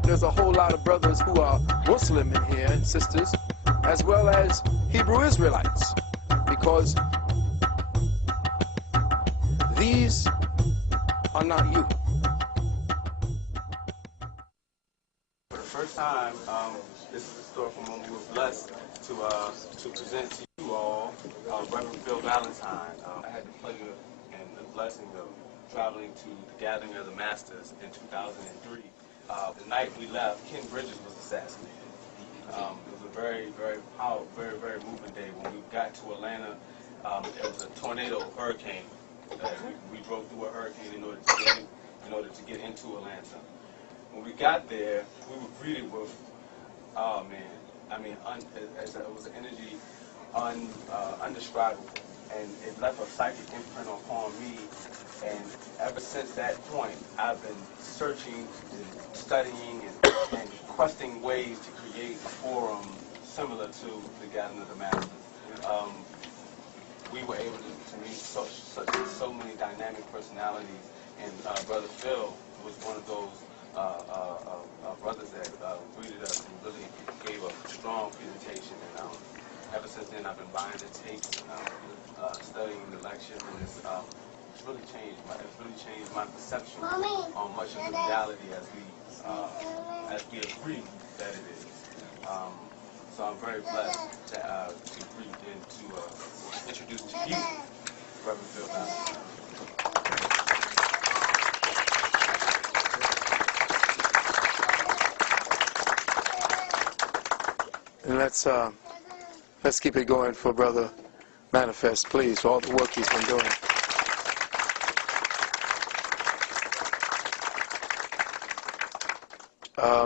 hope there's a whole lot of brothers who are Muslim in here and sisters, as well as Hebrew Israelites, because these are not you. For the first time, this is a story from when we were blessed to present to you all Reverend Phil Valentine. I had the pleasure and the blessing of traveling to the Gathering of the Masters in 2003. The night we left, Ken Bridges was assassinated. It was a very, very powerful, very, very moving day. When we got to Atlanta, it was a tornado hurricane. We drove through a hurricane in order to get into Atlanta. When we got there, we were greeted with, oh man, I mean, it was an energy undescribable, and it left a psychic imprint upon me. And ever since that point, I've been searching and studying and questing ways to create a forum similar to the Gathering of the Masters. We were able to meet so many dynamic personalities, and Brother Phil was one of those brothers that greeted us and really gave a strong presentation. And ever since then, I've been buying the tapes, studying the lectures, and it's really changed my perception on much of the reality as we agree that it is. So I'm very blessed to greet and to introduce to you Reverend Phil Valentine. And let's keep it going for Brother Manifest, please, for all the work he's been doing.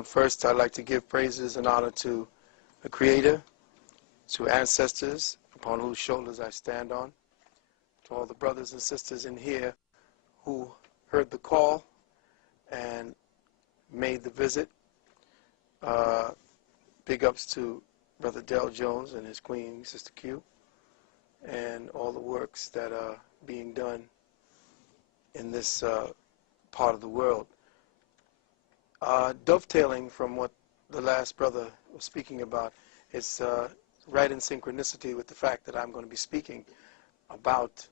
First, I'd like to give praises and honor to the Creator, to ancestors upon whose shoulders I stand on, to all the brothers and sisters in here who heard the call and made the visit. Big ups to Brother Del Jones and his queen, Sister Q, and all the works that are being done in this part of the world. Dovetailing from what the last brother was speaking about, it's right in synchronicity with the fact that I'm going to be speaking about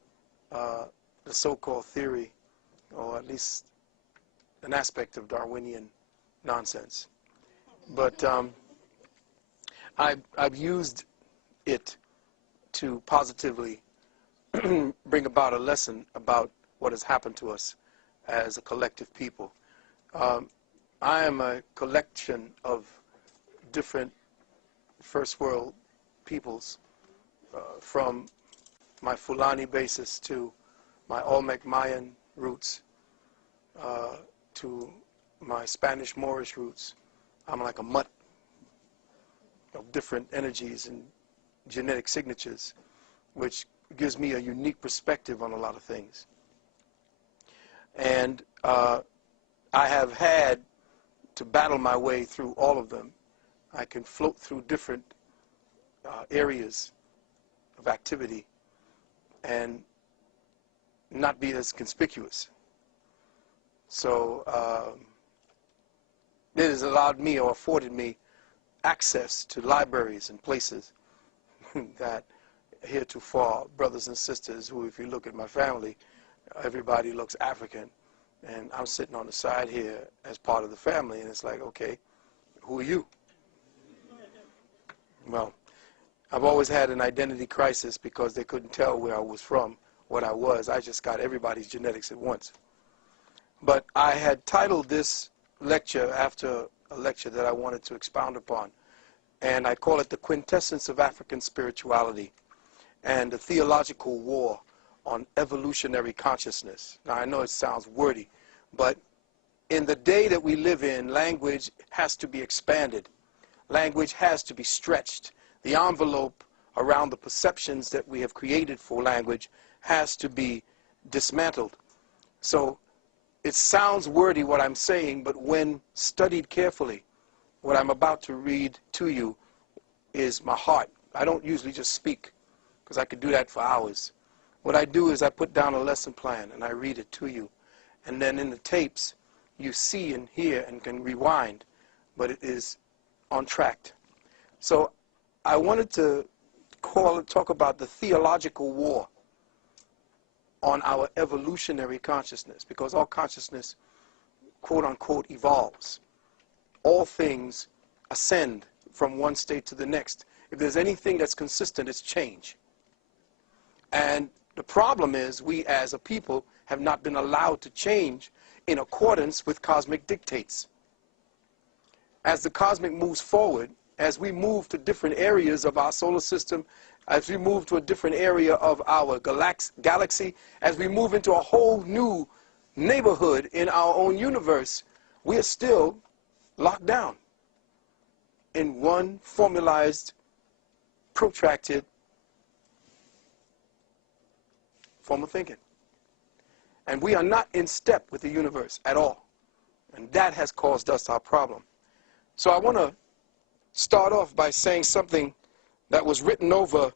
the so-called theory, or at least an aspect of Darwinian nonsense. But I've used it to positively bring about a lesson about what has happened to us as a collective people. I am a collection of different first world peoples, from my Fulani basis to my Olmec Mayan roots, to my Spanish Moorish roots. I'm like a mutt of different energies and genetic signatures, which gives me a unique perspective on a lot of things. And I have had to battle my way through all of them. I can float through different areas of activity and not be as conspicuous. So it has allowed me, or afforded me, access to libraries and places that heretofore brothers and sisters who, if you look at my family, everybody looks African, and I'm sitting on the side here as part of the family, and it's like, okay, who are you? Well, I've always had an identity crisis because they couldn't tell where I was from, what I was. I just got everybody's genetics at once. But I had titled this lecture after a lecture that I wanted to expound upon, and I call it The Quintessence of African Spirituality and the Theological War on Evolutionary Consciousness. Now, I know it sounds wordy, but in the day that we live in, language has to be expanded. Language has to be stretched. The envelope around the perceptions that we have created for language has to be dismantled. So it sounds wordy what I'm saying, but when studied carefully, what I'm about to read to you is my heart. I don't usually just speak, because I could do that for hours. What I do is I put down a lesson plan and I read it to you. And then in the tapes, you see and hear and can rewind but it is on track. So I wanted to talk about the theological war on our evolutionary consciousness, because all consciousness, quote unquote, evolves. All things ascend from one state to the next. If there's anything that's consistent, it's change. And the problem is we as a people have not been allowed to change in accordance with cosmic dictates. As the cosmic moves forward, as we move to different areas of our solar system, as we move to a different area of our galaxy, as we move into a whole new neighborhood in our own universe, we are still locked down in one formalized, protracted form of thinking. And we are not in step with the universe at all. And that has caused us our problem. So I want to start off by saying something that was written over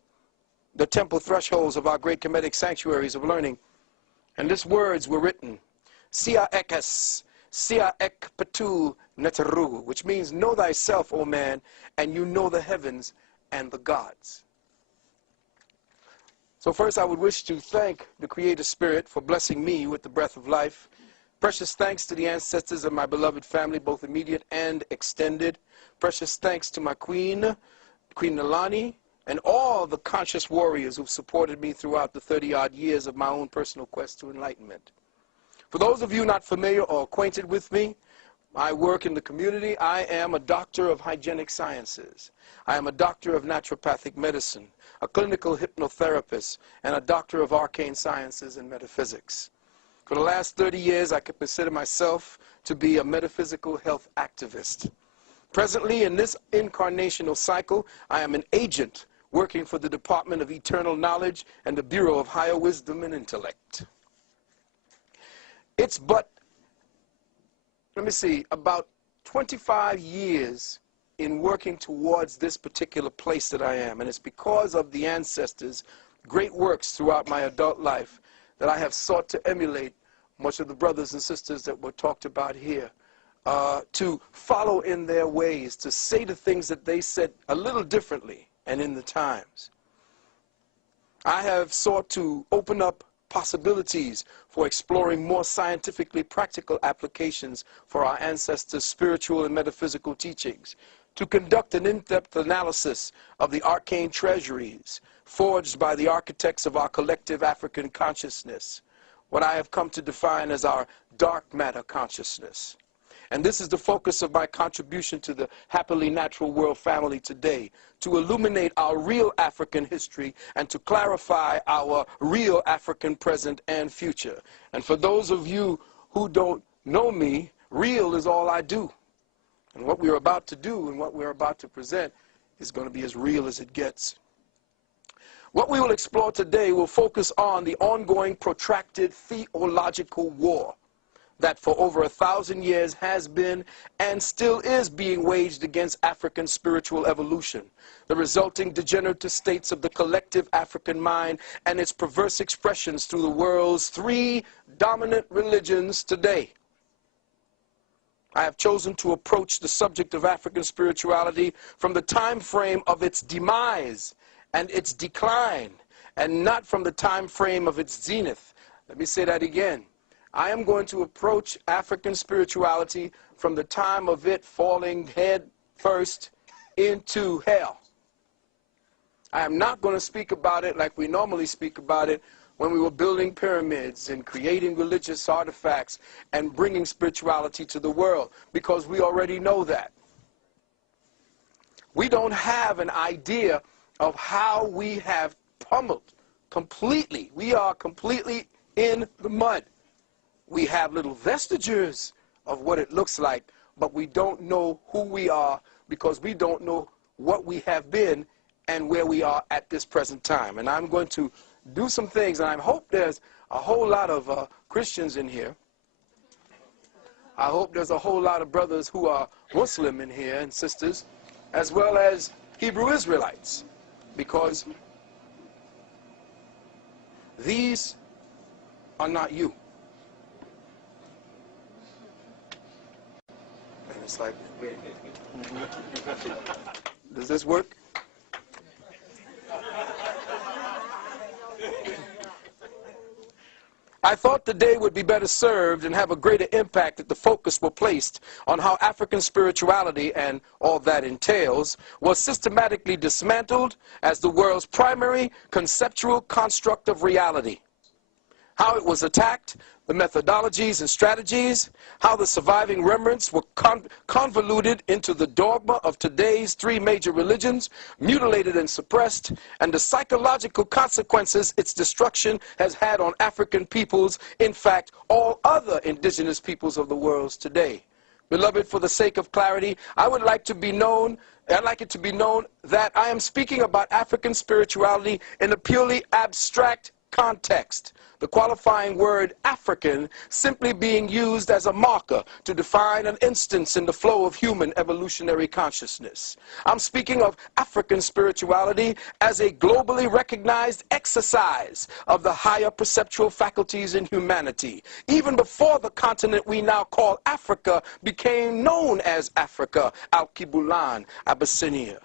the temple thresholds of our great Kemetic sanctuaries of learning. And these words were written, Sia ekes, sia ek patu neteru, which means know thyself, O man, and you know the heavens and the gods. So first I would wish to thank the Creator Spirit for blessing me with the breath of life. Precious thanks to the ancestors of my beloved family, both immediate and extended. Precious thanks to my Queen Nalani, and all the conscious warriors who've supported me throughout the 30-odd years of my own personal quest to enlightenment. For those of you not familiar or acquainted with me, I work in the community. I am a doctor of hygienic sciences. I am a doctor of naturopathic medicine, a clinical hypnotherapist, and a doctor of arcane sciences and metaphysics. For the last 30 years, I could consider myself to be a metaphysical health activist. Presently, in this incarnational cycle, I am an agent working for the Department of Eternal Knowledge and the Bureau of Higher Wisdom and Intellect. It's but, about 25 years in working towards this particular place that I am. And it's because of the ancestors' great works throughout my adult life that I have sought to emulate much of the brothers and sisters that were talked about here. To follow in their ways, to say the things that they said a little differently and in the times. I have sought to open up possibilities for exploring more scientifically practical applications for our ancestors' spiritual and metaphysical teachings, to conduct an in-depth analysis of the arcane treasuries forged by the architects of our collective African consciousness, what I have come to define as our dark matter consciousness. And this is the focus of my contribution to the Happily Natural World family today, to illuminate our real African history and to clarify our real African present and future. And for those of you who don't know me, real is all I do. And what we're about to do and what we're about to present is going to be as real as it gets. What we will explore today will focus on the ongoing protracted theological war that for over 1,000 years has been and still is being waged against African spiritual evolution, the resulting degenerative states of the collective African mind and its perverse expressions through the world's 3 dominant religions today. I have chosen to approach the subject of African spirituality from the time frame of its demise and its decline, and not from the time frame of its zenith. Let me say that again. I am going to approach African spirituality from the time of it falling head first into hell. I am not going to speak about it like we normally speak about it when we were building pyramids and creating religious artifacts and bringing spirituality to the world, because we already know that. We don't have an idea of how we have pummeled completely. We are completely in the mud. We have little vestiges of what it looks like, but we don't know who we are because we don't know what we have been and where we are at this present time. And I'm going to do some things, and I hope there's a whole lot of Christians in here. I hope there's a whole lot of brothers who are Muslim in here and sisters, as well as Hebrew Israelites, because these are not you. It's like, does this work? I thought the day would be better served and have a greater impact if the focus were placed on how African spirituality and all that entails was systematically dismantled as the world's primary conceptual construct of reality. How it was attacked, the methodologies and strategies, how the surviving remnants were convoluted into the dogma of today's three major religions, mutilated and suppressed, and the psychological consequences its destruction has had on African peoples, in fact, all other indigenous peoples of the world today. Beloved, for the sake of clarity, I'd like it to be known that I am speaking about African spirituality in a purely abstract context, the qualifying word African simply being used as a marker to define an instance in the flow of human evolutionary consciousness. I'm speaking of African spirituality as a globally recognized exercise of the higher perceptual faculties in humanity, even before the continent we now call Africa became known as Africa, Al-Kibulan, Abyssinia.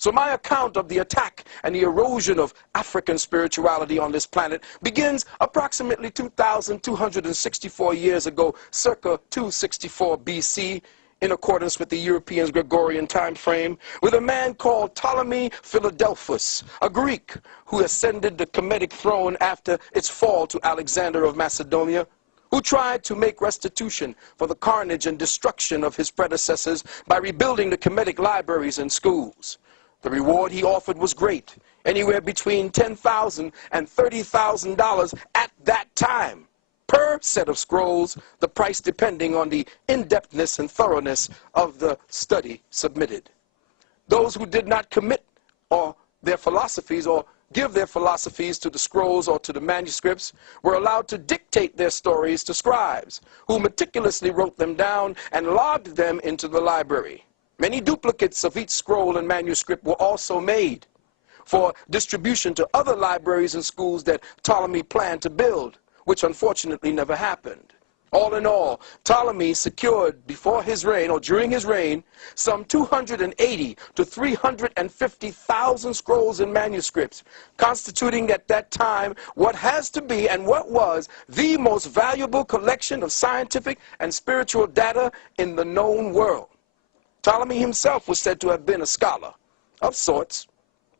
So my account of the attack and the erosion of African spirituality on this planet begins approximately 2,264 years ago, circa 264 BC, in accordance with the Europeans' Gregorian time frame, with a man called Ptolemy Philadelphus, a Greek who ascended the Kemetic throne after its fall to Alexander of Macedonia, who tried to make restitution for the carnage and destruction of his predecessors by rebuilding the Kemetic libraries and schools. The reward he offered was great, anywhere between $10,000 and $30,000 at that time, per set of scrolls, the price depending on the in-depthness and thoroughness of the study submitted. Those who did not commit their philosophies or give their philosophies to the scrolls or to the manuscripts were allowed to dictate their stories to scribes, who meticulously wrote them down and logged them into the library. Many duplicates of each scroll and manuscript were also made for distribution to other libraries and schools that Ptolemy planned to build, which unfortunately never happened. All in all, Ptolemy secured before his reign, or during his reign, some 280 to 350,000 scrolls and manuscripts, constituting at that time what has to be and what was the most valuable collection of scientific and spiritual data in the known world. Ptolemy himself was said to have been a scholar of sorts,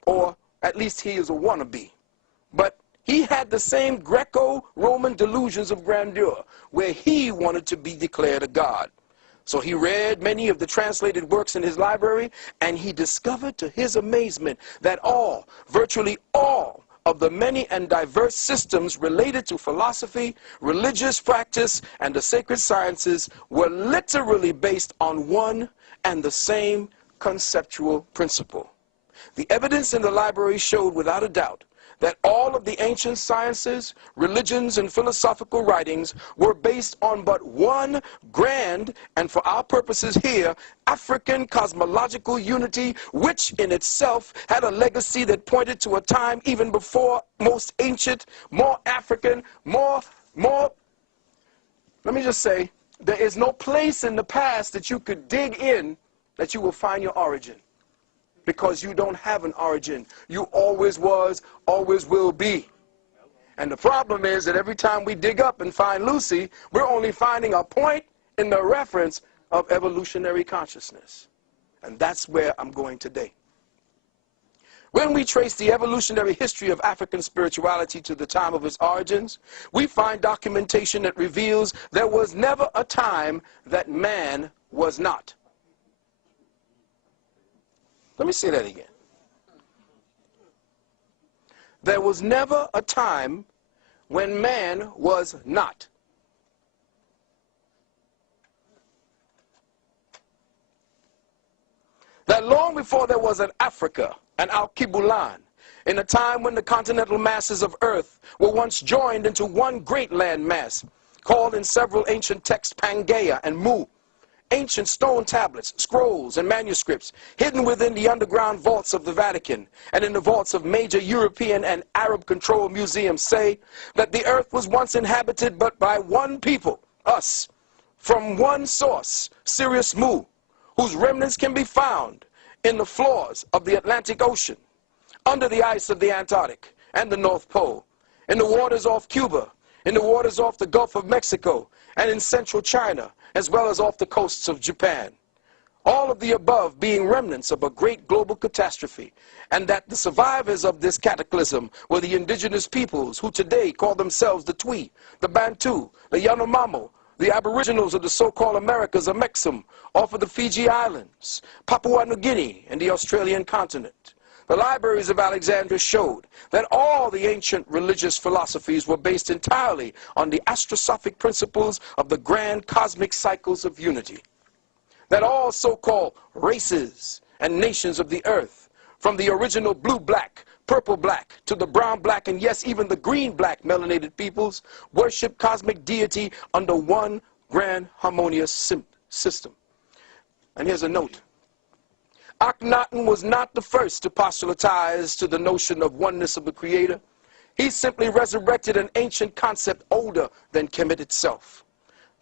or at least he is a wannabe. But he had the same Greco-Roman delusions of grandeur, where he wanted to be declared a god. So he read many of the translated works in his library, and he discovered to his amazement that virtually all, of the many and diverse systems related to philosophy, religious practice, and the sacred sciences were literally based on one and the same conceptual principle. The evidence in the library showed without a doubt that all of the ancient sciences, religions, and philosophical writings were based on but one grand, and for our purposes here, African cosmological unity, which in itself had a legacy that pointed to a time even before most ancient, more African, let me just say, there is no place in the past that you could dig in that you will find your origin. Because you don't have an origin. You always was, always will be. And the problem is that every time we dig up and find Lucy, we're only finding a point in the reference of evolutionary consciousness. And that's where I'm going today. When we trace the evolutionary history of African spirituality to the time of its origins, we find documentation that reveals there was never a time that man was not. Let me say that again. There was never a time when man was not. That long before there was an Africa, an Al-Kibulan, in a time when the continental masses of earth were once joined into one great land mass, called in several ancient texts Pangaea and Mu, ancient stone tablets, scrolls, and manuscripts hidden within the underground vaults of the Vatican and in the vaults of major European and Arab-controlled museums say that the earth was once inhabited but by one people, us, from one source, Sirius Mu, whose remnants can be found in the floors of the Atlantic Ocean, under the ice of the Antarctic and the North Pole, in the waters off Cuba, in the waters off the Gulf of Mexico, and in central China, as well as off the coasts of Japan. All of the above being remnants of a great global catastrophe, and that the survivors of this cataclysm were the indigenous peoples who today call themselves the Twi, the Bantu, the Yanomamo, the aboriginals of the so-called Americas, Amexem, off of the Fiji Islands, Papua New Guinea, and the Australian continent. The libraries of Alexandria showed that all the ancient religious philosophies were based entirely on the astrosophic principles of the grand cosmic cycles of unity. That all so-called races and nations of the earth, from the original blue-black, purple-black, to the brown-black, and yes, even the green-black melanated peoples, worship cosmic deity under one grand harmonious system. And here's a note. Akhenaten was not the first to postulatize to the notion of oneness of the Creator. He simply resurrected an ancient concept older than Kemet itself.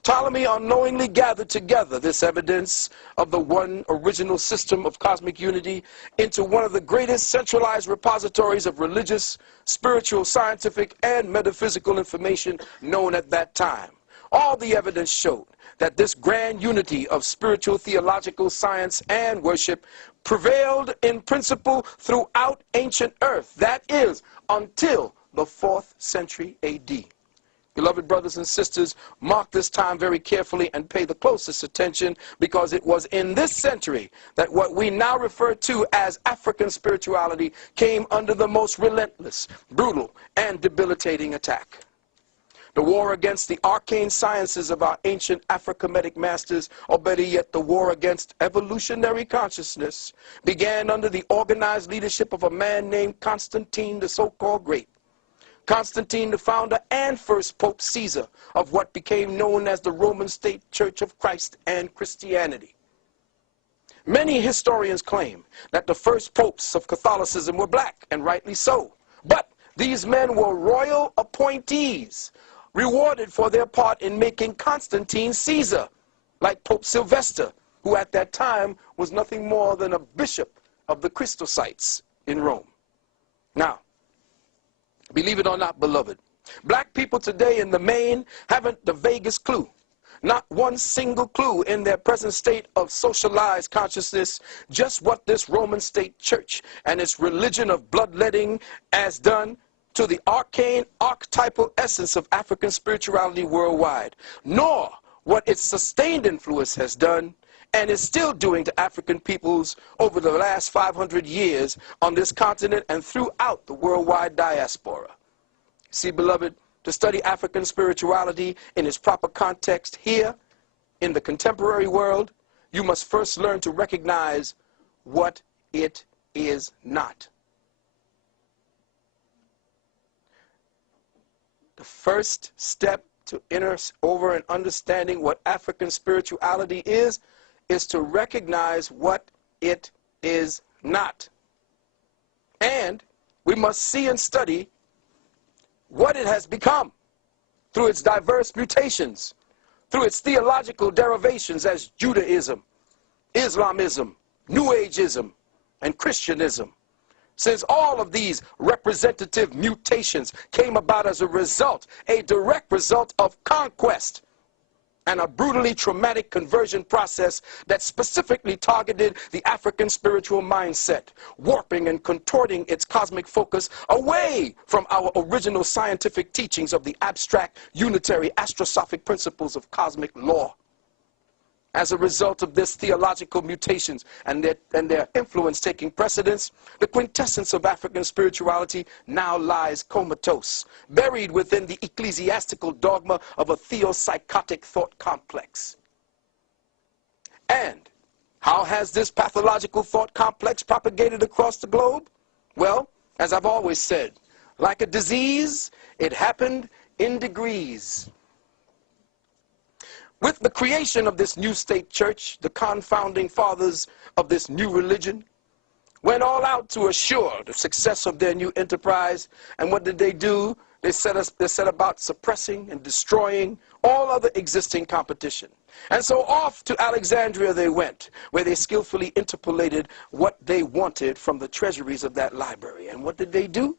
Ptolemy unknowingly gathered together this evidence of the one original system of cosmic unity into one of the greatest centralized repositories of religious, spiritual, scientific, and metaphysical information known at that time. All the evidence showed that this grand unity of spiritual, theological, science, and worship prevailed in principle throughout ancient earth. That is, until the 4th century AD. Beloved brothers and sisters, mark this time very carefully and pay the closest attention, because it was in this century that what we now refer to as African spirituality came under the most relentless, brutal, and debilitating attack. The war against the arcane sciences of our ancient Afro-Kemetic masters, or better yet, the war against evolutionary consciousness, began under the organized leadership of a man named Constantine, the so-called Great. Constantine, the founder and first Pope Caesar of what became known as the Roman State Church of Christ and Christianity. Many historians claim that the first popes of Catholicism were black, and rightly so. But these men were royal appointees, rewarded for their part in making Constantine Caesar, like Pope Sylvester, who at that time was nothing more than a bishop of the Christosites in Rome. Now, believe it or not, beloved, black people today in the main haven't the vaguest clue, not one single clue in their present state of socialized consciousness, just what this Roman state church and its religion of bloodletting has done to the arcane, archetypal essence of African spirituality worldwide, nor what its sustained influence has done and is still doing to African peoples over the last 500 years on this continent and throughout the worldwide diaspora. See, beloved, to study African spirituality in its proper context here in the contemporary world, you must first learn to recognize what it is not. The first step to enter over and understanding what African spirituality is to recognize what it is not. And we must see and study what it has become through its diverse mutations, through its theological derivations as Judaism, Islamism, New Ageism, and Christianism. Since all of these representative mutations came about as a result, a direct result of conquest, and a brutally traumatic conversion process that specifically targeted the African spiritual mindset, warping and contorting its cosmic focus away from our original scientific teachings of the abstract, unitary, astrosophic principles of cosmic law. As a result of this theological mutations and their influence taking precedence, the quintessence of African spirituality now lies comatose, buried within the ecclesiastical dogma of a theopsychotic thought complex. And how has this pathological thought complex propagated across the globe? Well, as I've always said, like a disease, it happened in degrees. With the creation of this new state church, the confounding fathers of this new religion went all out to assure the success of their new enterprise. And what did they do? They set about suppressing and destroying all other existing competition. And so off to Alexandria they went, where they skillfully interpolated what they wanted from the treasuries of that library. And what did they do?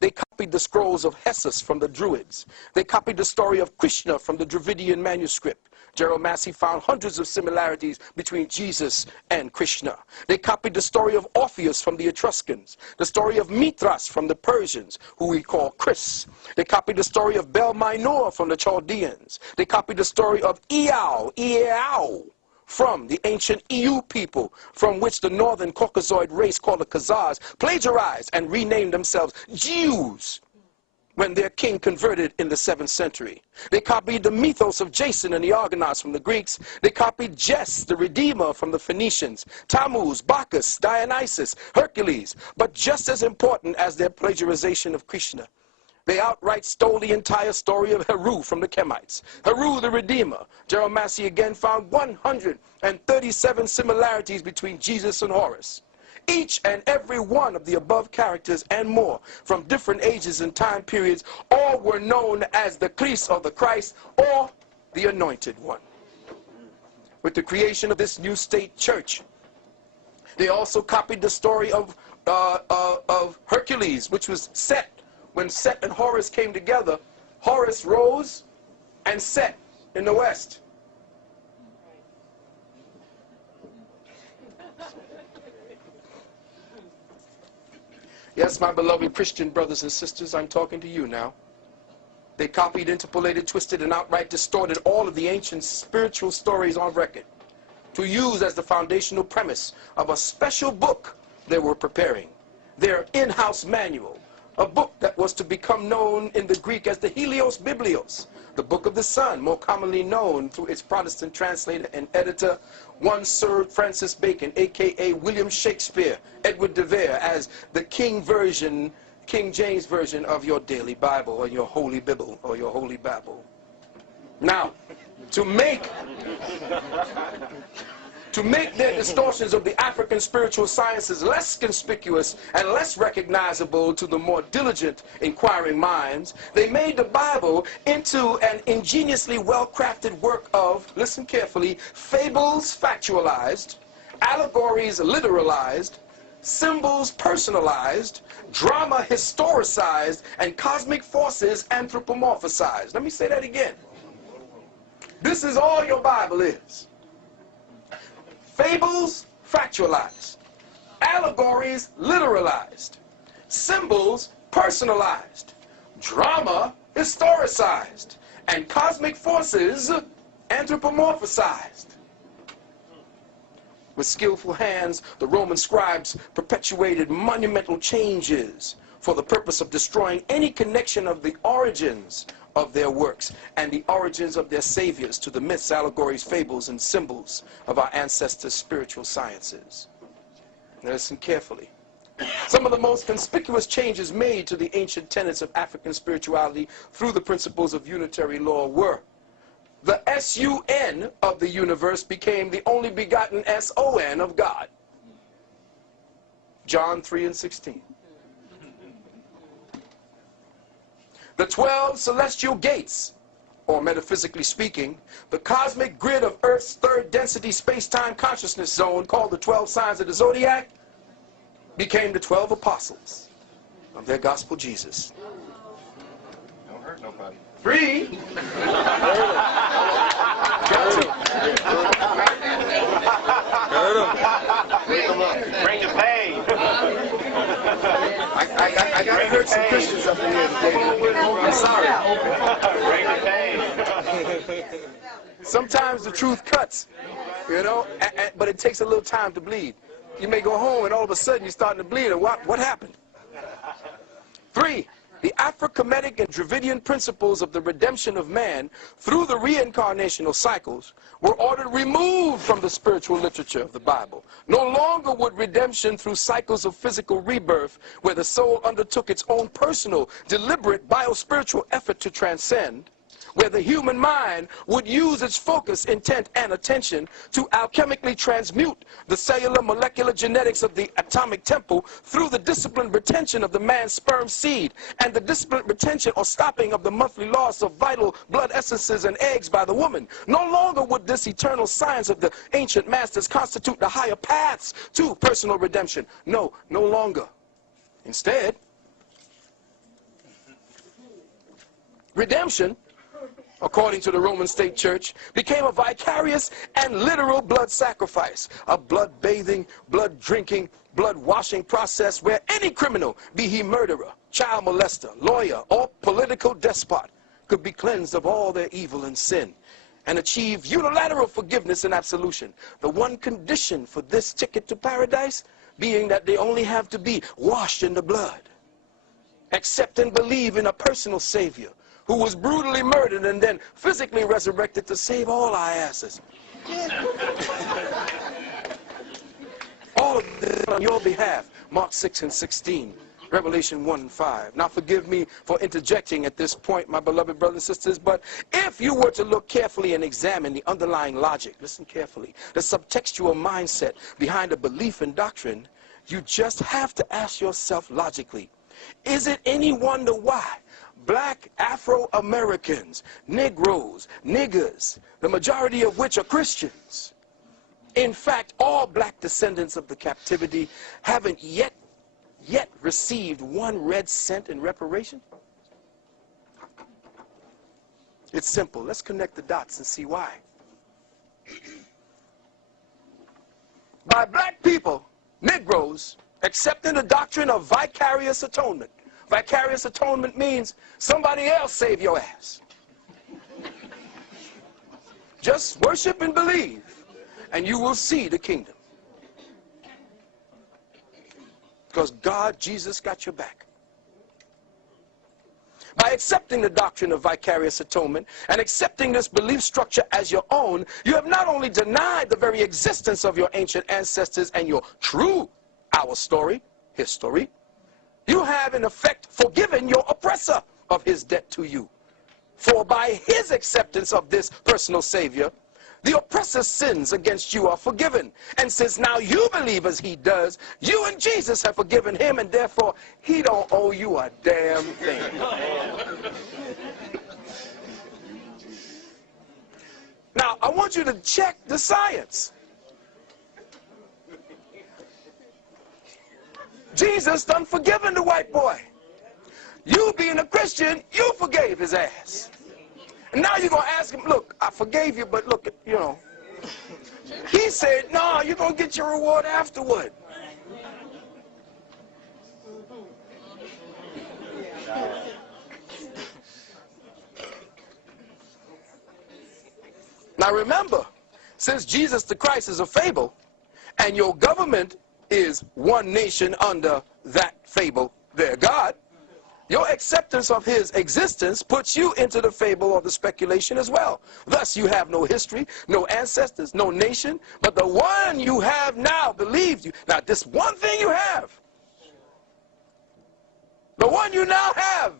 They copied the scrolls of Hessus from the Druids. They copied the story of Krishna from the Dravidian manuscript. Gerald Massey found hundreds of similarities between Jesus and Krishna. They copied the story of Orpheus from the Etruscans, the story of Mithras from the Persians, who we call Chris. They copied the story of Bel Minor from the Chaldeans. They copied the story of Iao, from the ancient EU people, from which the northern Caucasoid race called the Khazars plagiarized and renamed themselves Jews when their king converted in the 7th century. They copied the mythos of Jason and the Argonauts from the Greeks. They copied Jess, the Redeemer, from the Phoenicians, Tammuz, Bacchus, Dionysus, Hercules. But just as important as their plagiarization of Krishna, they outright stole the entire story of Heru from the Kemites. Heru, the Redeemer. Gerald Massey again found 137 similarities between Jesus and Horus. Each and every one of the above characters and more, from different ages and time periods, all were known as the Christ or the Christ or the Anointed One. With the creation of this new state church, they also copied the story of Hercules, which was Set. When Set and Horus came together, Horus rose and set in the west. Yes, my beloved Christian brothers and sisters, I'm talking to you now. They copied, interpolated, twisted, and outright distorted all of the ancient spiritual stories on record to use as the foundational premise of a special book they were preparing, their in-house manual, a book that was to become known in the Greek as the Helios Biblios, the Book of the Sun, more commonly known through its Protestant translator and editor, one Sir Francis Bacon, a.k.a. William Shakespeare, Edward de Vere, as the King James Version of your daily Bible, or your Holy Bible, or your Holy Babble. Now, to make their distortions of the African spiritual sciences less conspicuous and less recognizable to the more diligent inquiring minds, they made the Bible into an ingeniously well-crafted work of, listen carefully, fables factualized, allegories literalized, symbols personalized, drama historicized, and cosmic forces anthropomorphized. Let me say that again. This is all your Bible is. Fables factualized, allegories literalized, symbols personalized, drama historicized, and cosmic forces anthropomorphized. With skillful hands, the Roman scribes perpetuated monumental changes for the purpose of destroying any connection of the origins of their works and the origins of their saviors to the myths, allegories, fables, and symbols of our ancestors' spiritual sciences. Now listen carefully. Some of the most conspicuous changes made to the ancient tenets of African spirituality through the principles of unitary law were: the S-U-N of the universe became the only begotten S-O-N of God. John 3:16. The 12 celestial gates, or metaphysically speaking, the cosmic grid of Earth's third density space-time consciousness zone, called the 12 signs of the zodiac, became the 12 apostles of their gospel Jesus. Don't hurt nobody. 3. Bring the pain. I gotta hurt some Christians up in here today. I'm sorry. Bring the pain. Sometimes the truth cuts, you know, but it takes a little time to bleed. You may go home and all of a sudden you're starting to bleed. And what happened? 3. The Afro-Kemetic and Dravidian principles of the redemption of man through the reincarnational cycles were ordered removed from the spiritual literature of the Bible. No longer would redemption through cycles of physical rebirth, where the soul undertook its own personal, deliberate, biospiritual effort to transcend, where the human mind would use its focus, intent, and attention to alchemically transmute the cellular molecular genetics of the atomic temple through the disciplined retention of the man's sperm seed and the disciplined retention or stopping of the monthly loss of vital blood essences and eggs by the woman. No longer would this eternal science of the ancient masters constitute the higher paths to personal redemption. No, no longer. Instead, redemption, according to the Roman State Church, became a vicarious and literal blood sacrifice, a blood-bathing, blood-drinking, blood-washing process where any criminal, be he murderer, child molester, lawyer, or political despot, could be cleansed of all their evil and sin and achieve unilateral forgiveness and absolution. The one condition for this ticket to paradise being that they only have to be washed in the blood, accept and believe in a personal Savior who was brutally murdered and then physically resurrected to save all our asses. All of this on your behalf. Mark 6 and 16, Revelation 1 and 5. Now forgive me for interjecting at this point, my beloved brothers and sisters, but if you were to look carefully and examine the underlying logic, listen carefully, the subtextual mindset behind a belief and doctrine, you just have to ask yourself logically, is it any wonder why black Afro-Americans, Negroes, niggers, the majority of which are Christians, in fact, all black descendants of the captivity, haven't yet received 1 red cent in reparation? It's simple. Let's connect the dots and see why. By black people, Negroes, accepting the doctrine of vicarious atonement. Vicarious atonement means somebody else save your ass. Just worship and believe, and you will see the kingdom. Because God, Jesus, got your back. By accepting the doctrine of vicarious atonement and accepting this belief structure as your own, you have not only denied the very existence of your ancient ancestors and your true our story, history, you have in effect forgiven your oppressor of his debt to you. For by his acceptance of this personal Savior, the oppressor's sins against you are forgiven. And since now you believe as he does, you and Jesus have forgiven him, and therefore he don't owe you a damn thing. Now, I want you to check the science. Jesus done forgiven the white boy. You being a Christian, you forgave his ass. And now you're going to ask him, look, I forgave you, but look, you know. He said, no, you're going to get your reward afterward. Now remember, since Jesus the Christ is a fable, and your government is one nation under that fable, their God, your acceptance of his existence puts you into the fable or the speculation as well. Thus, you have no history, no ancestors, no nation, but the one you have now believes you. Now, this one thing you have, the one you now have,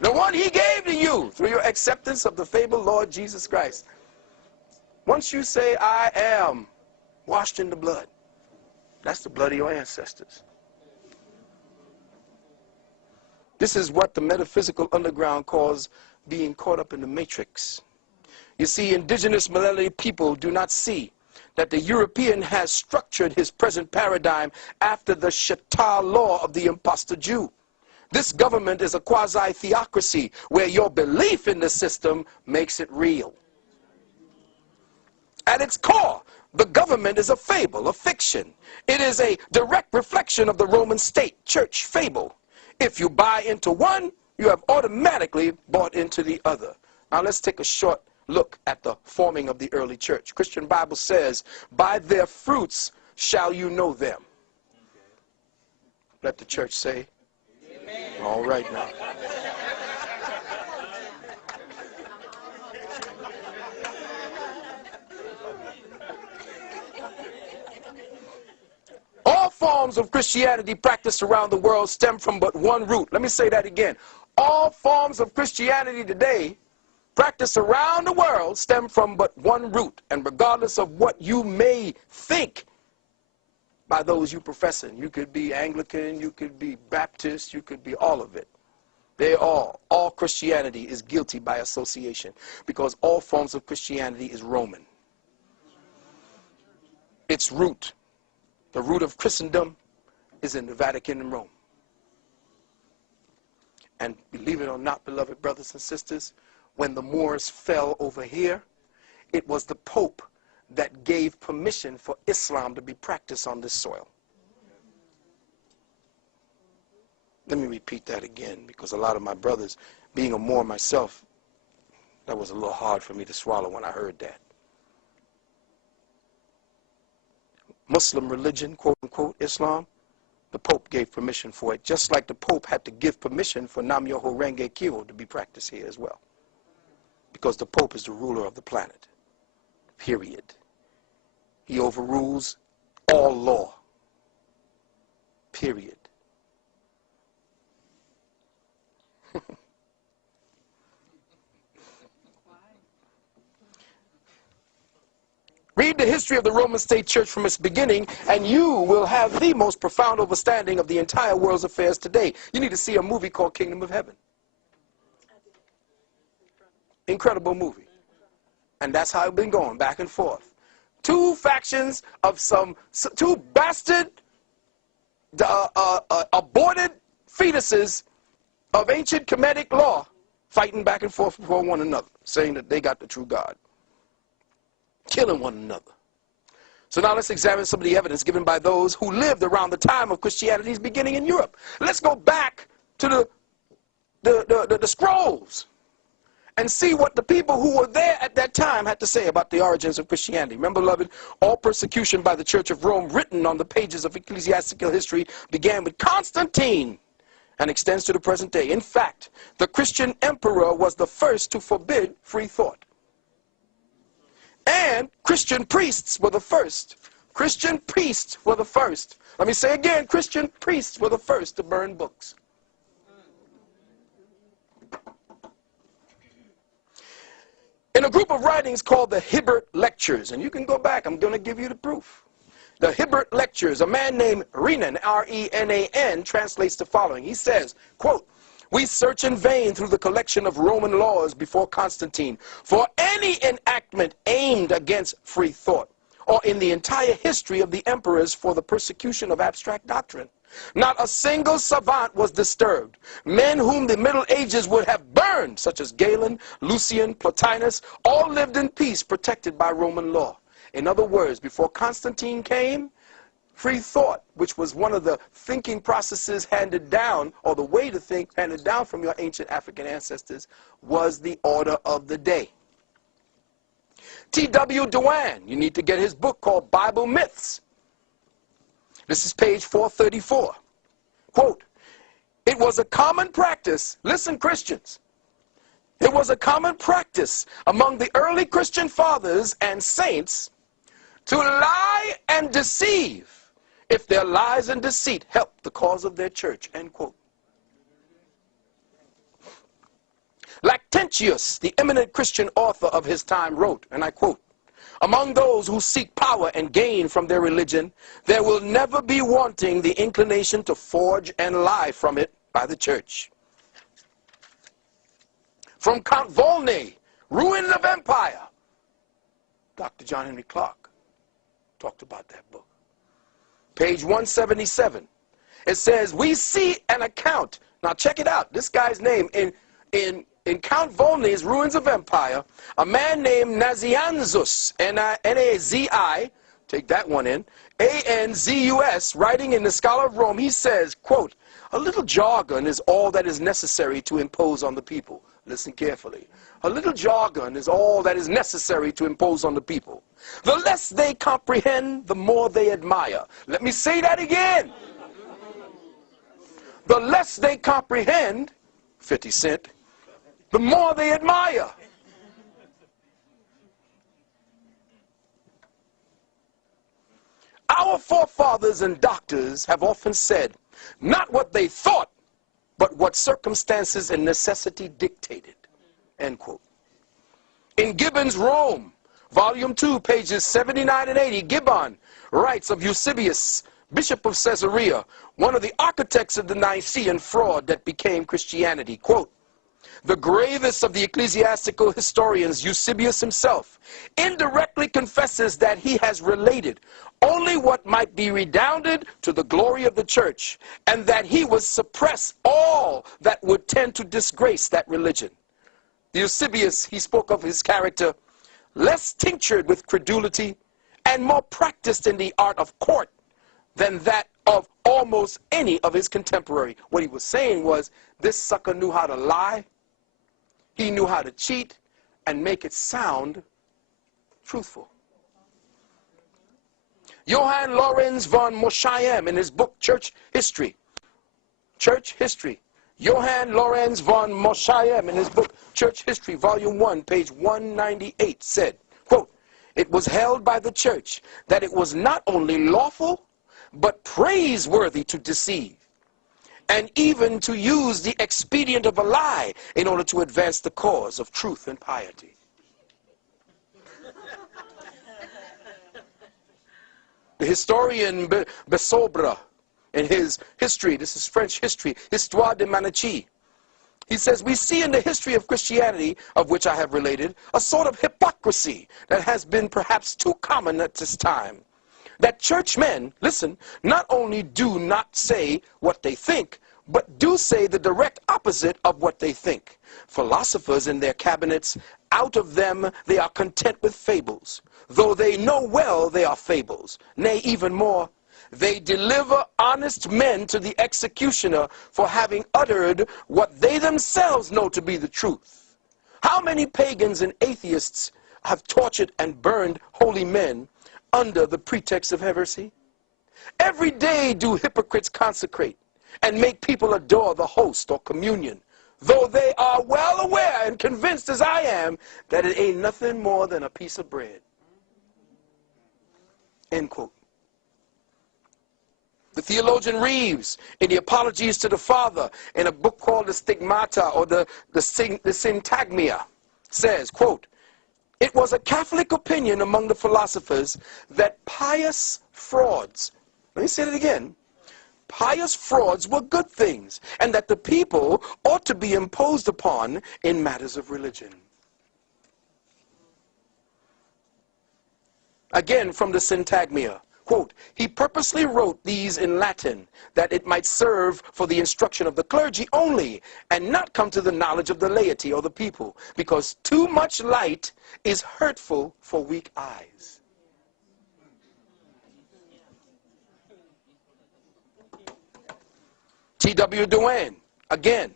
the one he gave to you through your acceptance of the fabled Lord Jesus Christ. Once you say, I am washed in the blood, that's the blood of your ancestors. This is what the metaphysical underground calls being caught up in the matrix. You see, indigenous melanated people do not see that the European has structured his present paradigm after the Shatar law of the imposter Jew. This government is a quasi-theocracy where your belief in the system makes it real. At its core, the government is a fable, a fiction. It is a direct reflection of the Roman state church fable. If you buy into one, you have automatically bought into the other. Now let's take a short look at the forming of the early church. Christian Bible says, by their fruits shall you know them. Let the church say, amen. All right now. All forms of Christianity practiced around the world stem from but one root. Let me say that again. all forms of Christianity today, practiced around the world, stem from but one root. And regardless of what you may think by those you professing, you could be Anglican, you could be Baptist, you could be all of it. All Christianity is guilty by association, because all forms of Christianity is Roman. Its root, the root of Christendom, is in the Vatican and Rome. And believe it or not, beloved brothers and sisters, when the Moors fell over here, it was the Pope that gave permission for Islam to be practiced on this soil. Let me repeat that again, because a lot of my brothers, being a Moor myself, that was a little hard for me to swallow when I heard that. Muslim religion, quote unquote, Islam, the Pope gave permission for it, just like the Pope had to give permission for Nam Myoho Renge Kyo to be practiced here as well. Because the Pope is the ruler of the planet, period. He overrules all law, period. Read the history of the Roman State Church from its beginning, and you will have the most profound understanding of the entire world's affairs today. You need to see a movie called Kingdom of Heaven. Incredible movie. And that's how it's been going, back and forth. Two factions of two bastard, aborted fetuses of ancient Kemetic law fighting back and forth before one another, saying that they got the true God. Killing one another. So now let's examine some of the evidence given by those who lived around the time of Christianity's beginning in Europe. Let's go back to the scrolls and see what the people who were there at that time had to say about the origins of Christianity. Remember, beloved, all persecution by the Church of Rome written on the pages of ecclesiastical history began with Constantine and extends to the present day. In fact, the Christian emperor was the first to forbid free thought. And Christian priests were the first. Christian priests were the first. Let me say again, Christian priests were the first to burn books. In a group of writings called the Hibbert Lectures, and you can go back, I'm going to give you the proof. The Hibbert Lectures, a man named Renan, R-E-N-A-N, translates the following. He says, quote, "We search in vain through the collection of Roman laws before Constantine for any enactment aimed against free thought, or in the entire history of the emperors for the persecution of abstract doctrine. Not a single savant was disturbed. Men whom the Middle Ages would have burned, such as Galen, Lucian, Plotinus, all lived in peace, protected by Roman law." In other words, before Constantine came, free thought, which was one of the thinking processes handed down, or the way to think handed down from your ancient African ancestors, was the order of the day. T.W. Dewan, you need to get his book called Bible Myths. This is page 434. Quote, "It was a common practice," listen Christians, "it was a common practice among the early Christian fathers and saints to lie and deceive if their lies and deceit helped the cause of their church," end quote. Lactantius, the eminent Christian author of his time, wrote, and I quote, "Among those who seek power and gain from their religion, there will never be wanting the inclination to forge and lie from it by the church." From Count Volney, Ruin of Empire, Dr. John Henry Clark talked about that book. Page 177. It says, "We see an account." Now check it out. This guy's name in Count Volney's Ruins of Empire, a man named Nazianzus, N-A-Z-I, take that one in, A-N-Z-U-S, writing in the Scholar of Rome, he says, quote, "A little jargon is all that is necessary to impose on the people." Listen carefully. A little jargon is all that is necessary to impose on the people. The less they comprehend, the more they admire. Let me say that again. The less they comprehend, 50 Cent, the more they admire. Our forefathers and doctors have often said, not what they thought, but but what circumstances and necessity dictated, end quote. In Gibbon's Rome, Volume 2, pages 79 and 80, Gibbon writes of Eusebius, Bishop of Caesarea, one of the architects of the Nicene fraud that became Christianity. Quote, the gravest of the ecclesiastical historians, Eusebius himself, indirectly confesses that he has related only what might be redounded to the glory of the church, and that he would suppress all that would tend to disgrace that religion. Eusebius, he spoke of his character, less tinctured with credulity and more practiced in the art of court than that of almost any of his contemporary. What he was saying was, this sucker knew how to lie, he knew how to cheat, and make it sound truthful. Johann Lorenz von Moschayem, in his book Church History, Johann Lorenz von Moschayem, in his book Church History, Volume 1, page 198, said, quote, it was held by the church that it was not only lawful, but praiseworthy to deceive, and even to use the expedient of a lie in order to advance the cause of truth and piety. The historian Besobre, in his history, this is French history, Histoire de Manichee, he says, we see in the history of Christianity, of which I have related, a sort of hypocrisy that has been perhaps too common at this time. That churchmen, listen, not only do not say what they think, but do say the direct opposite of what they think. Philosophers in their cabinets, out of them they are content with fables, though they know well they are fables. Nay, even more, they deliver honest men to the executioner for having uttered what they themselves know to be the truth. How many pagans and atheists have tortured and burned holy men under the pretext of heresy? Every day do hypocrites consecrate and make people adore the host or communion, though they are well aware and convinced as I am that it ain't nothing more than a piece of bread. End quote. The theologian Reeves, in the Apologies to the Father, in a book called the Stigmata, or the Syntagmia, says, quote, it was a Catholic opinion among the philosophers that pious frauds, let me say it again, pious frauds were good things, and that the people ought to be imposed upon in matters of religion. Again, from the Syntagmia, quote, he purposely wrote these in Latin, that it might serve for the instruction of the clergy only, and not come to the knowledge of the laity or the people, because too much light is hurtful for weak eyes. T.W. Duane, again,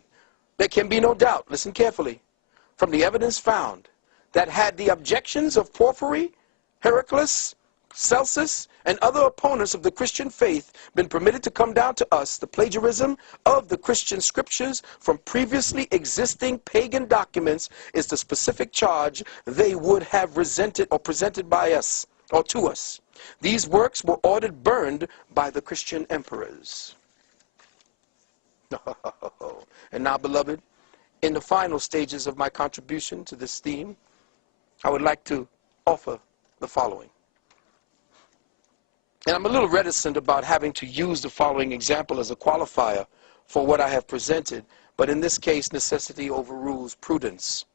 there can be no doubt, listen carefully, from the evidence found, that had the objections of Porphyry, Heraclius, Celsus, and other opponents of the Christian faith been permitted to come down to us, the plagiarism of the Christian scriptures from previously existing pagan documents is the specific charge they would have resented or presented by us, or to us. These works were ordered burned by the Christian emperors. And now, beloved, in the final stages of my contribution to this theme, I would like to offer the following. And I'm a little reticent about having to use the following example as a qualifier for what I have presented, but in this case, necessity overrules prudence.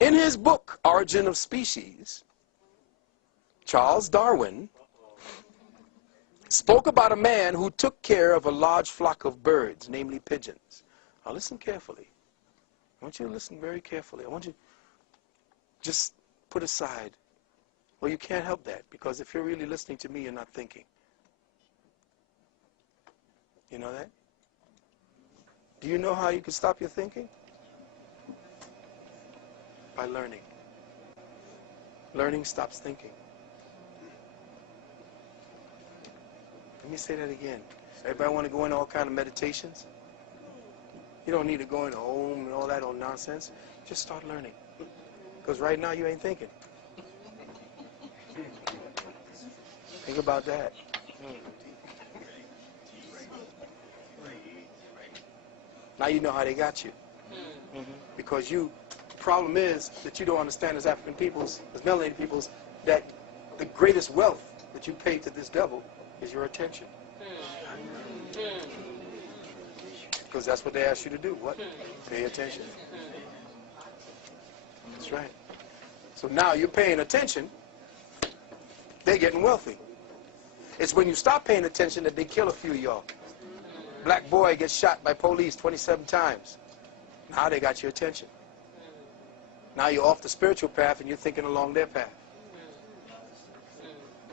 In his book, Origin of Species, Charles Darwin spoke about a man who took care of a large flock of birds, namely pigeons. Now listen carefully. I want you to listen very carefully. I want you to just put aside, well, you can't help that, because if you're really listening to me, you're not thinking. You know that? Do you know how you can stop your thinking? By learning. Learning stops thinking. Let me say that again. Everybody want to go into all kind of meditations? You don't need to go into home and all that old nonsense. Just start learning. Because right now you ain't thinking. Think about that. Now you know how they got you. Because the problem is that you don't understand as African peoples, as melanated peoples, that the greatest wealth that you pay to this devil is your attention. Because that's what they ask you to do. What? Pay attention. That's right. So now you're paying attention, they're getting wealthy. It's when you stop paying attention that they kill a few of y'all. Black boy gets shot by police 27 times. Now they got your attention. Now you're off the spiritual path and you're thinking along their path.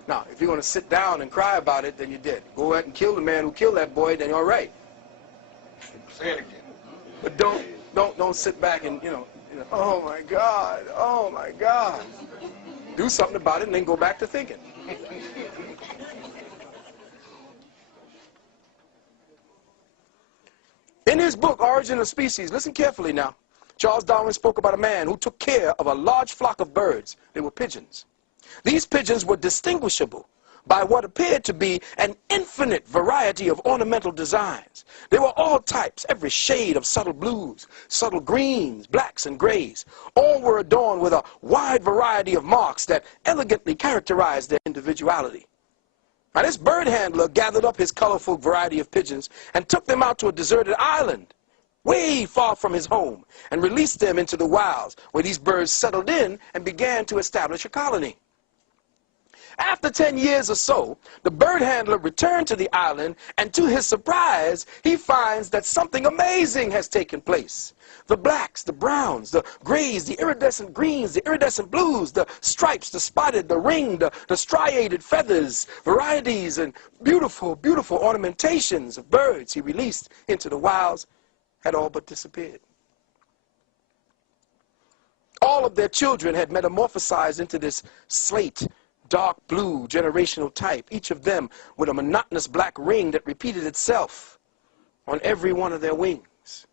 Now, if you're going to sit down and cry about it, then you're dead. Go ahead and kill the man who killed that boy, then you're all right. Say it again. But don't sit back and, oh my God, oh my God. Do something about it and then go back to thinking. In his book, Origin of Species, listen carefully now. Charles Darwin spoke about a man who took care of a large flock of birds. They were pigeons. These pigeons were distinguishable by what appeared to be an infinite variety of ornamental designs. They were all types, every shade of subtle blues, subtle greens, blacks, and grays. All were adorned with a wide variety of marks that elegantly characterized their individuality. Now, this bird handler gathered up his colorful variety of pigeons and took them out to a deserted island way far from his home and released them into the wilds, where these birds settled in and began to establish a colony. After 10 years or so, the bird handler returned to the island, and to his surprise, he finds that something amazing has taken place. The blacks, the browns, the grays, the iridescent greens, the iridescent blues, the stripes, the spotted, the ringed, the striated feathers, varieties, and beautiful, beautiful ornamentations of birds he released into the wilds had all but disappeared. All of their children had metamorphosized into this slate, dark blue generational type, each of them with a monotonous black ring that repeated itself on every one of their wings.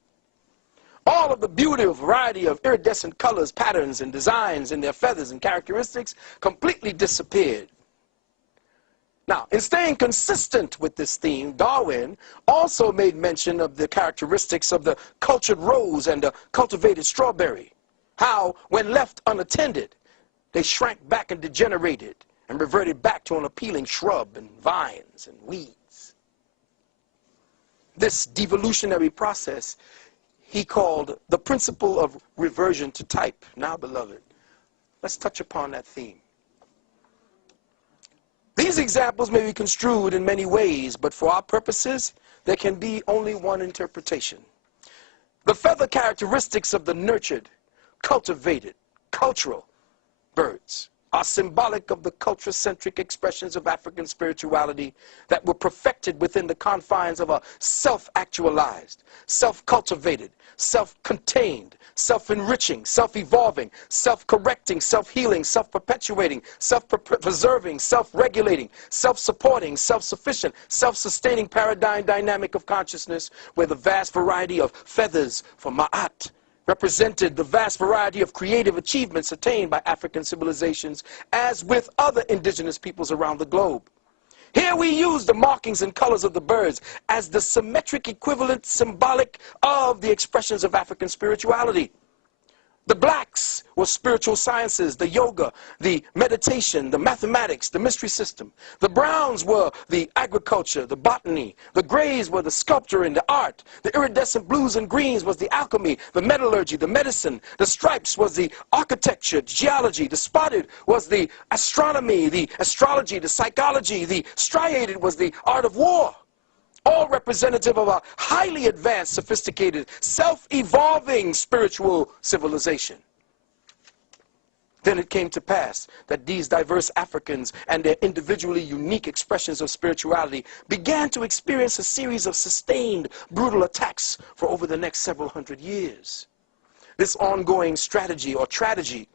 All of the beautiful variety of iridescent colors, patterns, and designs in their feathers and characteristics completely disappeared. Now, in staying consistent with this theme, Darwin also made mention of the characteristics of the cultured rose and the cultivated strawberry. How, when left unattended, they shrank back and degenerated and reverted back to an appealing shrub and vines and weeds. This devolutionary process he called the principle of reversion to type. Now, beloved, let's touch upon that theme. These examples may be construed in many ways, but for our purposes, there can be only one interpretation. The feather characteristics of the nurtured, cultivated, cultural birds are symbolic of the culture-centric expressions of African spirituality that were perfected within the confines of a self-actualized, self-cultivated, self-contained, self-enriching, self-evolving, self-correcting, self-healing, self-perpetuating, self-preserving, self-regulating, self-supporting, self-sufficient, self-sustaining paradigm dynamic of consciousness, where the vast variety of feathers for Ma'at represented the vast variety of creative achievements attained by African civilizations, as with other indigenous peoples around the globe. Here we use the markings and colors of the birds as the symmetric equivalent symbolic of the expressions of African spirituality. The blacks were spiritual sciences, the yoga, the meditation, the mathematics, the mystery system. The browns were the agriculture, the botany. The grays were the sculpture and the art. The iridescent blues and greens was the alchemy, the metallurgy, the medicine. The stripes was the architecture, geology. The spotted was the astronomy, the astrology, the psychology. The striated was the art of war. All representative of a highly advanced, sophisticated, self-evolving spiritual civilization. Then it came to pass that these diverse Africans and their individually unique expressions of spirituality began to experience a series of sustained, brutal attacks for over the next several hundred years. This ongoing strategy or tragedy,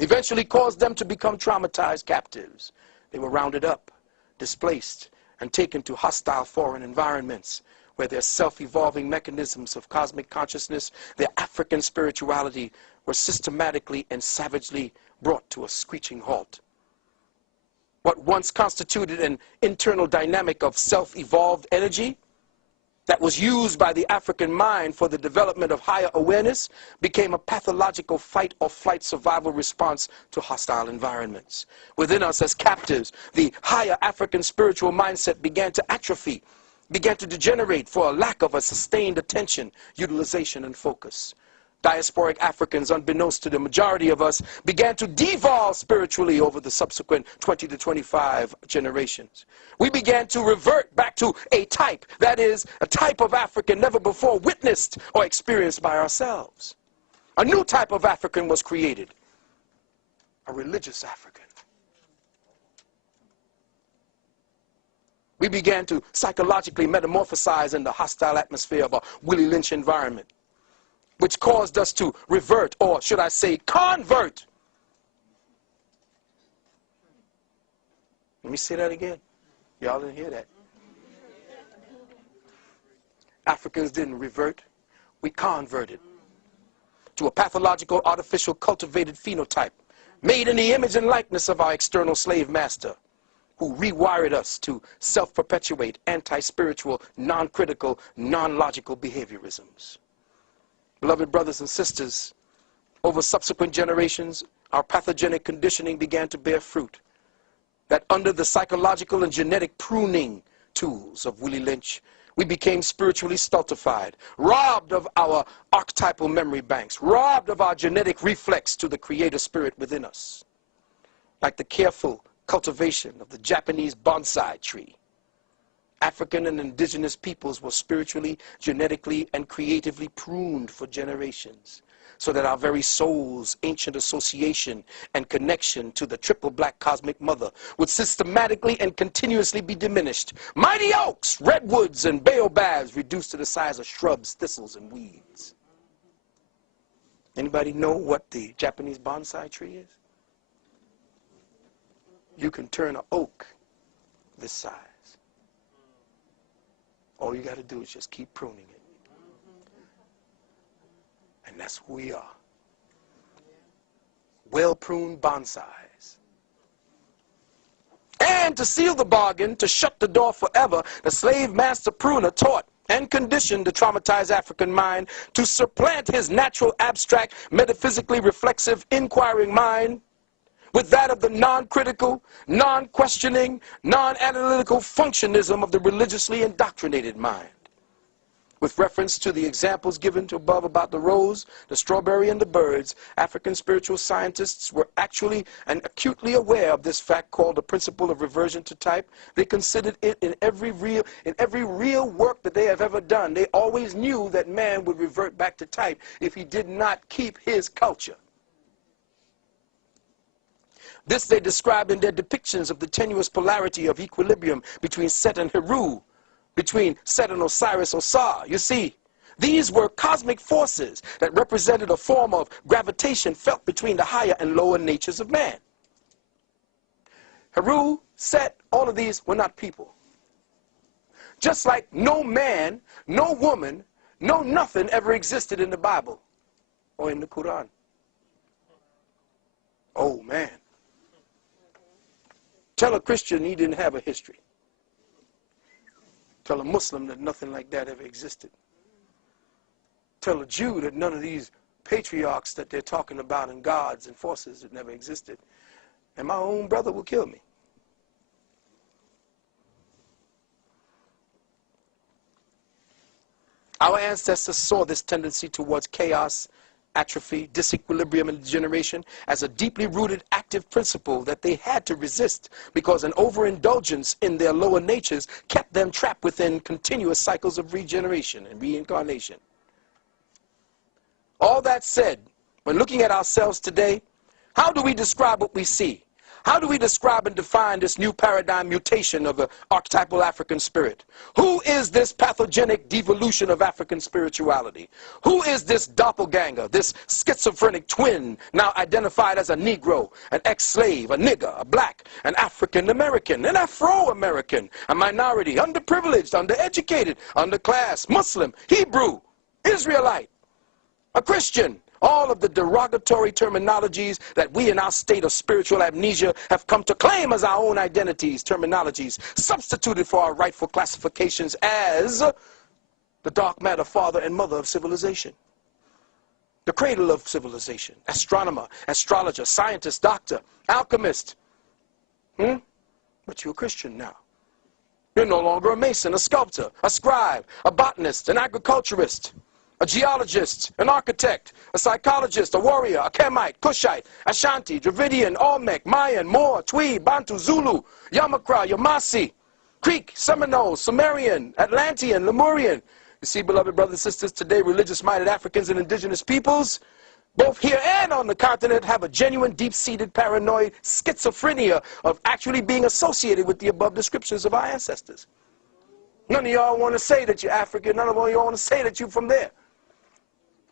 eventually caused them to become traumatized captives. They were rounded up, displaced, and taken to hostile foreign environments where their self-evolving mechanisms of cosmic consciousness, their African spirituality, were systematically and savagely brought to a screeching halt. What once constituted an internal dynamic of self-evolved energy that was used by the African mind for the development of higher awareness became a pathological fight or flight survival response to hostile environments. Within us as captives, the higher African spiritual mindset began to atrophy, began to degenerate for a lack of a sustained attention, utilization, and focus. Diasporic Africans, unbeknownst to the majority of us, began to devolve spiritually over the subsequent 20 to 25 generations. We began to revert back to a type, that is, a type of African never before witnessed or experienced by ourselves. A new type of African was created, a religious African. We began to psychologically metamorphosize in the hostile atmosphere of a Willie Lynch environment, which caused us to revert, or should I say convert. Let me say that again. Y'all didn't hear that. Africans didn't revert. We converted to a pathological, artificial, cultivated phenotype made in the image and likeness of our external slave master, who rewired us to self-perpetuate anti-spiritual, non-critical, non-logical behaviorisms. Beloved brothers and sisters, over subsequent generations, our pathogenic conditioning began to bear fruit. That under the psychological and genetic pruning tools of Willie Lynch, we became spiritually stultified, robbed of our archetypal memory banks, robbed of our genetic reflex to the creator spirit within us. Like the careful cultivation of the Japanese bonsai tree, African and indigenous peoples were spiritually, genetically, and creatively pruned for generations, so that our very soul's ancient association and connection to the triple black cosmic mother would systematically and continuously be diminished. Mighty oaks, redwoods, and baobabs reduced to the size of shrubs, thistles, and weeds. Anybody know what the Japanese bonsai tree is? You can turn an oak this size. All you got to do is just keep pruning it. And that's who we are. Well-pruned bonsais. And to seal the bargain, to shut the door forever, the slave master pruner taught and conditioned the traumatized African mind to supplant his natural, abstract, metaphysically reflexive, inquiring mind with that of the non-critical, non-questioning, non-analytical functionism of the religiously indoctrinated mind. With reference to the examples given above about the rose, the strawberry, and the birds, African spiritual scientists were actually and acutely aware of this fact called the principle of reversion to type. They considered it in every real work that they have ever done. They always knew that man would revert back to type if he did not keep his culture. This they described in their depictions of the tenuous polarity of equilibrium between Set and Heru, between Set and Osiris Osar. You see, these were cosmic forces that represented a form of gravitation felt between the higher and lower natures of man. Heru, Set, all of these were not people. Just like no man, no woman, no nothing ever existed in the Bible or in the Quran. Oh, man. Tell a Christian he didn't have a history. Tell a Muslim that nothing like that ever existed. Tell a Jew that none of these patriarchs that they're talking about and gods and forces that never existed. And my own brother will kill me. Our ancestors saw this tendency towards chaos, atrophy, disequilibrium, and degeneration as a deeply rooted active principle that they had to resist, because an overindulgence in their lower natures kept them trapped within continuous cycles of regeneration and reincarnation. All that said, when looking at ourselves today, how do we describe what we see? How do we describe and define this new paradigm mutation of the archetypal African spirit? Who is this pathogenic devolution of African spirituality? Who is this doppelganger, this schizophrenic twin, now identified as a Negro, an ex-slave, a nigger, a black, an African-American, an Afro-American, a minority, underprivileged, undereducated, underclass, Muslim, Hebrew, Israelite, a Christian? All of the derogatory terminologies that we in our state of spiritual amnesia have come to claim as our own identities, terminologies, substituted for our rightful classifications as the dark matter father and mother of civilization, the cradle of civilization, astronomer, astrologer, scientist, doctor, alchemist. But you're a Christian now. You're no longer a mason, a sculptor, a scribe, a botanist, an agriculturist, a geologist, an architect, a psychologist, a warrior, a Kemite, Kushite, Ashanti, Dravidian, Olmec, Mayan, Moor, Twi, Bantu, Zulu, Yamakra, Yamasi, Creek, Seminole, Sumerian, Atlantean, Lemurian. You see, beloved brothers and sisters, today religious-minded Africans and indigenous peoples, both here and on the continent, have a genuine, deep-seated paranoid schizophrenia of actually being associated with the above descriptions of our ancestors. None of y'all want to say that you're African. None of y'all want to say that you're from there.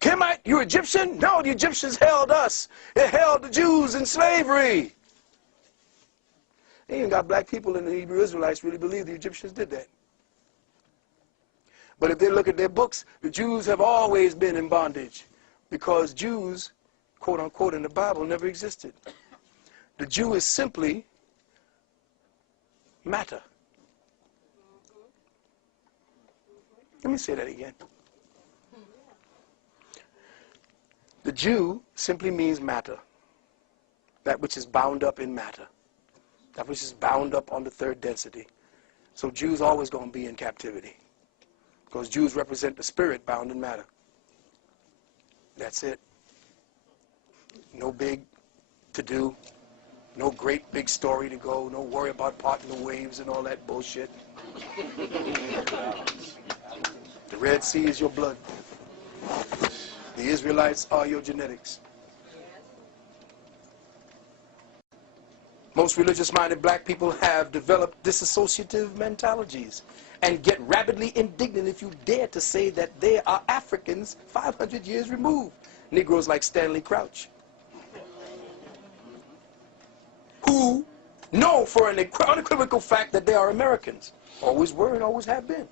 Kemite, you Egyptian? No, the Egyptians held us. They held the Jews in slavery. They even got black people in the Hebrew Israelites really believe the Egyptians did that. But if they look at their books, the Jews have always been in bondage because Jews, quote unquote, in the Bible never existed. The Jew is simply matter. Let me say that again. The Jew simply means matter. That which is bound up in matter. That which is bound up on the third density. So Jews always going to be in captivity. Because Jews represent the spirit bound in matter. That's it. No big to do. No great big story to go. No worry about parting the waves and all that bullshit. The Red Sea is your blood. The Israelites are your genetics. Most religious-minded black people have developed disassociative mentalities and get rabidly indignant if you dare to say that they are Africans 500 years removed. Negroes like Stanley Crouch, who know for an unequivocal fact that they are Americans. Always were and always have been.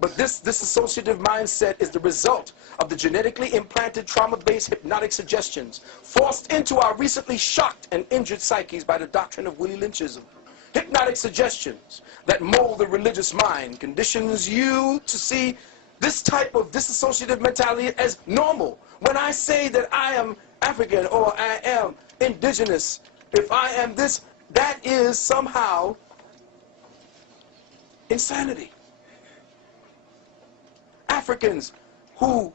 But this dissociative mindset is the result of the genetically implanted trauma-based hypnotic suggestions forced into our recently shocked and injured psyches by the doctrine of Willie Lynchism. Hypnotic suggestions that mold the religious mind conditions you to see this type of dissociative mentality as normal. When I say that I am African or I am indigenous, if I am this, that is somehow insanity. Africans who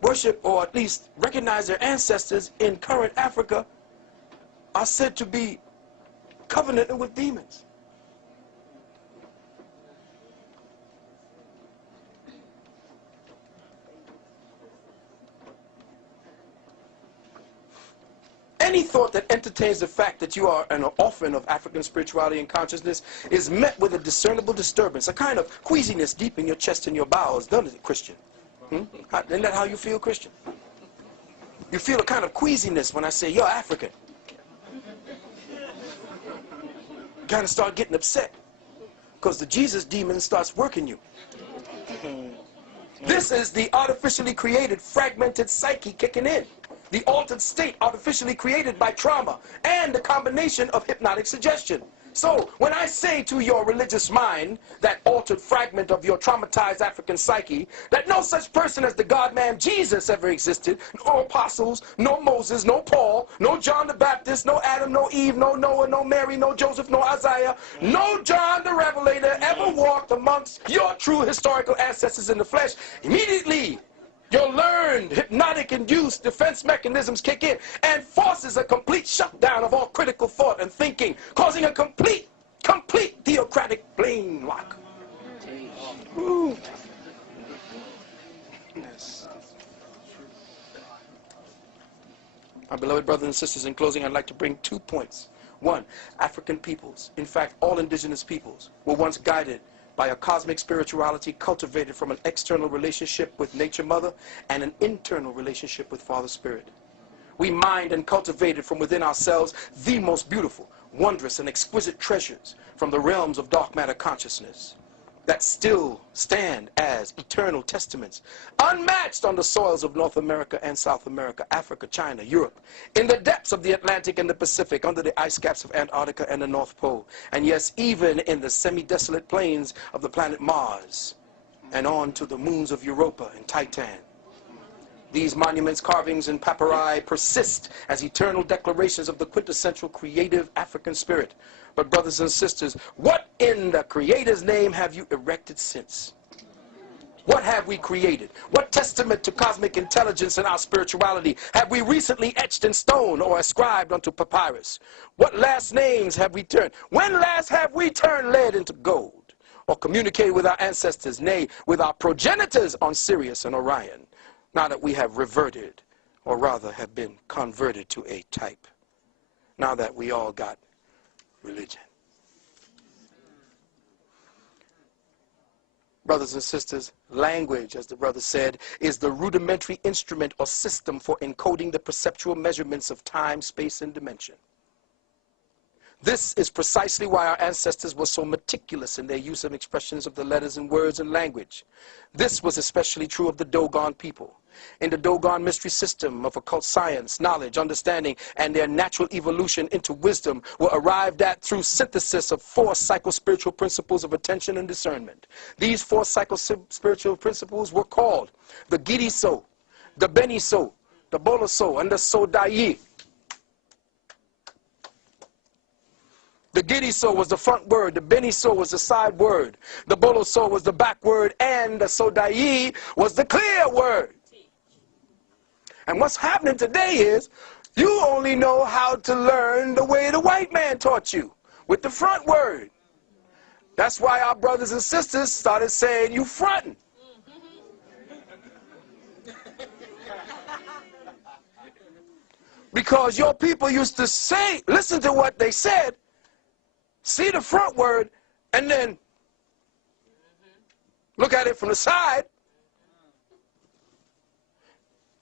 worship or at least recognize their ancestors in current Africa are said to be covenanted with demons. Any thought that entertains the fact that you are an orphan of African spirituality and consciousness is met with a discernible disturbance, a kind of queasiness deep in your chest and your bowels, doesn't it, Christian? Isn't that how you feel, Christian? You feel a kind of queasiness when I say you're African. You kind of start getting upset because the Jesus demon starts working you. This is the artificially created, fragmented psyche kicking in. The altered state artificially created by trauma and the combination of hypnotic suggestion. So when I say to your religious mind, that altered fragment of your traumatized African psyche, that no such person as the God-man Jesus ever existed, no apostles, no Moses, no Paul, no John the Baptist, no Adam, no Eve, no Noah, no Mary, no Joseph, no Isaiah, no John the Revelator ever walked amongst your true historical ancestors in the flesh, immediately your learned, hypnotic-induced defense mechanisms kick in and forces a complete shutdown of all critical thought and thinking, causing a complete theocratic blame lock. Ooh. Yes. My beloved brothers and sisters, in closing, I'd like to bring 2 points. One, African peoples, in fact, all indigenous peoples, were once guided by a cosmic spirituality cultivated from an external relationship with Nature Mother and an internal relationship with Father Spirit. We mined and cultivated from within ourselves the most beautiful, wondrous, and exquisite treasures from the realms of dark matter consciousness. that still stand as eternal testaments, unmatched on the soils of North America and South America, Africa, China, Europe, in the depths of the Atlantic and the Pacific, under the ice caps of Antarctica and the North Pole, and yes, even in the semi-desolate plains of the planet Mars, and on to the moons of Europa and Titan. These monuments, carvings, and papyri persist as eternal declarations of the quintessential creative African spirit. But brothers and sisters, what in the Creator's name have you erected since? What have we created? What testament to cosmic intelligence and our spirituality have we recently etched in stone or ascribed unto papyrus? What last names have we turned? When last have we turned lead into gold? Or communicated with our ancestors, nay, with our progenitors on Sirius and Orion, now that we have reverted, or rather have been converted to a type, now that we all got religion. Brothers and sisters, language, as the brother said, is the rudimentary instrument or system for encoding the perceptual measurements of time, space, and dimension. This is precisely why our ancestors were so meticulous in their use of expressions of the letters and words and language. This was especially true of the Dogon people. In the Dogon mystery system of occult science, knowledge, understanding, and their natural evolution into wisdom were arrived at through synthesis of 4 psycho-spiritual principles of attention and discernment. These 4 psycho-spiritual principles were called the Gidi-so, the Beni-so, the Bolo-so, and the So-dai. The Gidi-so was the front word, the Beni-so was the side word, the Bolo-so was the back word, and the So-dai was the clear word. And what's happening today is you only know how to learn the way the white man taught you, with the front word. That's why our brothers and sisters started saying, you fronting. Because your people used to say, listen to what they said, see the front word, and then look at it from the side,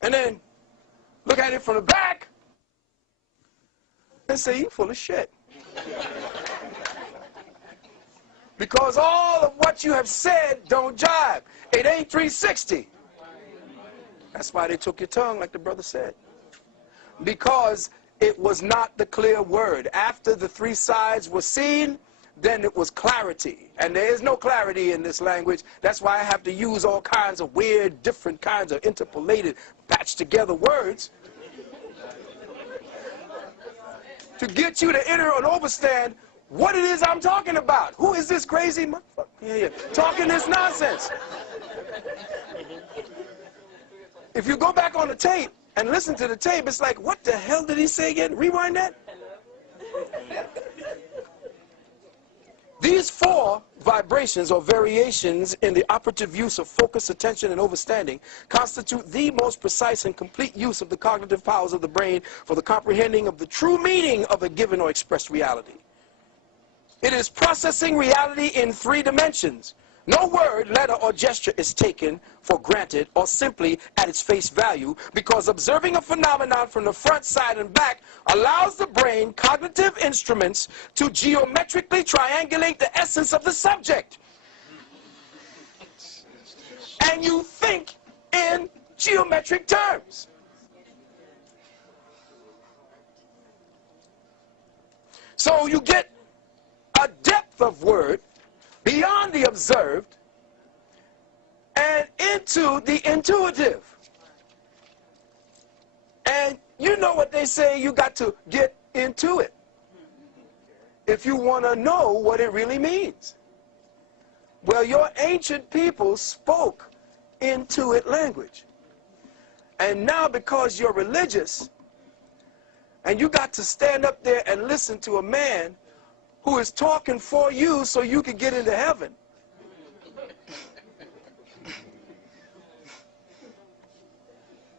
and then look at it from the back, and say, you full of shit. Because all of what you have said don't jive. It ain't 360. That's why they took your tongue, like the brother said. Because it was not the clear word. After the 3 sides were seen, then it was clarity. And there is no clarity in this language. That's why I have to use all kinds of weird, different kinds of interpolated, patched together words to get you to enter and understand what it is I'm talking about. Who is this crazy motherfucker talking this nonsense? If you go back on the tape and listen to the tape, it's like, what the hell did he say again? Rewind that. These 4 vibrations or variations in the operative use of focus, attention, and understanding constitute the most precise and complete use of the cognitive powers of the brain for the comprehending of the true meaning of a given or expressed reality. It is processing reality in 3 dimensions. No word, letter, or gesture is taken for granted or simply at its face value, because observing a phenomenon from the front, side, and back allows the brain cognitive instruments to geometrically triangulate the essence of the subject. And you think in geometric terms. So you get a depth of word beyond the observed and into the intuitive. And you know what they say, you got to get into it if you want to know what it really means. Well, your ancient people spoke Intuit language. And now because you're religious and you got to stand up there and listen to a man who is talking for you so you can get into heaven.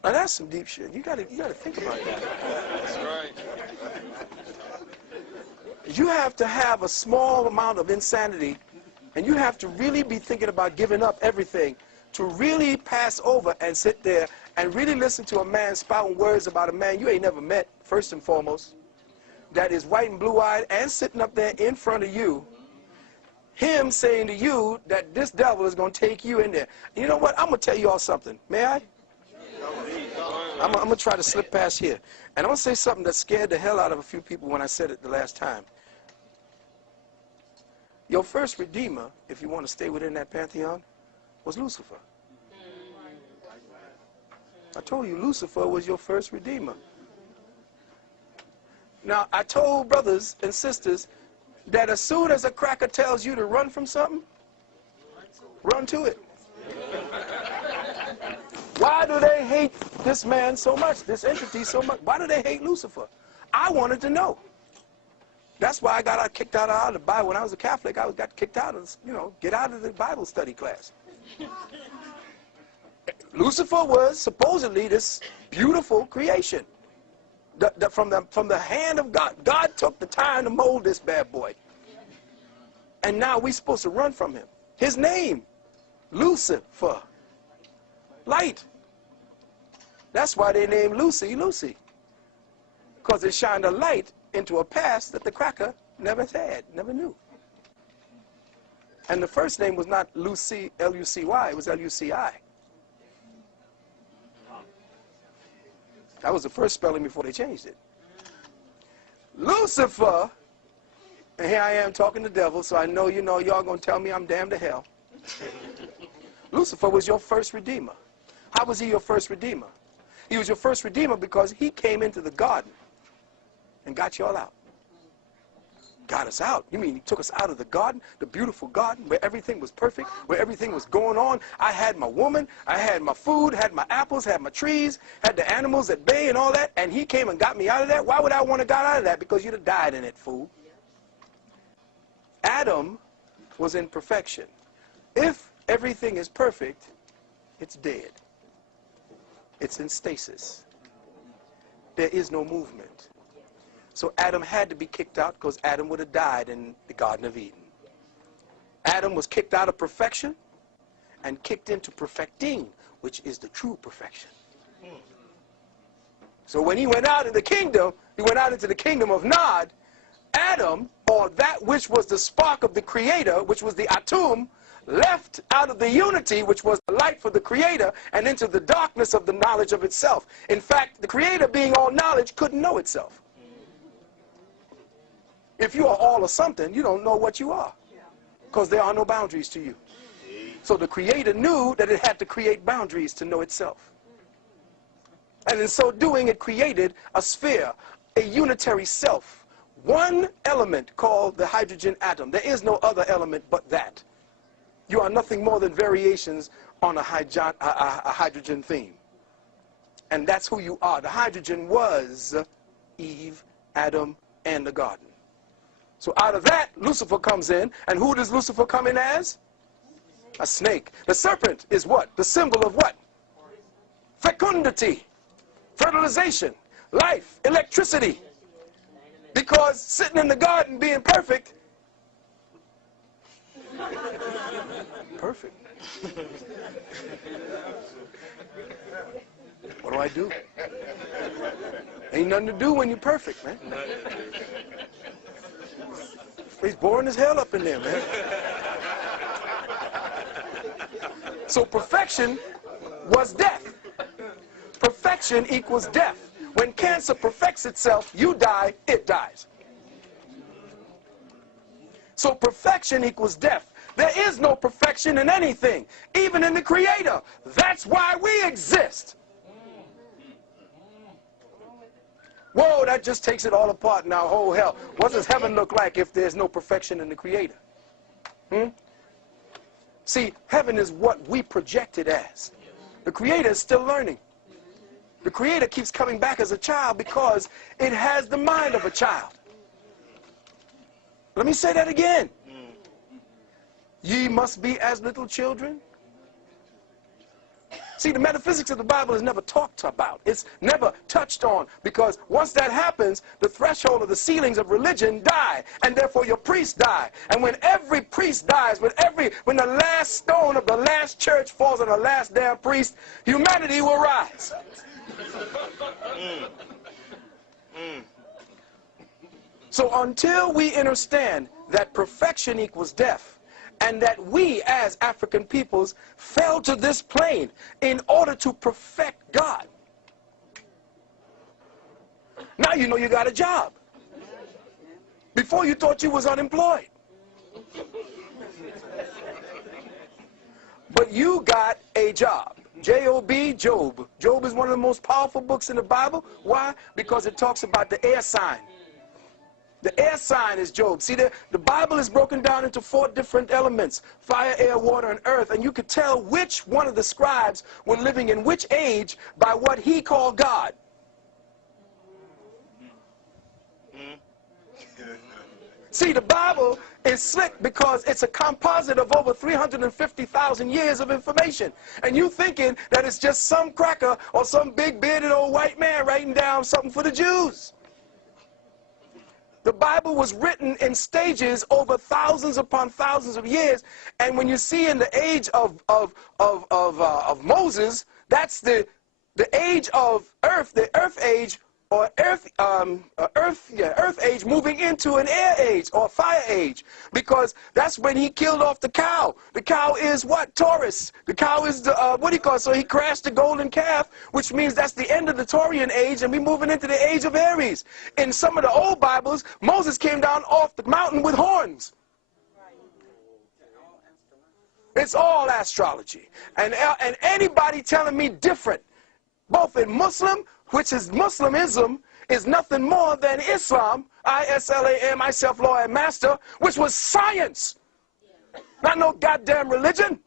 Now that's some deep shit. You gotta think about that. That's right. You have to have a small amount of insanity, and you have to really be thinking about giving up everything to really pass over and sit there and really listen to a man spouting words about a man you ain't never met, first and foremost, that is white and blue-eyed and sitting up there in front of you. him saying to you that this devil is going to take you in there. You know what? I'm going to tell you all something. May I? I'm going to try to slip past here. And I'm going to say something that scared the hell out of a few people when I said it the last time. Your first redeemer, if you want to stay within that pantheon, was Lucifer. I told you Lucifer was your first redeemer. Now, I told brothers and sisters that as soon as a cracker tells you to run from something, run to it. Why do they hate this man so much, this entity so much? Why do they hate Lucifer? I wanted to know. That's why I got kicked out of the Bible. When I was a Catholic, I got kicked out of, get out of the Bible study class. Lucifer was supposedly this beautiful creation. From the hand of God. God took the time to mold this bad boy. And now we're supposed to run from him. His name, Lucifer. Light. That's why they named Lucy, Lucy. Because it shined a light into a past that the cracker never had, never knew. And the first name was not Lucy, L-U-C-Y, it was L-U-C-I. That was the first spelling before they changed it. Lucifer, and here I am talking to the devil, so I know y'all going to tell me I'm damned to hell. Lucifer was your first redeemer. How was he your first redeemer? He was your first redeemer because he came into the garden and got y'all out. Got us out. You mean he took us out of the garden, the beautiful garden where everything was perfect, where everything was going on. I had my woman, I had my food, had my apples, had my trees, had the animals at bay and all that, and he came and got me out of that. Why would I want to get out of that? Because you'd have died in it, fool. Adam was in perfection. If everything is perfect, it's dead. It's in stasis. There is no movement. So Adam had to be kicked out because Adam would have died in the Garden of Eden. Adam was kicked out of perfection and kicked into perfecting, which is the true perfection. So when he went out in the kingdom, he went out into the kingdom of Nod. Adam, or that which was the spark of the Creator, which was the Atum, left out of the unity, which was the light for the Creator, and into the darkness of the knowledge of itself. In fact, the Creator, being all knowledge, couldn't know itself. If you are all or something, you don't know what you are, because there are no boundaries to you. So the Creator knew that it had to create boundaries to know itself. And in so doing, it created a sphere, a unitary self, one element called the hydrogen atom. There is no other element but that. You are nothing more than variations on a hydrogen theme. And that's who you are. The hydrogen was Eve, Adam, and the garden. So out of that, Lucifer comes in. And who does Lucifer come in as? A snake. The serpent is what? The symbol of what? Fecundity, fertilization, life, electricity. Because sitting in the garden being perfect, perfect. What do I do? Ain't nothing to do when you're perfect, man. It's boring as hell up in there, man. So perfection was death. Perfection equals death. When cancer perfects itself, you die, it dies. So perfection equals death. There is no perfection in anything, even in the Creator. That's why we exist. Whoa, that just takes it all apart now. Oh, hell. What does heaven look like if there's no perfection in the Creator? See, heaven is what we project it as. The Creator is still learning. The Creator keeps coming back as a child because it has the mind of a child. Let me say that again. Ye must be as little children. See, the metaphysics of the Bible is never talked about. It's never touched on, because once that happens, the threshold of the ceilings of religion die, and therefore your priests die. And when every priest dies, when the last stone of the last church falls on the last damn priest, humanity will rise. So until we understand that perfection equals death, And that we as African peoples fell to this plane in order to perfect God. Now you know you got a job. Before you thought you was unemployed. But you got a job. J-O-B, Job. Job is one of the most powerful books in the Bible. Why? Because it talks about the air sign. The air sign is Job. See, the Bible is broken down into 4 different elements: fire, air, water, and earth. And you could tell which one of the scribes were living in which age by what he called God. See, the Bible is slick because it's a composite of over 350,000 years of information. And you thinking that it's just some cracker or some big bearded old white man writing down something for the Jews. The Bible was written in stages over thousands upon thousands of years. And when you see in the age of Moses, that's the age of earth, the earth age, or earth age moving into an air age or fire age, because that's when he killed off the cow. The cow is what? Taurus. The cow is the what do you call it? So he crashed the golden calf, which means that's the end of the Taurian age, and we're moving into the age of Aries. In some of the old Bibles, Moses came down off the mountain with horns. It's all astrology, and anybody telling me different, both in Muslim, which is Muslimism, is nothing more than Islam, I-S-L-A-M, I self-law and master, which was science, not no goddamn religion.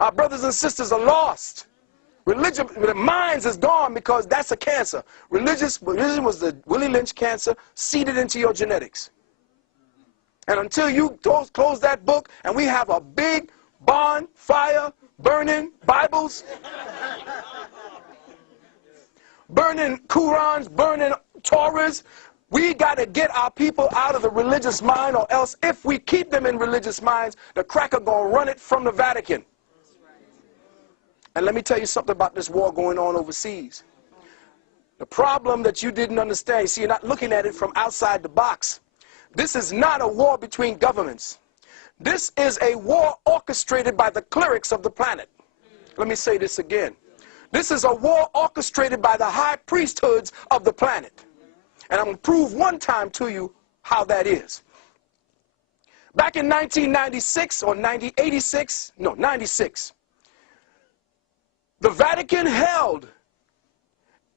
Our brothers and sisters are lost. Religion, their minds is gone because that's a cancer. Religion was the Willie Lynch cancer seeded into your genetics. And until you close that book and we have a big bonfire burning Bibles, burning Qurans, burning Torahs, we got to get our people out of the religious mind, or else if we keep them in religious minds, the cracker going to run it from the Vatican. And let me tell you something about this war going on overseas. The problem that you didn't understand, you see, you're not looking at it from outside the box. This is not a war between governments. This is a war orchestrated by the clerics of the planet. Let me say this again. This is a war orchestrated by the high priesthoods of the planet. And I'm going to prove one time to you how that is. Back in 1996 or 96, the Vatican held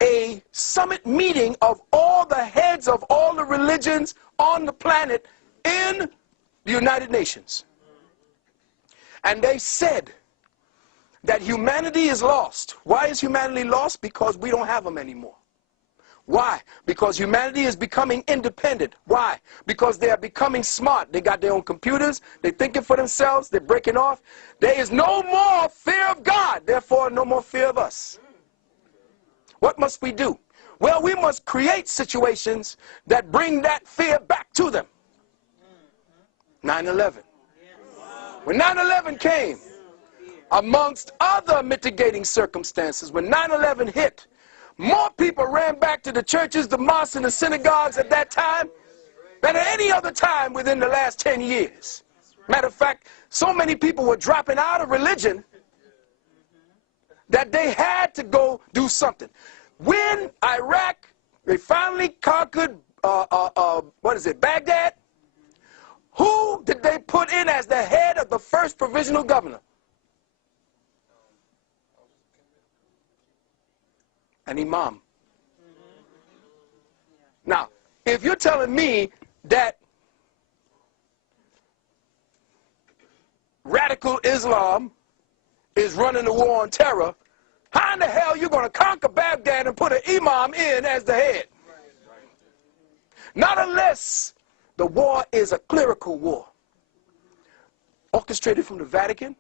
a summit meeting of all the heads of all the religions on the planet in the United Nations. And they said that humanity is lost. Why is humanity lost? Because we don't have them anymore. Why? Because humanity is becoming independent. Why? Because they are becoming smart. They got their own computers. They're thinking for themselves. They're breaking off. There is no more fear of God. Therefore, no more fear of us. What must we do? Well, we must create situations that bring that fear back to them. 9/11. When 9/11 came, amongst other mitigating circumstances, when 9/11 hit, more people ran back to the churches, the mosques, and the synagogues at that time than at any other time within the last 10 years. Matter of fact, so many people were dropping out of religion that they had to go do something. When Iraq, they finally conquered, Baghdad, who did they put in as the head of the first provisional governor? An imam. Now, if you're telling me that radical Islam is running the war on terror, how in the hell are you going to conquer Baghdad and put an imam in as the head? Not unless the war is a clerical war, orchestrated from the Vatican,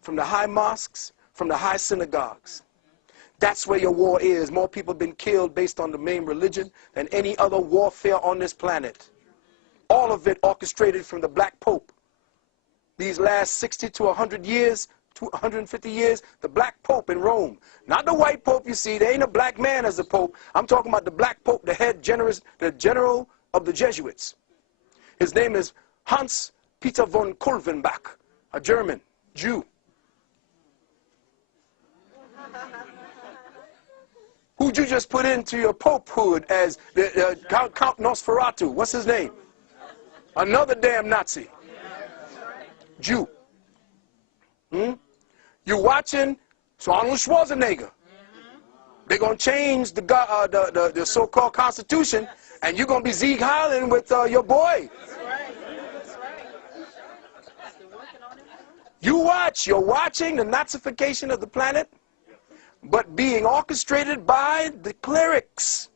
from the high mosques, from the high synagogues. That's where your war is. More people have been killed based on the main religion than any other warfare on this planet. All of it orchestrated from the Black Pope. These last 60 to 100 years, 150 years, the Black Pope in Rome. Not the white Pope you see. There ain't a black man as the Pope. I'm talking about the Black Pope, the head general of the Jesuits. His name is Hans Peter von Kulvenbach, a German Jew, who'd you just put into your popehood as the Count Nosferatu? What's his name? Another damn Nazi. Jew. You're watching Arnold Schwarzenegger. They're going to change the so-called Constitution, and you're going to be Sieg Heiling with your boy. You're watching the Nazification of the planet, but being orchestrated by the clerics.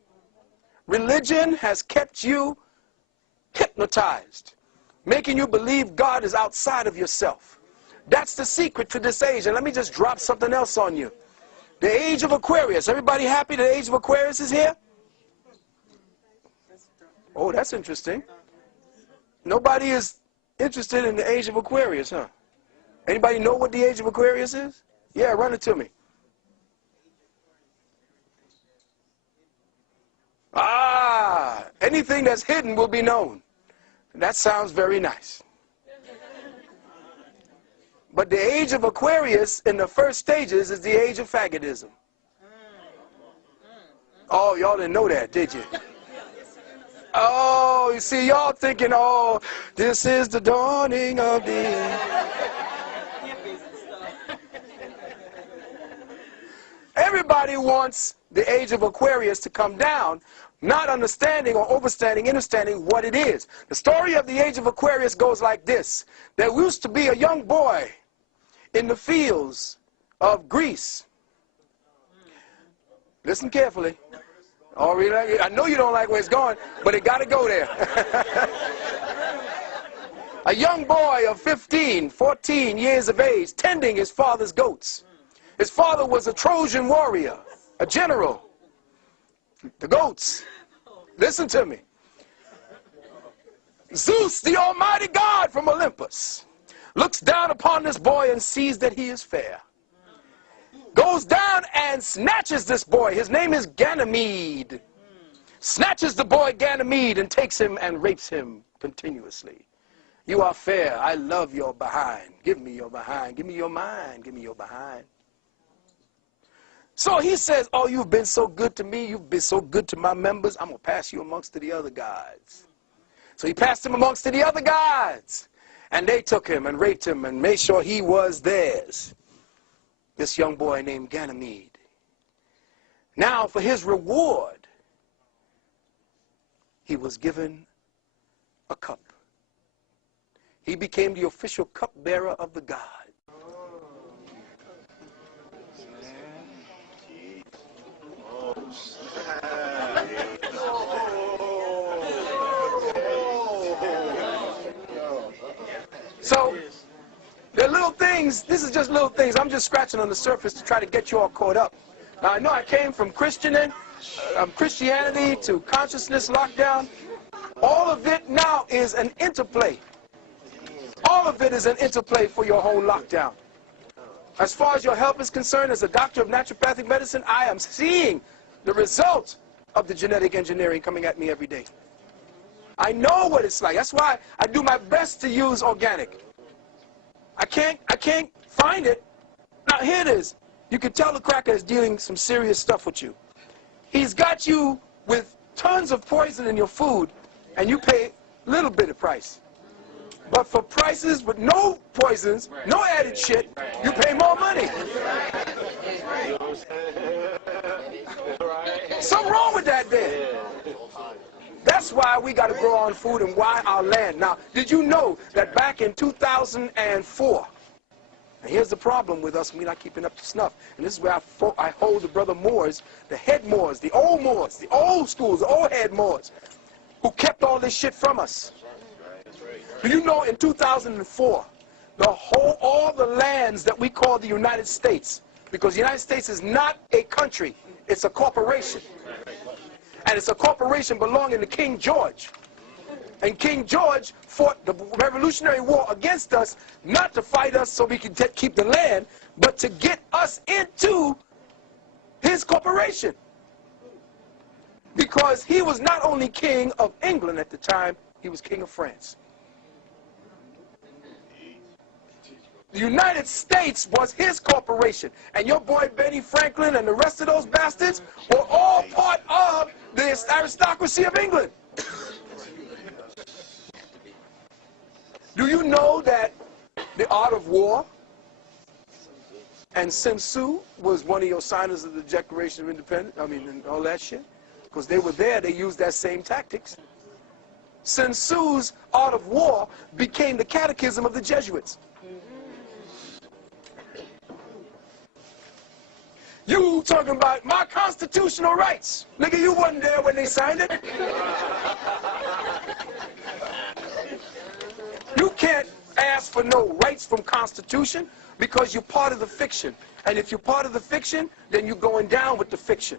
Religion has kept you hypnotized, making you believe God is outside of yourself. That's the secret to this age. And let me just drop something else on you. The age of Aquarius. Everybody happy the age of Aquarius is here? Oh, that's interesting. Nobody is interested in the age of Aquarius, huh? Anybody know what the age of Aquarius is? Yeah, run it to me. Ah, anything that's hidden will be known. That sounds very nice. But the age of Aquarius in the first stages is the age of faggotism. Oh, y'all didn't know that, did you? Oh, you see, y'all thinking, oh, this is the dawning of the... Everybody wants the age of Aquarius to come down, not understanding or understanding what it is. The story of the age of Aquarius goes like this. There used to be a young boy in the fields of Greece. Listen carefully. Oh, really? I know you don't like where it's going, but it got to go there. A young boy of 15, 14 years of age, tending his father's goats. His father was a Trojan warrior, a general. The goats. Listen to me. Zeus, the almighty God from Olympus, looks down upon this boy and sees that he is fair. Goes down and snatches this boy. His name is Ganymede. Snatches the boy Ganymede and takes him and rapes him continuously. You are fair. I love your behind. Give me your behind. Give me your mind. Give me your behind. So he says, oh, you've been so good to me. You've been so good to my members. I'm going to pass you amongst the other gods. So he passed him amongst the other gods. And they took him and raped him and made sure he was theirs. This young boy named Ganymede. Now, for his reward, he was given a cup. He became the official cupbearer of the god. So, there are little things, this is just little things. I'm just scratching on the surface to try to get you all caught up. Now, I know I came from Christianity to consciousness lockdown. All of it now is an interplay. All of it is an interplay for your whole lockdown. As far as your health is concerned, as a doctor of naturopathic medicine, I am seeing the result of the genetic engineering coming at me every day. I know what it's like. That's why I do my best to use organic. I can't find it. Now here it is. You can tell the cracker is dealing some serious stuff with you. He's got you with tons of poison in your food, and you pay a little bit of price. But for prices with no poisons, no added shit, you pay more money. Something wrong with that there. That's why we got to grow our own food and why our land. Now, did you know that back in 2004, and here's the problem with us, we're not keeping up to snuff, and this is where I hold the brother Moors, the head Moors, the old schools, the old head Moors, who kept all this shit from us. Do you know in 2004, all the lands that we call the United States, because the United States is not a country, it's a corporation. And it's a corporation belonging to King George. And King George fought the Revolutionary War against us, not to fight us so we could keep the land, but to get us into his corporation. Because he was not only king of England at the time, he was king of France. The United States was his corporation. And your boy Benny Franklin and the rest of those bastards were all part of the aristocracy of England. Do you know that the art of war and Sun Tzu was one of your signers of the Declaration of Independence? I mean, and all that shit? Because they were there, they used that same tactics. Sun Tzu's art of war became the catechism of the Jesuits. You talking about my constitutional rights. Nigga, you wasn't there when they signed it. You can't ask for no rights from Constitution because you're part of the fiction. And if you're part of the fiction, then you're going down with the fiction.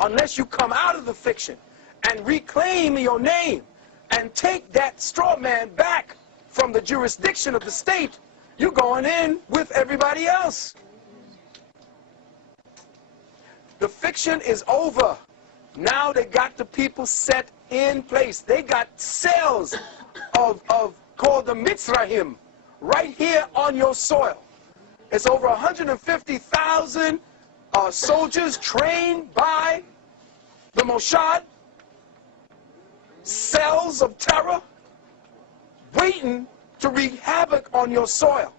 Unless you come out of the fiction and reclaim your name and take that straw man back from the jurisdiction of the state, you're going in with everybody else. The fiction is over. Now they got the people set in place. They got cells called the Mitzrayim right here on your soil. It's over 150,000 soldiers trained by the Mossad, cells of terror, waiting to wreak havoc on your soil.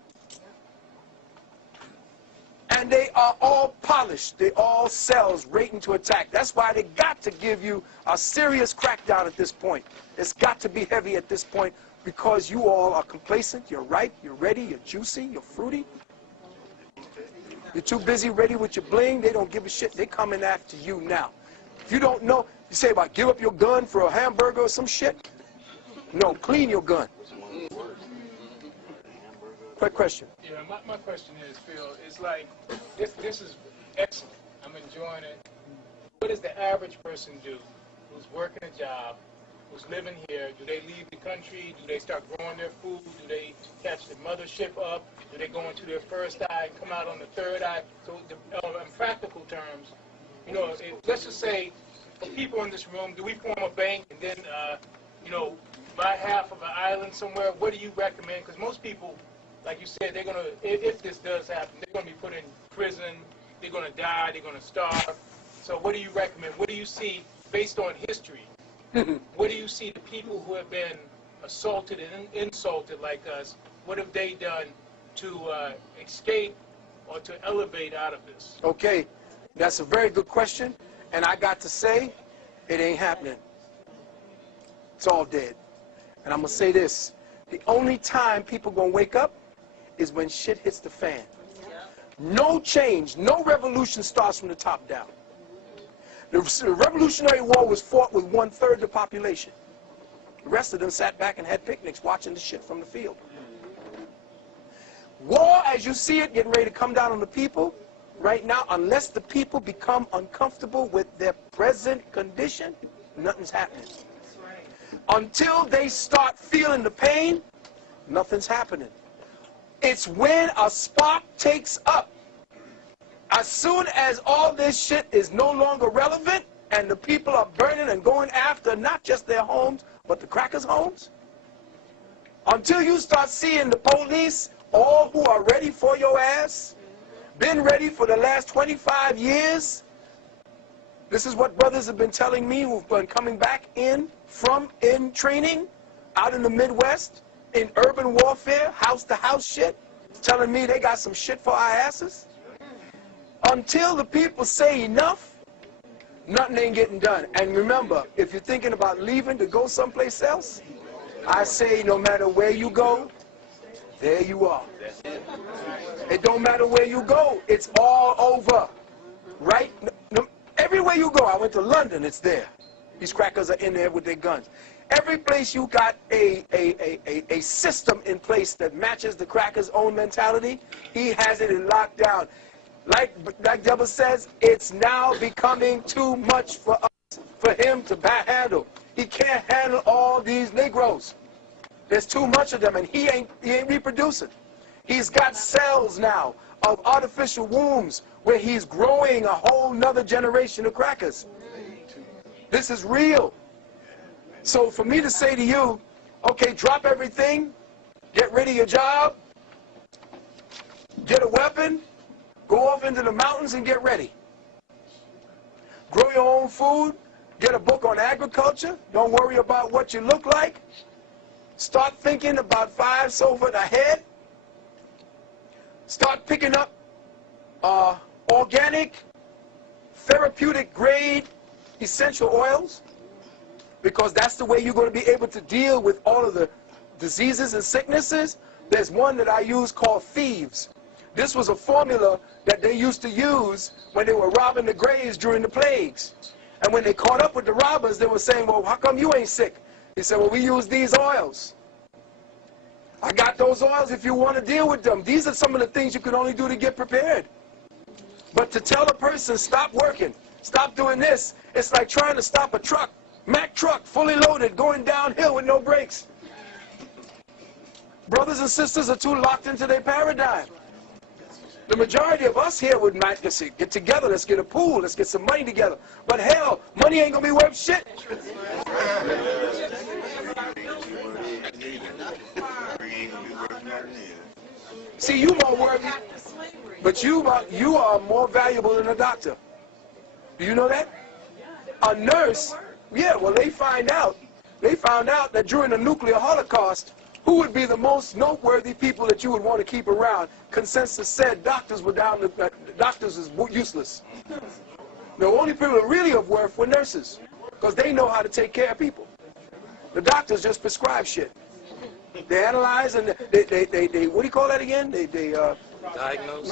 And they are all polished. They all cells waiting to attack. That's why they got to give you a serious crackdown at this point. It's got to be heavy at this point because you all are complacent, you're ripe, you're ready, you're juicy, you're fruity. You're too busy ready with your bling. They don't give a shit. They're coming after you now. If you don't know, you say about give up your gun for a hamburger or some shit. No, clean your gun. Quick question. Yeah, my question is, Phil, it's like, this is excellent. I'm enjoying it. What does the average person do who's working a job, who's living here? Do they leave the country? Do they start growing their food? Do they catch the mothership up? Do they go into their first eye and come out on the third eye? So in practical terms, you know, let's just say, for people in this room, do we form a bank and then, you know, buy half of an island somewhere? What do you recommend? Because most people, like you said, they're going to, if this does happen, they're going to be put in prison, they're going to die, they're going to starve. So what do you recommend? What do you see, based on history, what do you see the people who have been assaulted and insulted like us, what have they done to escape or to elevate out of this? Okay, that's a very good question. And I got to say, it ain't happening. It's all dead. And I'm going to say this. The only time people going to wake up is when shit hits the fan. No change, no revolution starts from the top down. The Revolutionary War was fought with 1/3 the population. The rest of them sat back and had picnics watching the shit from the field. War, as you see it, getting ready to come down on the people right now, unless the people become uncomfortable with their present condition, nothing's happening. Until they start feeling the pain, nothing's happening. It's when a spark takes up. As soon as all this shit is no longer relevant and the people are burning and going after not just their homes, but the crackers' homes, until you start seeing the police, all who are ready for your ass, been ready for the last 25 years. This is what brothers have been telling me who've been coming back from training out in the Midwest, in urban warfare, house-to-house shit, telling me they got some shit for our asses. Until the people say enough, nothing ain't getting done. And remember, if you're thinking about leaving to go someplace else, I say no matter where you go, there you are. It don't matter where you go, it's all over. Right? Everywhere you go, I went to London, it's there. These crackers are in there with their guns. Every place you got a system in place that matches the cracker's own mentality, he has it in lockdown. Like Deborah says, it's now becoming too much for us, for him to handle. He can't handle all these Negroes. There's too much of them, and he ain't reproducing. He's got cells now of artificial wombs where he's growing a whole nother generation of crackers. This is real. So for me to say to you, okay, drop everything, get rid of your job, get a weapon, go off into the mountains and get ready. Grow your own food, get a book on agriculture, don't worry about what you look like. Start thinking about 5 sofa ahead. Start picking up organic, therapeutic grade essential oils, because that's the way you're going to be able to deal with all of the diseases and sicknesses. There's one that I use called Thieves. This was a formula that they used to use when they were robbing the graves during the plagues. And when they caught up with the robbers, they were saying, well, how come you ain't sick? He said, well, we use these oils. I got those oils if you want to deal with them. These are some of the things you can only do to get prepared. But to tell a person, stop working, stop doing this, it's like trying to stop a truck, Mack truck, fully loaded, going downhill with no brakes. Brothers and sisters are too locked into their paradigm. The majority of us here would not just get together, let's get a pool, let's get some money together. But hell, money ain't going to be worth shit. See, you more worthy, but you are more valuable than a doctor. Do you know that? A nurse, yeah, well, they found out that during the nuclear holocaust, who would be the most noteworthy people that you would want to keep around? Consensus said doctors were doctors is useless. The only people that really of worth were nurses, because they know how to take care of people. The doctors just prescribe shit. They analyze and they what do you call that again? They diagnose?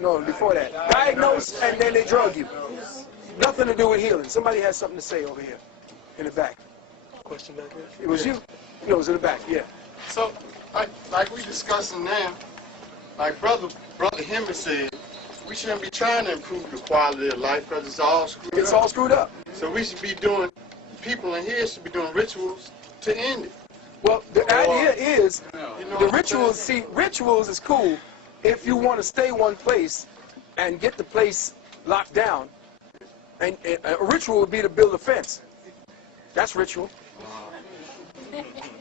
No, before that. Diagnose and then they drug you. Nothing to do with healing. Somebody has something to say over here in the back. Question back there? It was you? No, it was in the back, yeah. So, like we discussing now, like Brother Henry said, we shouldn't be trying to improve the quality of life because it's all screwed up. It's all screwed up. So we should be doing, people in here should be doing rituals to end it. Well, the idea is, You know the what I'm rituals, saying? see, rituals is cool if you want to stay one place and get the place locked down. And a ritual would be to build a fence. That's ritual.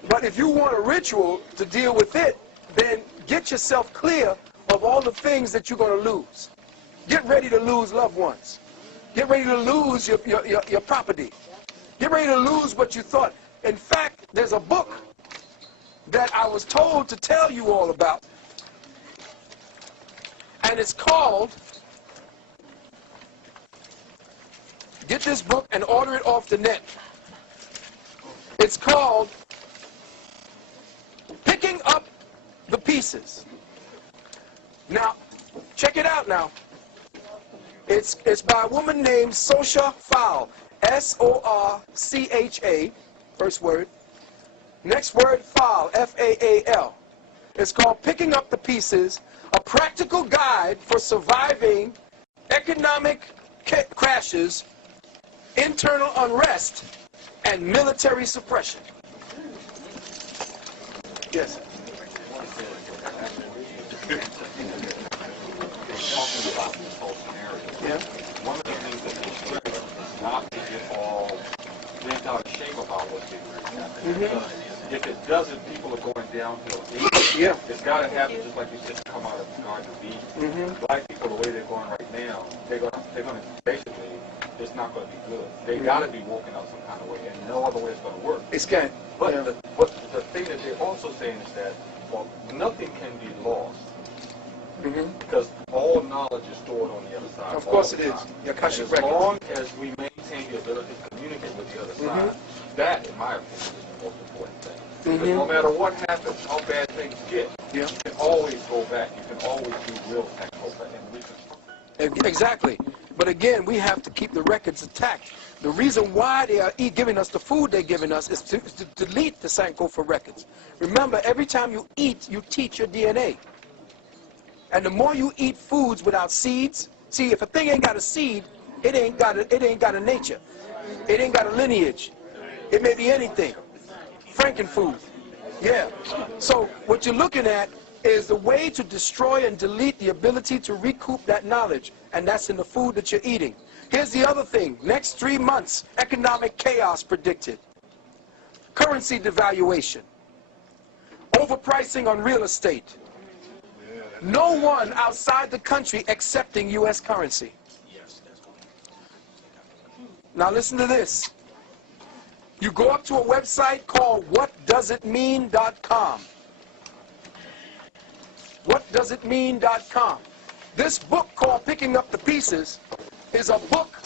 But if you want a ritual to deal with it, then get yourself clear of all the things that you're going to lose. Get ready to lose loved ones. Get ready to lose your property. Get ready to lose what you thought. In fact, there's a book that I was told to tell you all about. And it's called, get this book and order it off the net. It's called Picking Up the Pieces. Now, check it out now. It's by a woman named Sorcha Faal. S-O-R-C-H-A, first word. Next word, Faal, F-A-A-L. It's called Picking Up the Pieces, a practical guide for surviving economic crashes, internal unrest, and military suppression. Yes. Yeah. One of the things that is critical not to get all bent out of shape about what's getting ready to happen. Because if it doesn't, people are going downhill. Yeah. It's got to happen, just like you said, to come out of the Garden of Eden. Black people, the way they're going right now, they're going to basically, it's not going to be good. They got to be woken up some kind of way, and no other way it's going to work. It's can't. But Yeah. the thing that they're also saying is that, well, nothing can be lost. Because all knowledge is stored on the other side. Of course it is. And Akashic as records. long as we maintain the ability to communicate with the other side, that, in my opinion, is the most important thing. Because no matter what happens, how bad things get, you can always go back. You can always do real technical and reconstruct. Exactly. But again, we have to keep the records intact. The reason why they are giving us the food they're giving us is to delete the Sankofa records. Remember, every time you eat, you teach your DNA. And the more you eat foods without seeds, see, if a thing ain't got a seed, it ain't got a nature. It ain't got a lineage. It may be anything. Frankenfood. Yeah. So what you're looking at is the way to destroy and delete the ability to recoup that knowledge. And that's in the food that you're eating. Here's the other thing. Next 3 months, economic chaos predicted. Currency devaluation. Overpricing on real estate. No one outside the country accepting U.S. currency. Now listen to this. You go up to a website called whatdoesitmean.com. Whatdoesitmean.com. This book called Picking Up the Pieces is a book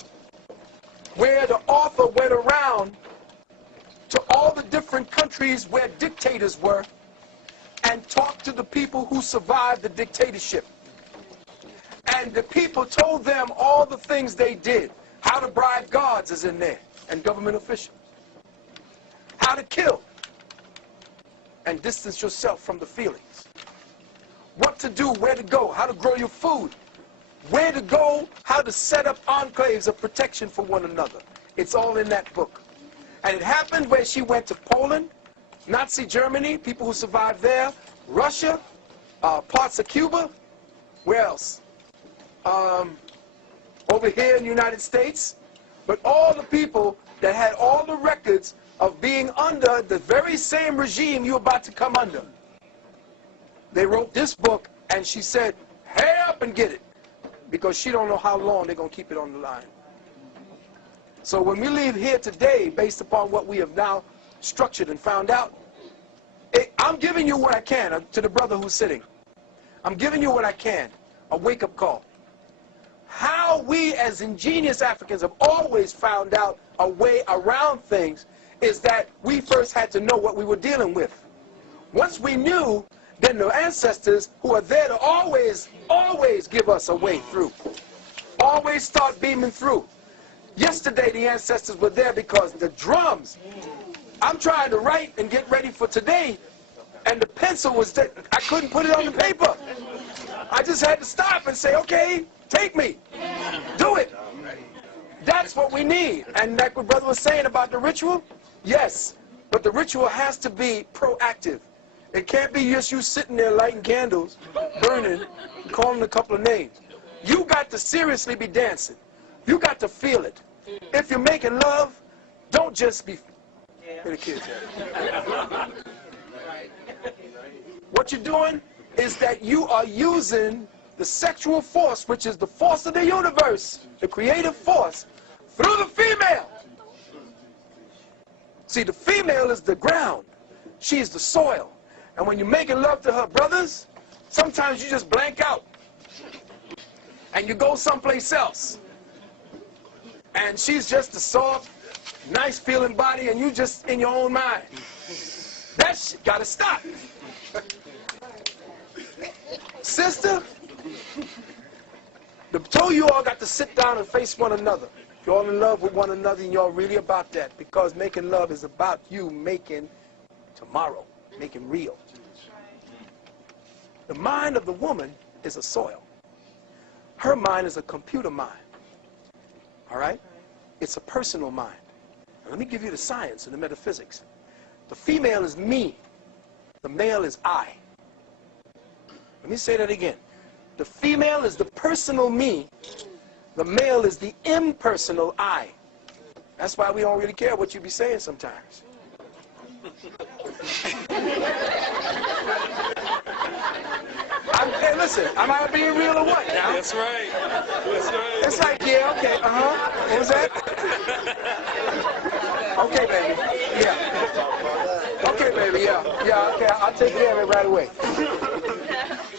where the author went around to all the different countries where dictators were and talked to the people who survived the dictatorship. And the people told them all the things they did. How to bribe guards is in there, and government officials. How to kill and distance yourself from the feelings. What to do, where to go, how to grow your food, where to go, how to set up enclaves of protection for one another. It's all in that book. And it happened where she went to Poland, Nazi Germany, people who survived there, Russia, parts of Cuba, where else? Over here in the United States. But all the people that had all the records of being under the very same regime you're about to come under. They wrote this book, and she said, hurry up and get it, because she don't know how long they're going to keep it on the line. So when we leave here today, based upon what we have now structured and found out, I'm giving you what I can to the brother who's sitting. I'm giving you what I can, a wake-up call. How we as ingenious Africans have always found out a way around things is that we first had to know what we were dealing with. Once we knew, then the ancestors who are there to always give us a way through. Always start beaming through. Yesterday the ancestors were there because the drums, I'm trying to write and get ready for today, and the pencil was there. I couldn't put it on the paper. I just had to stop and say, okay, take me. Do it. That's what we need. And like what brother was saying about the ritual, yes, but the ritual has to be proactive. It can't be just you sitting there lighting candles, burning, calling a couple of names. You got to seriously be dancing. You got to feel it. If you're making love, don't just be... Where the kids at? What you're doing is that you are using the sexual force, which is the force of the universe, the creative force, through the female. See, the female is the ground. She's the soil. And when you're making love to her brothers, sometimes you just blank out. And you go someplace else. And she's just a soft, nice feeling body, and you just in your own mind. That shit gotta stop. Sister, the two of you all got to sit down and face one another. You're all in love with one another, and you're really about that, because making love is about you making tomorrow, making real. The mind of the woman is a soil. Her mind is a computer mind. All right? It's a personal mind. Now, let me give you the science and the metaphysics. The female is me. The male is I. Let me say that again. The female is the personal me. The male is the impersonal I. That's why we don't really care what you be saying sometimes. Hey, listen, am I being real or what now? That's right. That's right. It's like, yeah, okay, What was that? Okay, baby. Yeah. Okay, baby, yeah. Yeah, okay, I'll take care of it right away.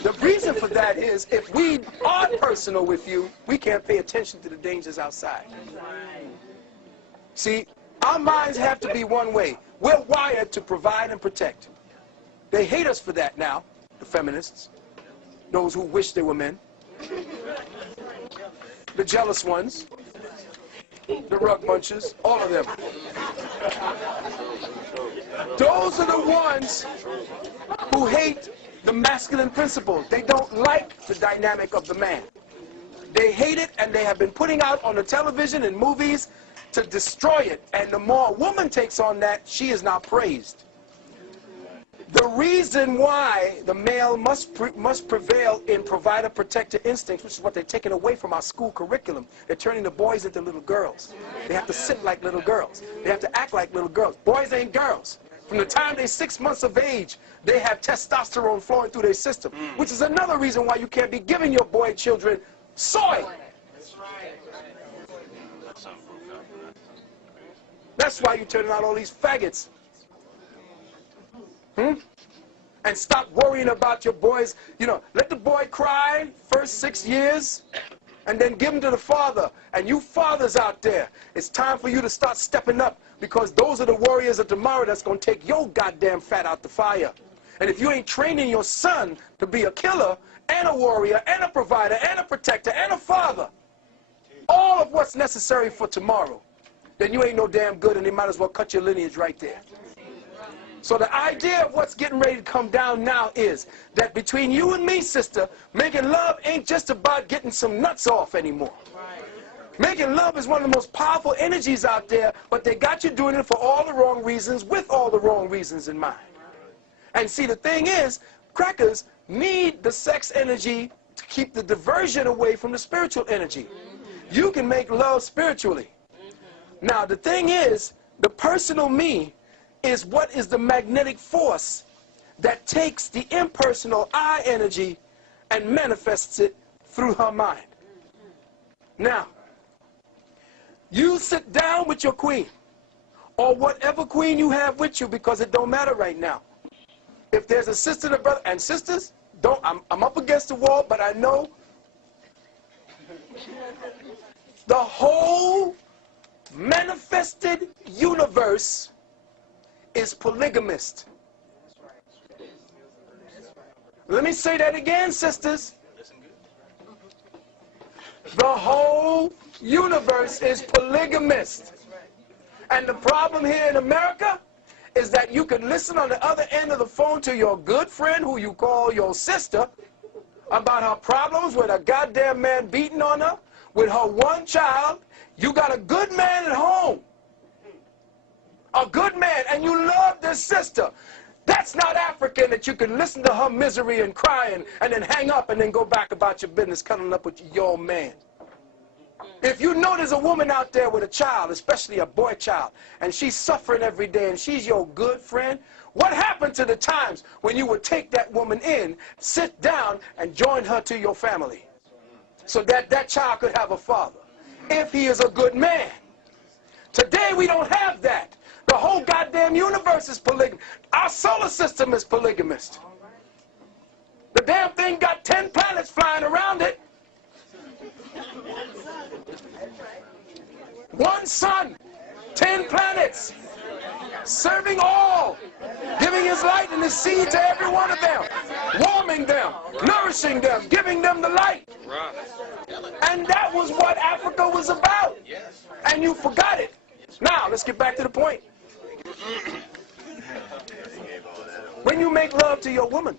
The reason for that is if we are personal with you, we can't pay attention to the dangers outside. See, our minds have to be one way. We're wired to provide and protect. They hate us for that now, the feminists, those who wish they were men, the jealous ones, the rug munchers, all of them. Those are the ones who hate the masculine principle. They don't like the dynamic of the man. They hate it, and they have been putting out on the television and movies to destroy it. And the more a woman takes on that, she is now praised. The reason why the male must prevail in provider-protector instincts, which is what they're taking away from our school curriculum. They're turning the boys into little girls. They have to sit like little girls. They have to act like little girls. Boys ain't girls. From the time they're 6 months of age, they have testosterone flowing through their system, which is another reason why you can't be giving your boy children soy. That's why you're turning out all these faggots. And stop worrying about your boys. You know, let the boy cry first 6 years, and then give him to the father. And you fathers out there, it's time for you to start stepping up, because those are the warriors of tomorrow that's going to take your goddamn fat out the fire. And if you ain't training your son to be a killer and a warrior and a provider and a protector and a father, all of what's necessary for tomorrow, then you ain't no damn good, and they might as well cut your lineage right there. So the idea of what's getting ready to come down now is that between you and me, sister, making love ain't just about getting some nuts off anymore. Making love is one of the most powerful energies out there, but they got you doing it for all the wrong reasons, with all the wrong reasons in mind. And see, the thing is, crackers need the sex energy to keep the diversion away from the spiritual energy. You can make love spiritually. Now, the thing is, the personal me is what is the magnetic force that takes the impersonal I energy and manifests it through her mind. Now, you sit down with your queen, or whatever queen you have with you, because it don't matter right now. If there's a sister and a brother, and sisters, I'm up against the wall, but I know the whole manifested universe is polygamist. Let me say that again, sisters. The whole universe is polygamist. And the problem here in America is that you can listen on the other end of the phone to your good friend, who you call your sister, about her problems with a goddamn man beating on her, with her one child. You got a good man at home. A good man, and you love this sister. That's not African, that you can listen to her misery and crying and then hang up and then go back about your business, cuddling up with your man. If you know there's a woman out there with a child, especially a boy child, and she's suffering every day and she's your good friend, what happened to the times when you would take that woman in, sit down, and join her to your family so that that child could have a father, if he is a good man? Today we don't have that. The whole goddamn universe is polygamous. Our solar system is polygamist. The damn thing got 10 planets flying around it. One sun, 10 planets, serving all, giving his light and his seed to every one of them, warming them, nourishing them, giving them the light. And that was what Africa was about. And you forgot it. Now, let's get back to the point. When you make love to your woman,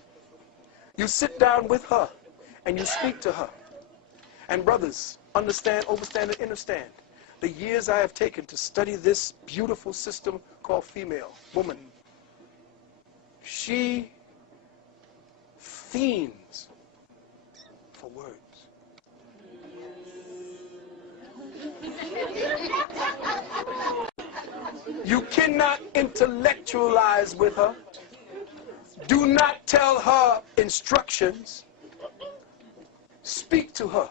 you sit down with her and you speak to her. And brothers, understand, overstand, and understand the years I have taken to study this beautiful system called female, woman. She fiends for words. You cannot intellectualize with her. Do not tell her instructions. Speak to her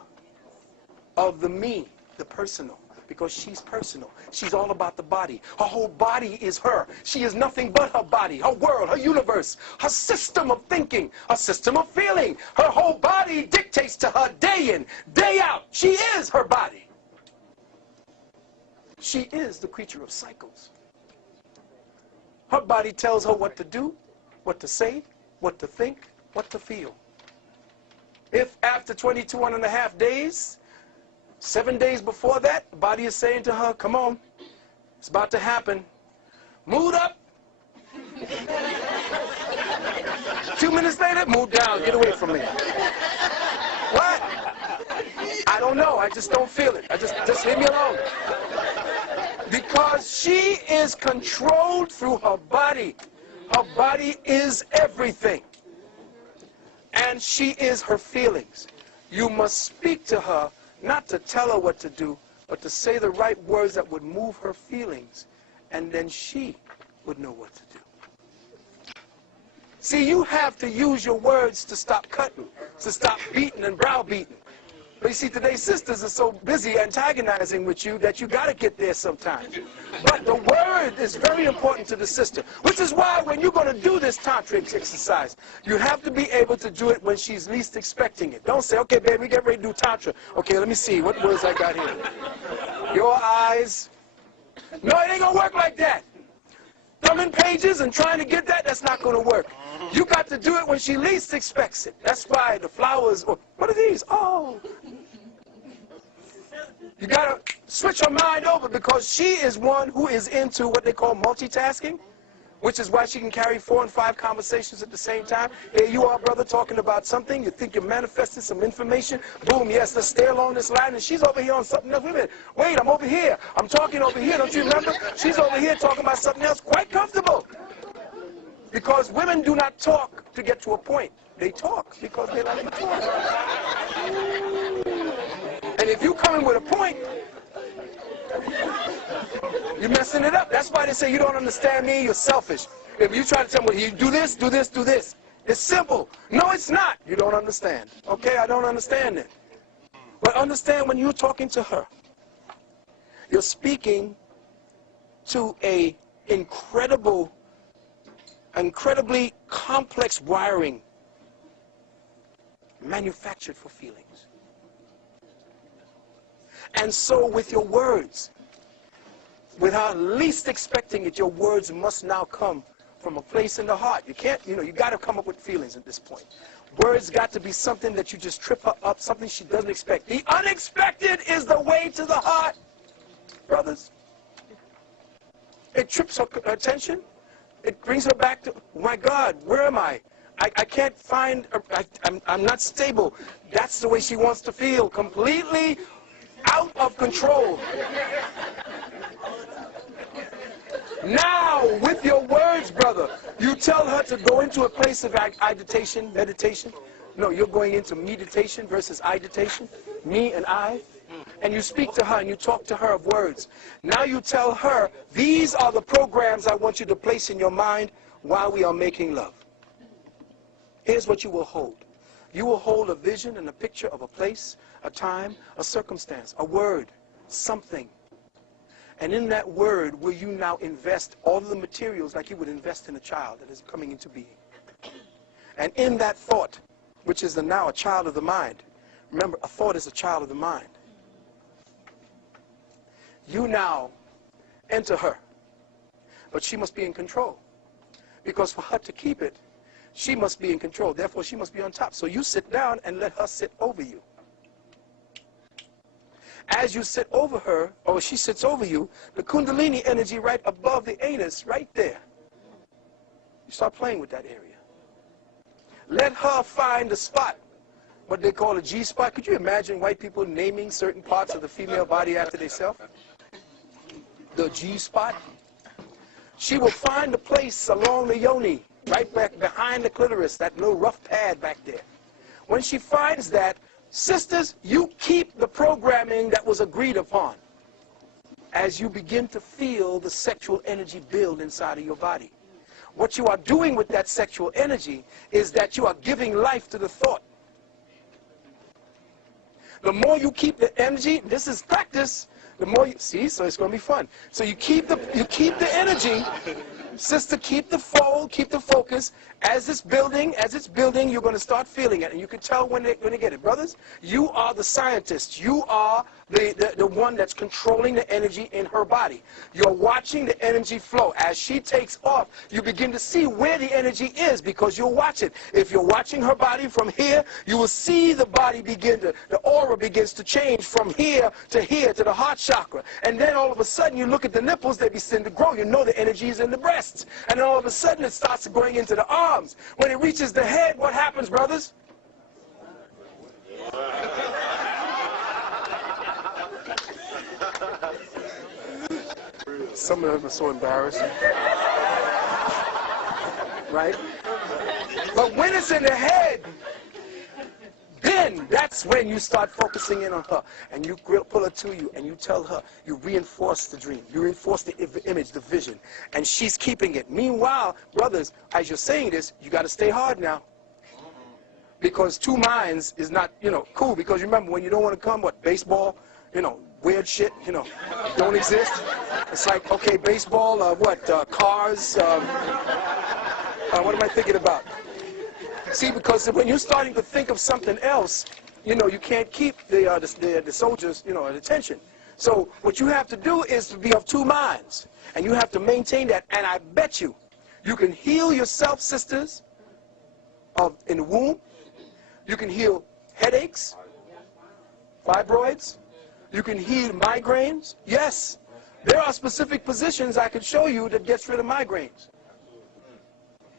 of the me, the personal, because she's personal. She's all about the body. Her whole body is her. She is nothing but her body, her world, her universe, her system of thinking, her system of feeling. Her whole body dictates to her day in, day out. She is her body. She is the creature of cycles. Her body tells her what to do, what to say, what to think, what to feel. If after 22.5 days, 7 days before that, the body is saying to her, come on, it's about to happen. Mood up. 2 minutes later, mood down, get away from me. What? I don't know, I just don't feel it. Just leave me alone. Because she is controlled through her body. Her body is everything. And she is her feelings. You must speak to her, not to tell her what to do, but to say the right words that would move her feelings. And then she would know what to do. See, you have to use your words to stop cutting, to stop beating and browbeating. But you see, today's sisters are so busy antagonizing with you that you got to get there sometimes. But the word is very important to the sister, which is why when you're going to do this tantric exercise, you have to be able to do it when she's least expecting it. Don't say, okay, baby, get ready to do tantra. Okay, let me see, what words I got here? Your eyes. No, it ain't going to work like that. Thumbing pages and trying to get that, that's not going to work. You got to do it when she least expects it. That's why the flowers, or what are these? Oh. You got to switch her mind over because she is one who is into what they call multitasking, which is why she can carry 4 and 5 conversations at the same time. Here you are, brother, talking about something. You think you're manifesting some information. Boom, yes, let's stay along this line. And she's over here on something else. Wait a minute. Wait, I'm over here. I'm talking over here. Don't you remember? She's over here talking about something else. Quite comfortable. Because women do not talk to get to a point. They talk because they like to talk. And if you come in with a point, you're messing it up. That's why they say you don't understand me, you're selfish. If you try to tell me, well, you do this, do this, do this. It's simple. No, it's not. You don't understand. Okay, I don't understand it. But understand when you're talking to her, you're speaking to a incredibly complex wiring manufactured for feelings. And so with your words, without least expecting it, your words must now come from a place in the heart. You can't, you got to come up with feelings at this point. Words got to be something that you just trip her up, something she doesn't expect. The unexpected is the way to the heart, brothers. It trips her attention. It brings her back to, oh my God, where am I? I can't find, I'm not stable. That's the way she wants to feel, completely out of control. Now, with your words, brother, you tell her to go into a place of agitation, meditation. No, you're going into meditation versus agitation, me and I. And you speak to her and you talk to her of words. Now you tell her, these are the programs I want you to place in your mind while we are making love. Here's what you will hold. You will hold a vision and a picture of a place, a time, a circumstance, a word, something. And in that word, will you now invest all of the materials like you would invest in a child that is coming into being. And in that thought, which is now a child of the mind, remember, a thought is a child of the mind. You now enter her, but she must be in control. Because for her to keep it, she must be in control. Therefore, she must be on top. So you sit down and let her sit over you. As you sit over her, or she sits over you, the Kundalini energy right above the anus, right there. You start playing with that area. Let her find the spot, what they call a G-spot. Could you imagine white people naming certain parts of the female body after themselves? The G-spot. She will find a place along the yoni, right back behind the clitoris, that little rough pad back there. When she finds that, sisters, you keep the programming that was agreed upon as you begin to feel the sexual energy build inside of your body. What you are doing with that sexual energy is that you are giving life to the thought. The more you keep the energy, this is practice, the more you, see, so it's going to be fun. So you keep the energy, sister, keep the fold, keep the focus. As it's building, you're going to start feeling it. And you can tell when they get it. Brothers, you are the scientist. You are the one that's controlling the energy in her body. You're watching the energy flow. As she takes off, you begin to see where the energy is because you'll watch it. If you're watching her body from here, you will see the body the aura begins to change from here to the heart chakra. And then all of a sudden, you look at the nipples, they begin to grow. You know the energy is in the breasts. And then all of a sudden, it starts going into the arms. When it reaches the head, what happens, brothers? Some of them are so embarrassing. Right? But when it's in the head, then that's when you start focusing in on her, and you pull her to you, and you tell her, you reinforce the dream, you reinforce the image, the vision, and she's keeping it. Meanwhile, brothers, as you're saying this, you got to stay hard now, because two minds is not, cool, because remember, when you don't want to come, what, baseball, weird shit, don't exist. It's like, okay, baseball, cars, what am I thinking about? See, because when you're starting to think of something else, you can't keep the soldiers, at attention. So what you have to do is to be of two minds, and you have to maintain that. And I bet you can heal yourself, sisters, in the womb. You can heal headaches, fibroids. You can heal migraines. Yes, there are specific positions I can show you that gets rid of migraines,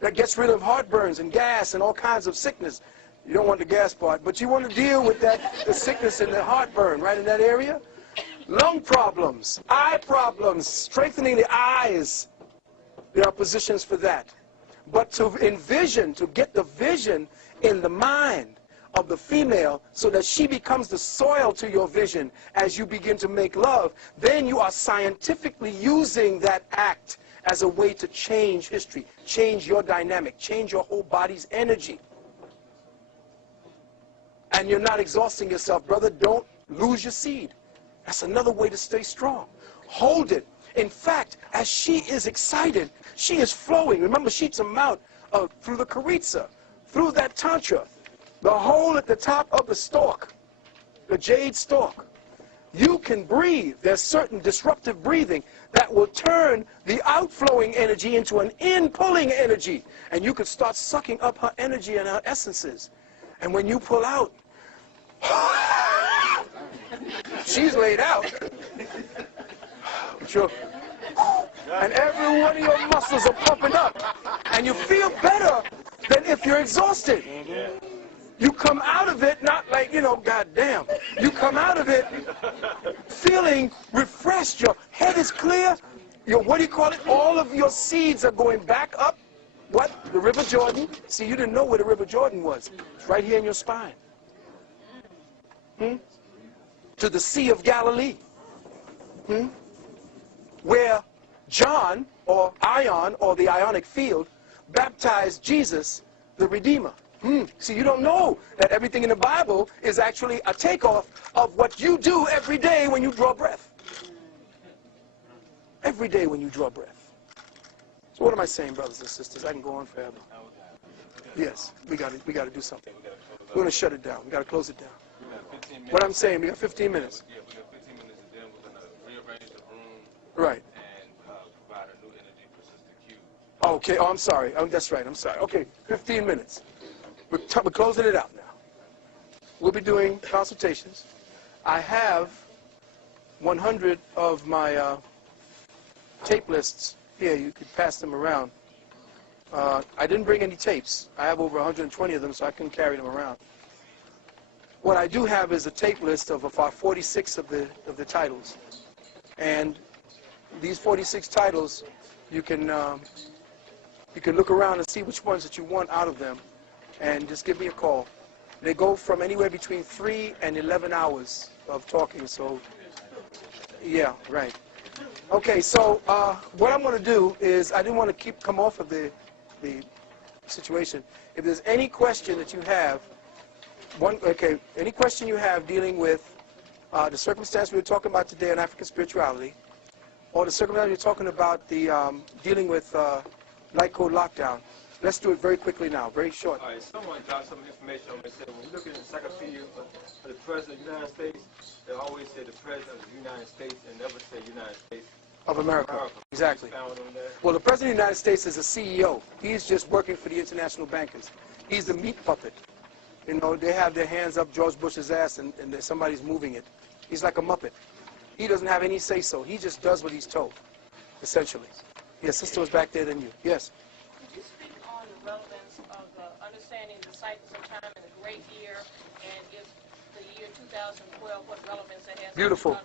that gets rid of heartburns and gas and all kinds of sickness. You don't want the gas part, but you want to deal with the sickness and the heartburn right in that area. Lung problems, eye problems, strengthening the eyes. There are positions for that. But to envision, to get the vision in the mind of the female so that she becomes the soil to your vision as you begin to make love, then you are scientifically using that act as a way to change history, change your dynamic, change your whole body's energy. And you're not exhausting yourself, brother. Don't lose your seed. That's another way to stay strong. Hold it. In fact, as she is excited, she is flowing. Remember, she's a mount through the charitza, through that tantra, the hole at the top of the stalk, the jade stalk. You can breathe. There's certain disruptive breathing that will turn the outflowing energy into an in-pulling energy. And you could start sucking up her energy and her essences. And when you pull out, she's laid out. And every one of your muscles are pumping up. And you feel better than if you're exhausted. You come out of it, not like, goddamn. You come out of it feeling refreshed. Your head is clear. All of your seeds are going back up. What? The River Jordan. See, you didn't know where the River Jordan was. It's right here in your spine. To the Sea of Galilee. Where John, or Ion, or the Ionic field, baptized Jesus, the Redeemer. See, you don't know that everything in the Bible is actually a takeoff of what you do every day when you draw breath. Every day when you draw breath. So what am I saying, brothers and sisters? I can go on forever. Yes, we got to do something. We're going to shut it down. We got to close it down. What I'm saying, we got 15 minutes. Yeah, we got 15 minutes, and then we're going to rearrange the room. Right. And provide a new energy persistent cue. Okay, I'm sorry. That's right, I'm sorry. Okay, 15 minutes. We're closing it out now. We'll be doing consultations. I have 100 of my tape lists here. You could pass them around. I didn't bring any tapes. I have over 120 of them, so I couldn't carry them around. What I do have is a tape list of about 46 of the titles. And these 46 titles, you can look around and see which ones that you want out of them, and just give me a call. They go from anywhere between 3 and 11 hours of talking, so yeah, right. Okay, so what I'm going to do is, I didn't want to come off of the situation. If there's any question that you have, any question you have dealing with the circumstance we were talking about today on African spirituality, or the circumstance we're talking about dealing with Light Code Lockdown, let's do it very quickly now, very short. All right, someone dropped some information on me. Said when you look at the encyclopedia of the President of the United States, they always say the President of the United States and never say United States of America. Exactly. Well, the President of the United States is a CEO. He's just working for the international bankers. He's the meat puppet. They have their hands up George Bush's ass and somebody's moving it. He's like a Muppet. He doesn't have any say-so. He just does what he's told, essentially. Yes, sister was back there than you. Yes? Could you speak on the relevance of understanding the cycles of time in the great year, and if the year 2012, what relevance it has? Beautiful.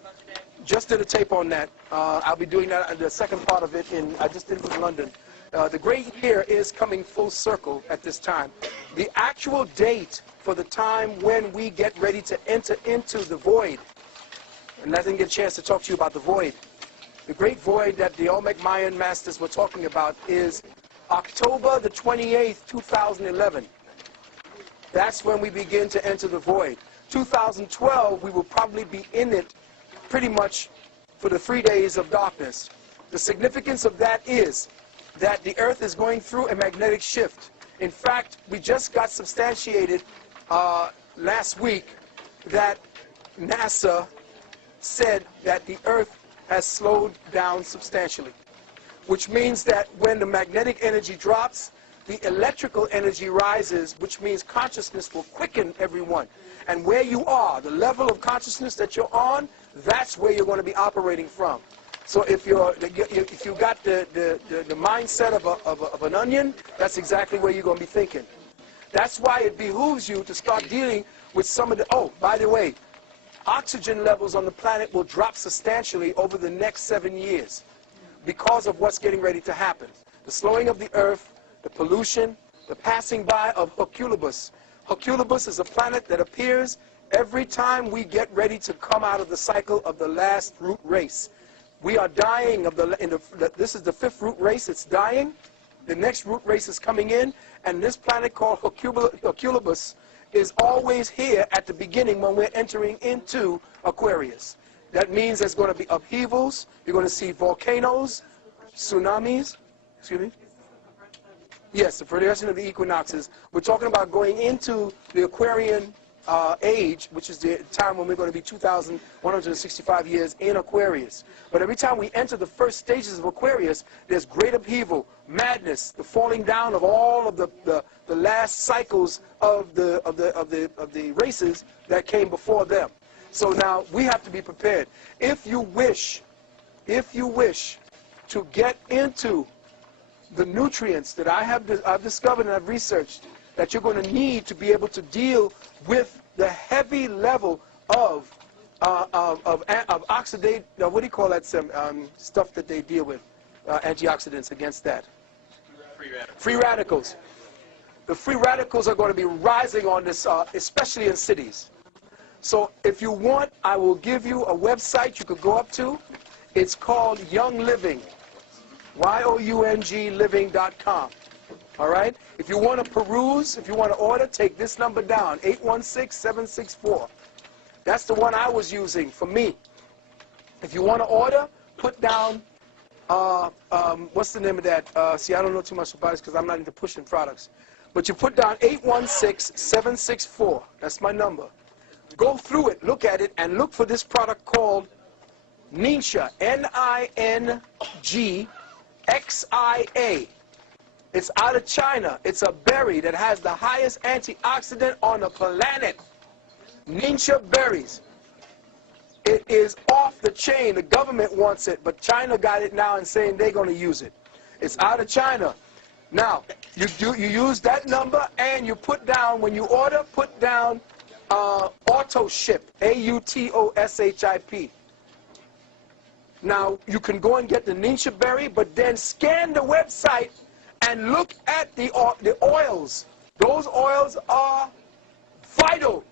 Just did a tape on that. I'll be doing that, the second part of it, I just did it in London. The great year is coming full circle at this time. The actual date for the time when we get ready to enter into the void, and I didn't get a chance to talk to you about the void. The great void that the Olmec Mayan masters were talking about is October the 28th, 2011. That's when we begin to enter the void. 2012, we will probably be in it pretty much for the 3 days of darkness. The significance of that is that the Earth is going through a magnetic shift. In fact, we just got substantiated last week that NASA said that the Earth has slowed down substantially, which means that when the magnetic energy drops, the electrical energy rises, which means consciousness will quicken everyone. And where you are, the level of consciousness that you're on, that's where you're going to be operating from. So if you got the mindset of an onion, that's exactly where you're going to be thinking. That's why it behooves you to start dealing with some of the, oh, by the way, oxygen levels on the planet will drop substantially over the next 7 years because of what's getting ready to happen. The slowing of the Earth, the pollution, the passing by of Herculebus. Herculebus is a planet that appears every time we get ready to come out of the cycle of the last root race. We are dying of this is the 5th root race, it's dying. The next root race is coming in, and this planet called Herculebus is always here at the beginning when we're entering into Aquarius. That means there's going to be upheavals, you're going to see volcanoes, tsunamis, excuse me? Yes, the progression of the equinoxes. We're talking about going into the Aquarian age, which is the time when we're going to be 2,165 years in Aquarius. But every time we enter the first stages of Aquarius, there's great upheaval, madness, the falling down of all of the last cycles of the races that came before them. So now we have to be prepared. If you wish to get into the nutrients that I've discovered and I've researched that you're going to need to be able to deal with the heavy level of oxidate, what do you call that stuff that they deal with, antioxidants against that? Free radicals. The free radicals are going to be rising on this, especially in cities. So if you want, I will give you a website you could go up to. It's called Young Living. youngliving.com. All right? If you want to peruse, if you want to order, take this number down, 816-764. That's the one I was using for me. If you want to order, put down, what's the name of that? See, I don't know too much about it because I'm not into pushing products. But you put down 816-764. That's my number. Go through it, look at it, and look for this product called Ninja, N-I-N-G-X-I-A. It's out of China. It's a berry that has the highest antioxidant on the planet. Ninja berries. It is off the chain. The government wants it, but China got it now and saying they're going to use it. It's out of China. Now, you use that number and you put down, when you order, put down auto ship, A-U-T-O-S-H-I-P. Now, you can go and get the Ninja berry, but then scan the website and look at the oils. Those oils are vital.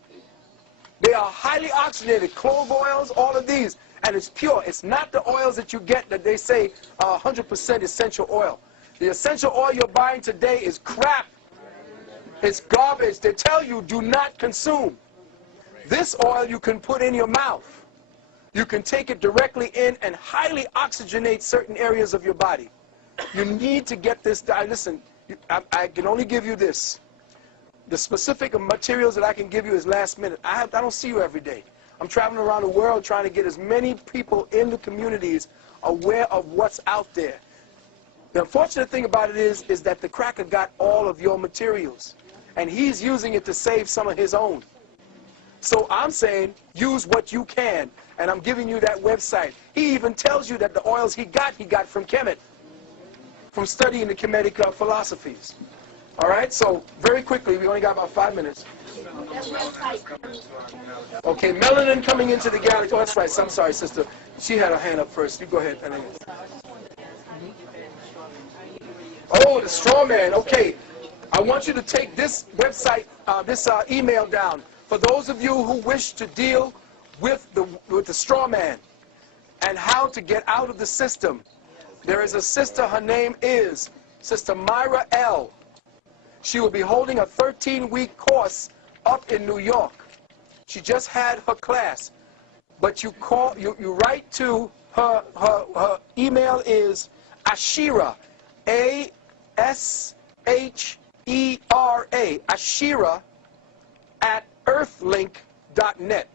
They are highly oxygenated, clove oils, all of these. And it's pure. It's not the oils that you get that they say 100% essential oil. The essential oil you're buying today is crap. It's garbage. They tell you do not consume. This oil you can put in your mouth. You can take it directly in and highly oxygenate certain areas of your body. You need to get this. Listen, I can only give you this. The specific materials that I can give you is last minute. I don't see you every day. I'm traveling around the world trying to get as many people in the communities aware of what's out there. The unfortunate thing about it is that the cracker got all of your materials, and he's using it to save some of his own. So I'm saying use what you can, and I'm giving you that website. He even tells you that the oils he got from Kemet, from studying the Kemetic philosophies. All right, so very quickly, we only got about 5 minutes. Okay, melanin coming into the galaxy. Oh, that's right. I'm sorry, sister. She had her hand up first. You go ahead. Oh, the straw man. Okay. I want you to take this website, this email down. For those of you who wish to deal with the straw man and how to get out of the system, there is a sister, her name is Sister Myra L. She will be holding a 13-week course up in New York. She just had her class. But you write to her email is Ashira, A-S-H-E-R-A, Ashira at earthlink.net.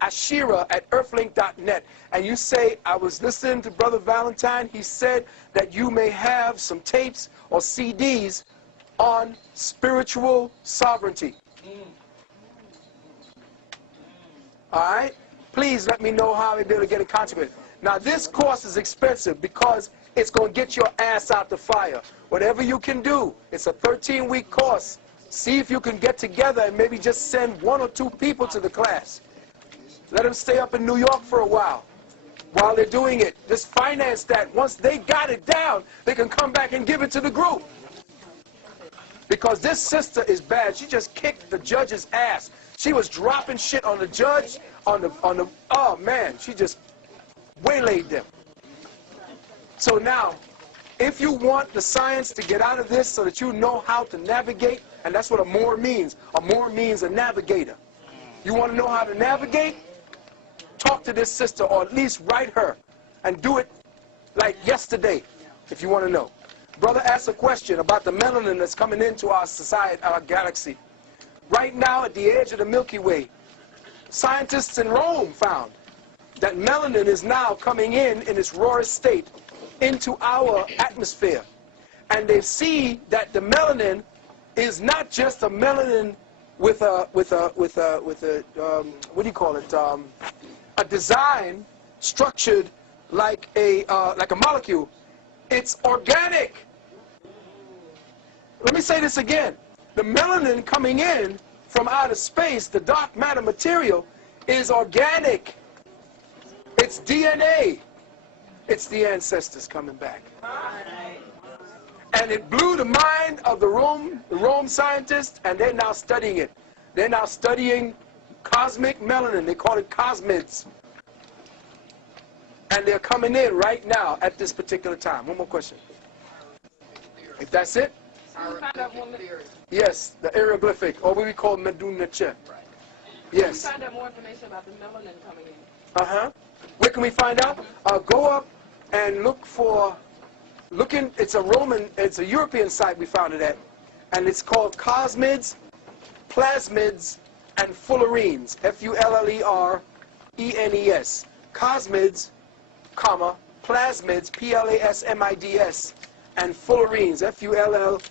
Ashira at earthlink.net. And you say, I was listening to Brother Valentine. He said that you may have some tapes or CDs on spiritual sovereignty. All right? Please let me know how I'll be able to get in contact with it. Now, this course is expensive because it's going to get your ass out the fire. Whatever you can do, it's a 13-week course. See if you can get together and maybe just send 1 or 2 people to the class. Let them stay up in New York for a while they're doing it. Just finance that. Once they got it down, they can come back and give it to the group. Because this sister is bad. She just kicked the judge's ass. She was dropping shit on the judge, oh man, she just waylaid them. So now, if you want the science to get out of this so that you know how to navigate, and that's what a Moor means. A Moor means a navigator. You want to know how to navigate? Talk to this sister, or at least write her, and do it like yesterday, if you want to know. Brother asked a question about the melanin that's coming into our society, our galaxy. Right now, at the edge of the Milky Way, scientists in Rome found that melanin is now coming in its rawest state into our atmosphere. And they see that the melanin is not just a melanin with a what do you call it? A design structured like a molecule. It's organic. Let me say this again. The melanin coming in from outer space, the dark matter material, is organic. It's DNA. It's the ancestors coming back. And it blew the mind of the Rome scientists, and they're now studying it. They're now studying cosmic melanin. They call it cosmids. And they're coming in right now at this particular time. One more question. If that's it? Yes, the hieroglyphic, or what we call Medunache. Yes. Can we find out more information about the melanin coming in? Uh-huh. Where can we find out? Go up and look for, it's a European site we found it at, and it's called Cosmids, Plasmids, and Fullerenes, Fullerenes. Cosmids, comma, Plasmids, Plasmids, and Fullerenes, Fullerenes.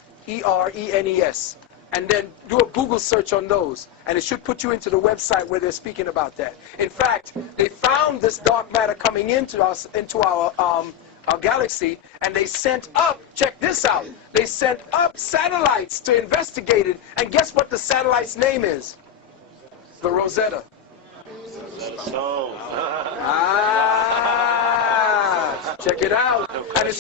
And then do a Google search on those, and it should put you into the website where they're speaking about that. In fact, they found this dark matter coming into our galaxy, and they sent up, check this out, they sent up satellites to investigate it, and guess what the satellite's name is? The Rosetta. Check it out. And it's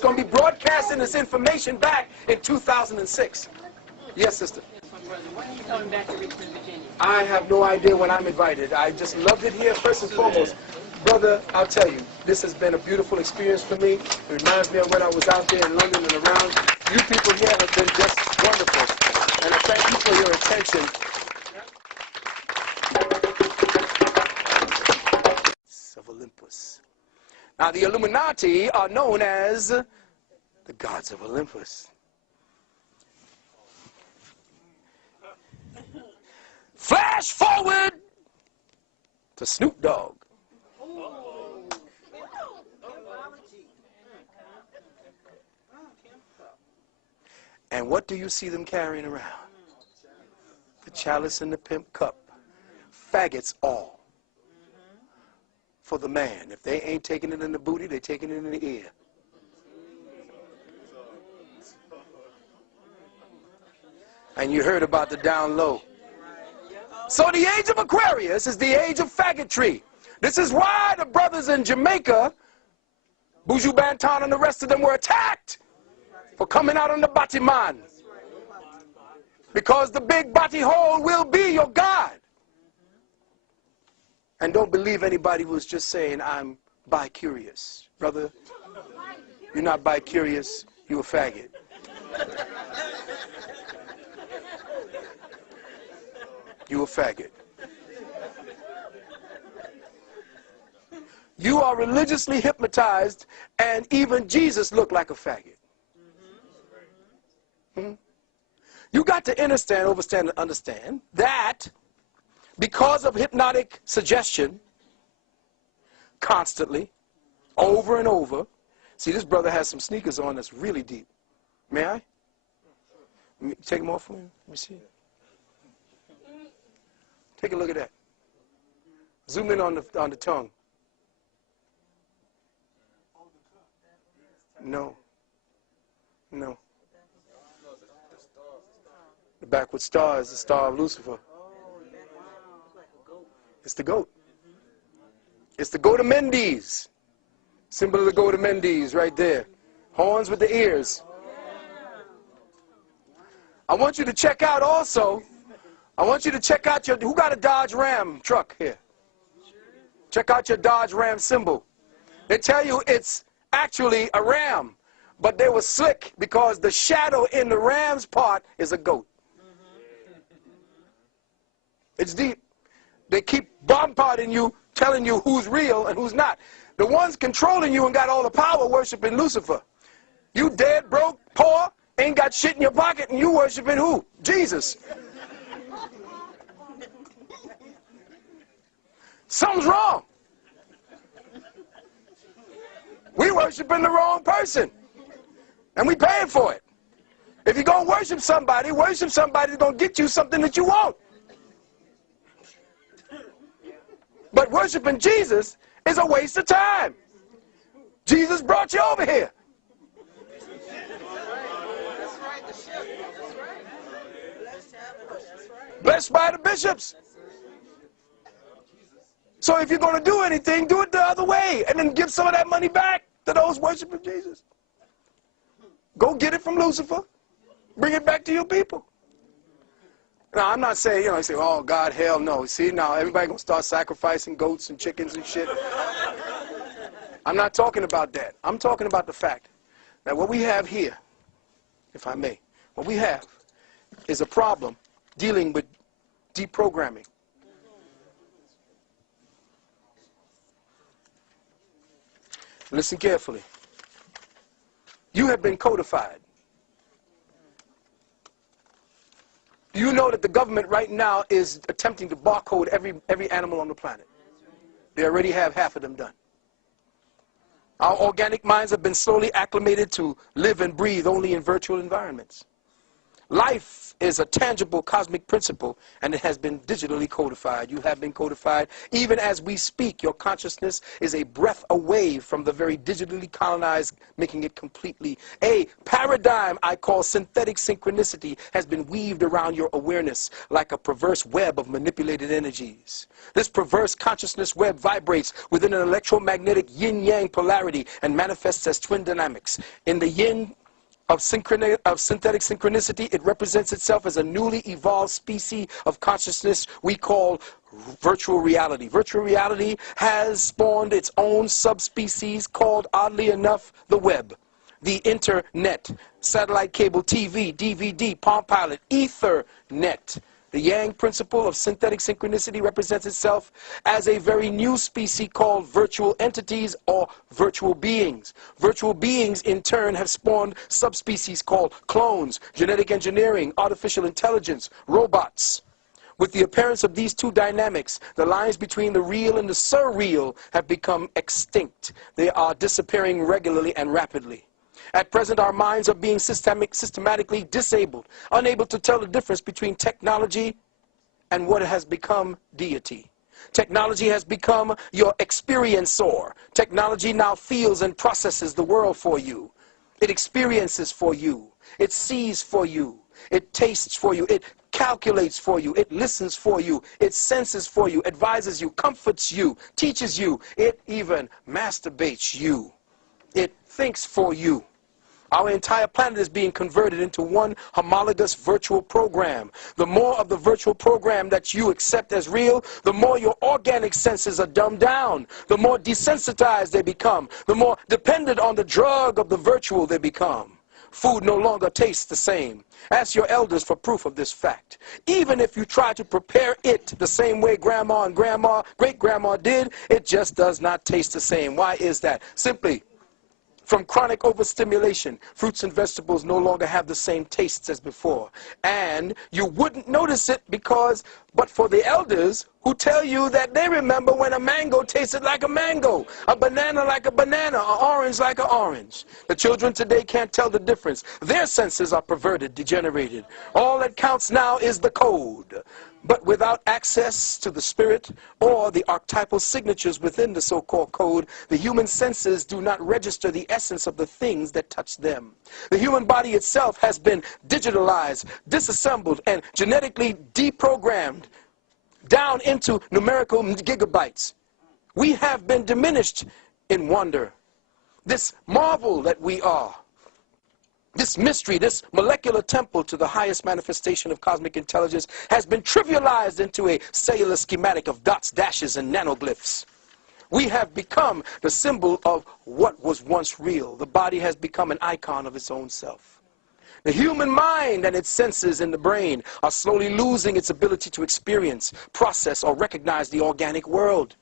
going to be broadcasting this information back in 2006. Yes, sister. When are you coming back to Richmond, Virginia? I have no idea when I'm invited. I just loved it here first and foremost. Brother, I'll tell you, this has been a beautiful experience for me. It reminds me of when I was out there in London and around. You people here have been just wonderful. And I thank you for your attention. Of Olympus. Now, the Illuminati are known as the gods of Olympus. Flash forward to Snoop Dogg. And what do you see them carrying around? The chalice and the pimp cup. Faggots all. For the man. If they ain't taking it in the booty, they taking it in the ear. And you heard about the down low. So the age of Aquarius is the age of faggotry. This is why the brothers in Jamaica, Buju Banton and the rest of them were attacked for coming out on the Batiman. Because the big body hole will be your God. And don't believe anybody who's just saying, I'm bi-curious. Brother, you're not bi-curious, you're a faggot. You a faggot. You are religiously hypnotized, and even Jesus looked like a faggot. You got to understand that because of hypnotic suggestion, constantly, over and over. See, this brother has some sneakers on that's really deep. May I? Take them off for me. Let me see. Take a look at that. Zoom in on the tongue. No. No. The backward star is the star of Lucifer. It's the goat. It's the goat of Mendes. Symbol of the goat of Mendes right there. Horns with the ears. I want you to check out also. I want you to check out your, who got a Dodge Ram truck here? Check out your Dodge Ram symbol. They tell you it's actually a ram, but they were slick because the shadow in the ram's part is a goat. It's deep. They keep bombarding you, telling you who's real and who's not. The ones controlling you and got all the power worshiping Lucifer. You dead, broke, poor, ain't got shit in your pocket, and you worshiping who? Jesus. Something's wrong. We worshiping the wrong person. And we paying for it. If you're going to worship somebody that's going to get you something that you want. But worshiping Jesus is a waste of time. Jesus brought you over here. Blessed by the bishops. So if you're going to do anything, do it the other way. And then give some of that money back to those worshiping Jesus. Go get it from Lucifer. Bring it back to your people. Now, I'm not saying, you say, oh, God, hell no. See, now everybody going to start sacrificing goats and chickens and shit. I'm not talking about that. I'm talking about the fact that what we have here, if I may, what we have is a problem dealing with deprogramming. Listen carefully. You have been codified. Do you know that the government right now is attempting to barcode every animal on the planet? They already have half of them done. Our organic minds have been slowly acclimated to live and breathe only in virtual environments. Life is a tangible cosmic principle, and it has been digitally codified. You have been codified. Even as we speak, your consciousness is a breath away from the very digitally colonized, making it completely. A paradigm I call synthetic synchronicity has been weaved around your awareness like a perverse web of manipulated energies. This perverse consciousness web vibrates within an electromagnetic yin-yang polarity and manifests as twin dynamics. In the yin of synthetic synchronicity, it represents itself as a newly evolved species of consciousness we call virtual reality. Virtual reality has spawned its own subspecies called, oddly enough, the web, the internet, satellite cable TV, DVD, Palm Pilot, Ethernet. The Yang principle of synthetic synchronicity represents itself as a very new species called virtual entities or virtual beings. Virtual beings, in turn, have spawned subspecies called clones, genetic engineering, artificial intelligence, robots. With the appearance of these two dynamics, the lines between the real and the surreal have become extinct. They are disappearing regularly and rapidly. At present, our minds are being systematically disabled, unable to tell the difference between technology and what has become deity. Technology has become your experiencer. Technology now feels and processes the world for you. It experiences for you. It sees for you. It tastes for you. It calculates for you. It listens for you. It senses for you. Advises you. Comforts you. Teaches you. It even masturbates you. It thinks for you. Our entire planet is being converted into one homologous virtual program. The more of the virtual program that you accept as real, the more your organic senses are dumbed down, the more desensitized they become, the more dependent on the drug of the virtual they become. Food no longer tastes the same. Ask your elders for proof of this fact. Even if you try to prepare it the same way grandma and great-grandma did, it just does not taste the same. Why is that? Simply, from chronic overstimulation, fruits and vegetables no longer have the same tastes as before. And you wouldn't notice it but for the elders who tell you that they remember when a mango tasted like a mango, a banana like a banana, an orange like an orange. The children today can't tell the difference. Their senses are perverted, degenerated. All that counts now is the code. But without access to the spirit or the archetypal signatures within the so-called code, the human senses do not register the essence of the things that touch them. The human body itself has been digitalized, disassembled, and genetically deprogrammed down into numerical gigabytes. We have been diminished in wonder. This marvel that we are, this mystery, this molecular temple to the highest manifestation of cosmic intelligence has been trivialized into a cellular schematic of dots, dashes, and nanoglyphs. We have become the symbol of what was once real. The body has become an icon of its own self. The human mind and its senses in the brain are slowly losing its ability to experience, process, or recognize the organic world.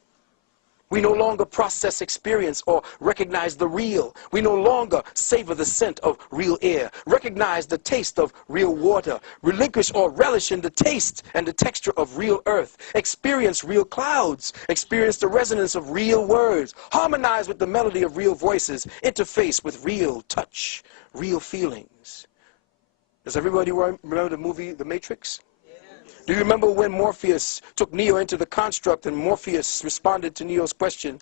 We no longer process experience or recognize the real. We no longer savor the scent of real air, recognize the taste of real water, relinquish or relish in the taste and the texture of real earth, experience real clouds, experience the resonance of real words, harmonize with the melody of real voices, interface with real touch, real feelings. Does everybody remember the movie The Matrix? Do you remember when Morpheus took Neo into the construct and Morpheus responded to Neo's question,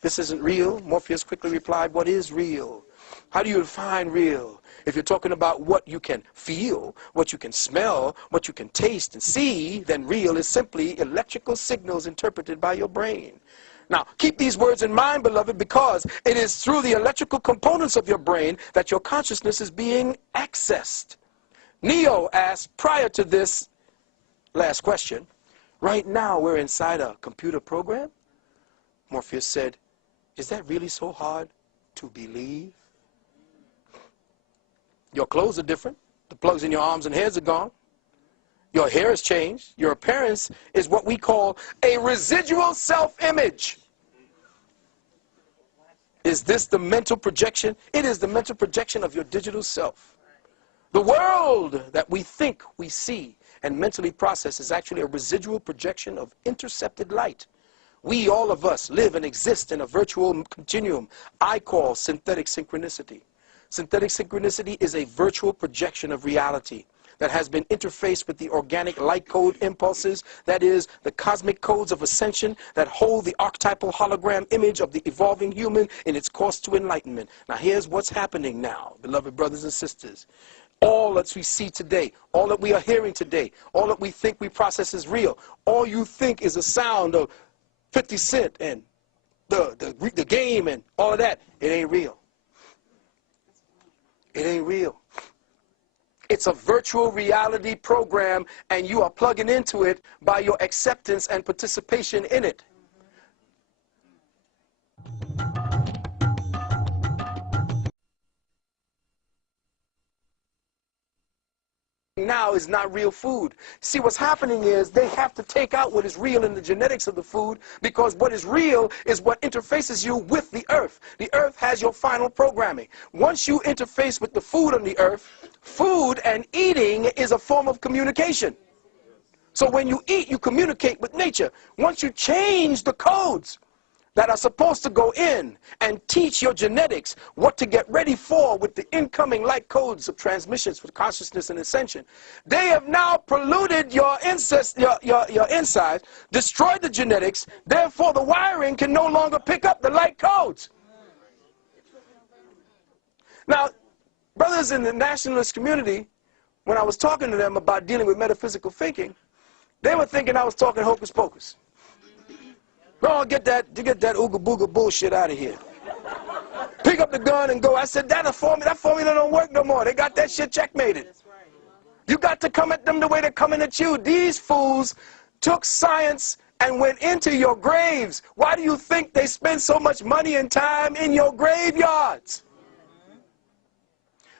"This isn't real"? Morpheus quickly replied, "What is real? How do you define real? If you're talking about what you can feel, what you can smell, what you can taste and see, then real is simply electrical signals interpreted by your brain." Now, keep these words in mind, beloved, because it is through the electrical components of your brain that your consciousness is being accessed. Neo asked prior to this last question, "Right now we're inside a computer program?" Morpheus said, "Is that really so hard to believe? Your clothes are different. The plugs in your arms and heads are gone. Your hair has changed. Your appearance is what we call a residual self-image." Is this the mental projection? It is the mental projection of your digital self. The world that we think we see and mentally process is actually a residual projection of intercepted light. We, all of us, live and exist in a virtual continuum I call synthetic synchronicity. Synthetic synchronicity is a virtual projection of reality that has been interfaced with the organic light code impulses, that is, the cosmic codes of ascension that hold the archetypal hologram image of the evolving human in its course to enlightenment. Now here's what's happening now, beloved brothers and sisters. All that we see today, all that we are hearing today, all that we think we process is real, all you think is a sound of 50 Cent and the game and all of that, it ain't real. It ain't real. It's a virtual reality program, and you are plugging into it by your acceptance and participation in it. Now is not real food. See, what's happening is they have to take out what is real in the genetics of the food, because what is real is what interfaces you with the earth. The earth has your final programming. Once you interface with the food on the earth, food and eating is a form of communication. So when you eat, you communicate with nature. Once you change the codes that are supposed to go in and teach your genetics what to get ready for with the incoming light codes of transmissions with consciousness and ascension, they have now polluted your insides, destroyed the genetics, therefore the wiring can no longer pick up the light codes. Now, brothers in the nationalist community, when I was talking to them about dealing with metaphysical thinking, they were thinking I was talking hocus pocus. No, get that ooga booga bullshit out of here. pick up the gun and go. I said, that formula don't work no more. They got that shit checkmated. You got to come at them the way they're coming at you. These fools took science and went into your graves. Why do you think they spend so much money and time in your graveyards?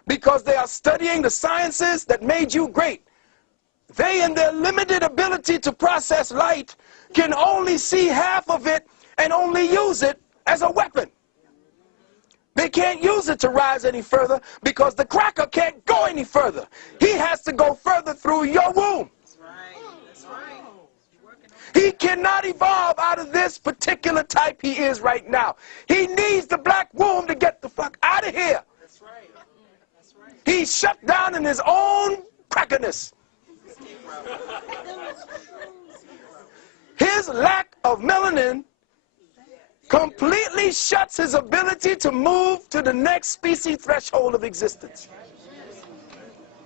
Because they are studying the sciences that made you great. They, in their limited ability to process light, can only see half of it and only use it as a weapon. They can't use it to rise any further because the cracker can't go any further. He has to go further through your womb. That's right. That's right. He cannot evolve out of this particular type he is right now. He needs the black womb to get the fuck out of here. That's right. That's right. He's shut down in his own crackerness. His lack of melanin completely shuts his ability to move to the next species threshold of existence.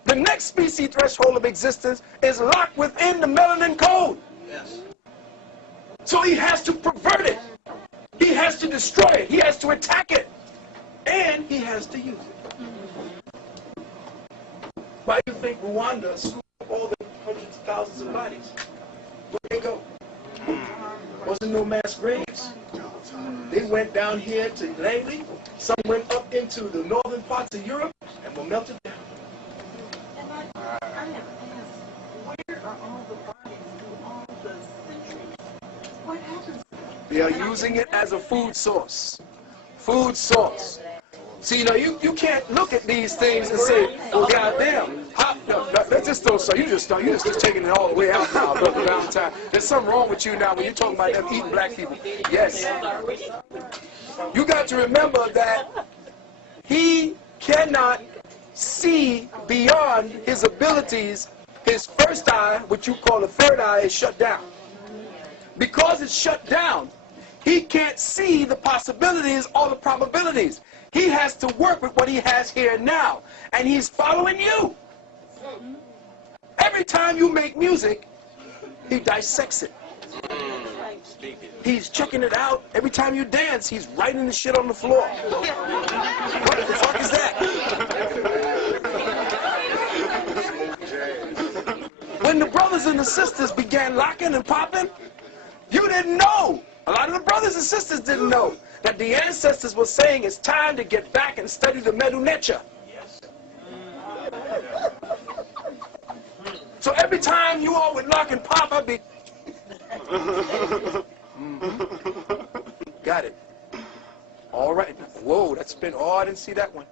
The next species threshold of existence is locked within the melanin code. Yes. So he has to pervert it. He has to destroy it. He has to attack it. And he has to use it. Why do you think Rwanda scooped up all the hundreds of thousands of bodies? Where'd they go? Wasn't no mass graves. They went down here to Langley. Some went up into the northern parts of Europe and were melted down. And I have asked, where are all the bodies through all the centuries? What happens? They are using it as a food source. Food source. See, you know, you can't look at these things and say, well, goddamn, let's just throw some. You just taking it all the way out now, Brother Valentine. There's something wrong with you now when you're talking about them eating black people. Yes. You got to remember that he cannot see beyond his abilities. His first eye, what you call the third eye, is shut down. Because it's shut down, he can't see the possibilities or the probabilities. He has to work with what he has here now. And he's following you. Every time you make music, he dissects it. He's checking it out. Every time you dance, he's writing the shit on the floor. What the fuck is that? When the brothers and the sisters began locking and popping, you didn't know. A lot of the brothers and sisters didn't know that the ancestors were saying it's time to get back and study the Medu Neter. So every time you all would lock and pop, I'd be... Got it. All right. Whoa, that's been... Oh, I didn't see that one.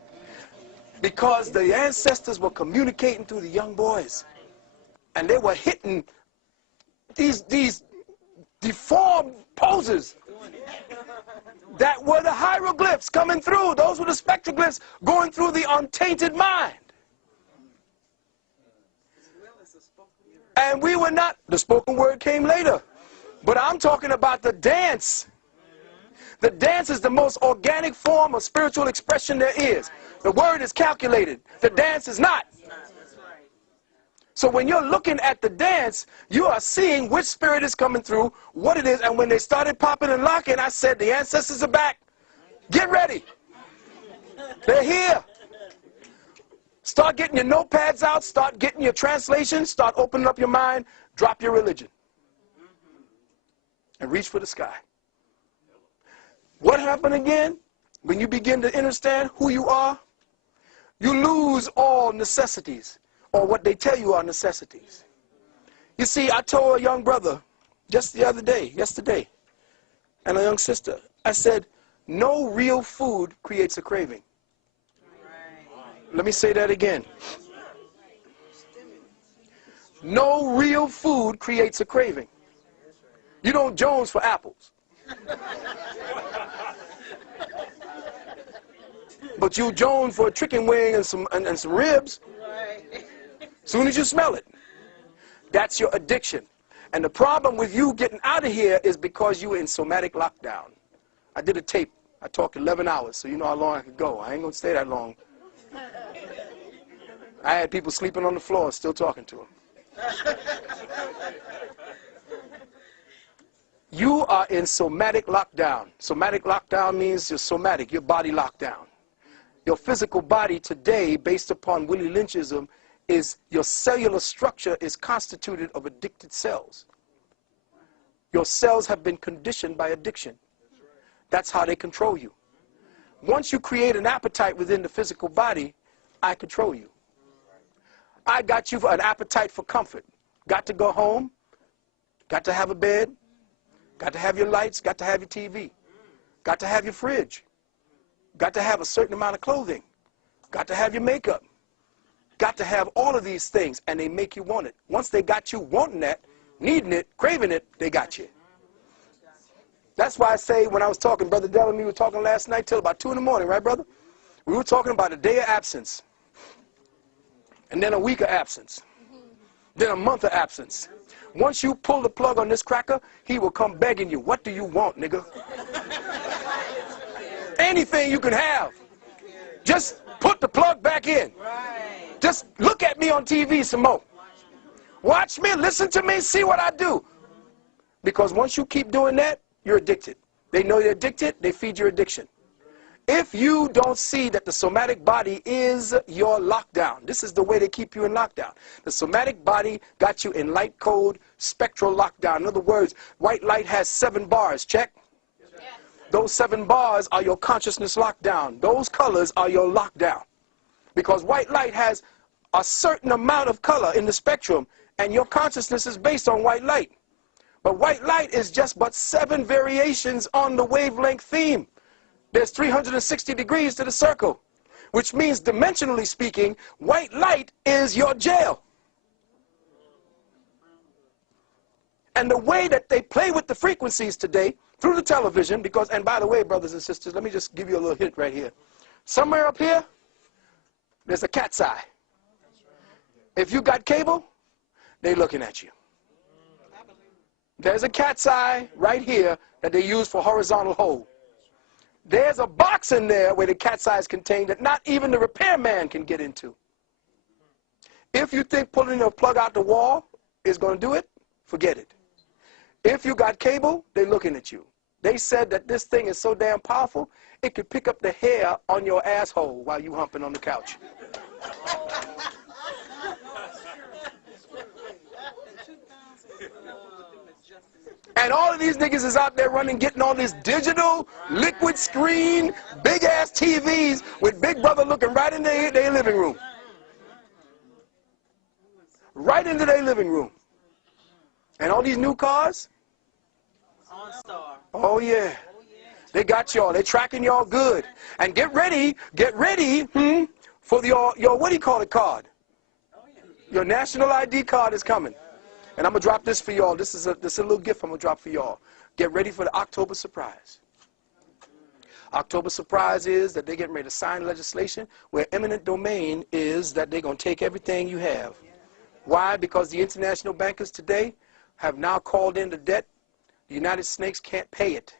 Because the ancestors were communicating through the young boys. And they were hitting these deformed poses that were the hieroglyphs coming through. Those were the spectroglyphs going through the untainted mind. And we were not, the spoken word came later. But I'm talking about the dance. The dance is the most organic form of spiritual expression there is. The word is calculated. The dance is not. So when you're looking at the dance, you are seeing which spirit is coming through, what it is. And when they started popping and locking, I said, the ancestors are back. Get ready. They're here. Start getting your notepads out. Start getting your translations. Start opening up your mind. Drop your religion. And reach for the sky. What happened again? When you begin to understand who you are, you lose all necessities, or what they tell you are necessities. You see, I told a young brother just the other day, yesterday, and a young sister, I said, no real food creates a craving. Let me say that again. No real food creates a craving. You don't Jones for apples. But you Jones for a chicken wing and some ribs. Soon as you smell it. That's your addiction. And the problem with you getting out of here is because you were in somatic lockdown. I did a tape. I talked 11 hours, so you know how long I could go. I ain't going to stay that long. I had people sleeping on the floor, still talking to them. You are in somatic lockdown. Somatic lockdown means your somatic, your body lockdown. Your physical body today, based upon Willie Lynchism, is your cellular structure is constituted of addicted cells. Your cells have been conditioned by addiction. That's how they control you. Once you create an appetite within the physical body, I control you. I got you for an appetite for comfort. Got to go home, got to have a bed, got to have your lights, got to have your TV, got to have your fridge, got to have a certain amount of clothing, got to have your makeup, got to have all of these things, and they make you want it. Once they got you wanting that, needing it, craving it, they got you. That's why I say when I was talking, Brother Dell and me were talking last night till about 2 in the morning, right, brother? We were talking about a day of absence, and then a week of absence, then a month of absence. Once you pull the plug on this cracker, he will come begging you, what do you want, nigga? Anything you can have. Just put the plug back in. Just look at me on TV some more. Watch me, listen to me, see what I do. Because once you keep doing that, you're addicted. They know you're addicted, they feed your addiction. If you don't see that the somatic body is your lockdown, this is the way they keep you in lockdown. The somatic body got you in light code spectral lockdown. In other words, white light has 7 bars, check? Those 7 bars are your consciousness lockdown. Those colors are your lockdown. Because white light has a certain amount of color in the spectrum, and your consciousness is based on white light. But white light is just but 7 variations on the wavelength theme. There's 360 degrees to the circle, which means dimensionally speaking, white light is your jail. And the way that they play with the frequencies today through the television, because, and by the way, brothers and sisters, let me just give you a little hint right here. Somewhere up here, there's a cat's eye. If you got cable, they're looking at you. There's a cat's eye right here that they use for horizontal hold. There's a box in there where the cat's eye is contained that not even the repairman can get into. If you think pulling a plug out the wall is going to do it, forget it. If you got cable, they're looking at you. They said that this thing is so damn powerful, it could pick up the hair on your asshole while you humping on the couch. And all of these niggas is out there running, getting all this digital, liquid screen, big-ass TVs with Big Brother looking right in their living room. Right into their living room. And all these new cars? Oh, yeah. They got y'all. They're tracking y'all good. And get ready for your what do you call it card? Your national ID card is coming. And I'm going to drop this for y'all. This is a little gift I'm going to drop for y'all. Get ready for the October surprise. October surprise is that they're getting ready to sign legislation where eminent domain is that they're going to take everything you have. Why? Because the international bankers today have now called in the debt. The United States can't pay it.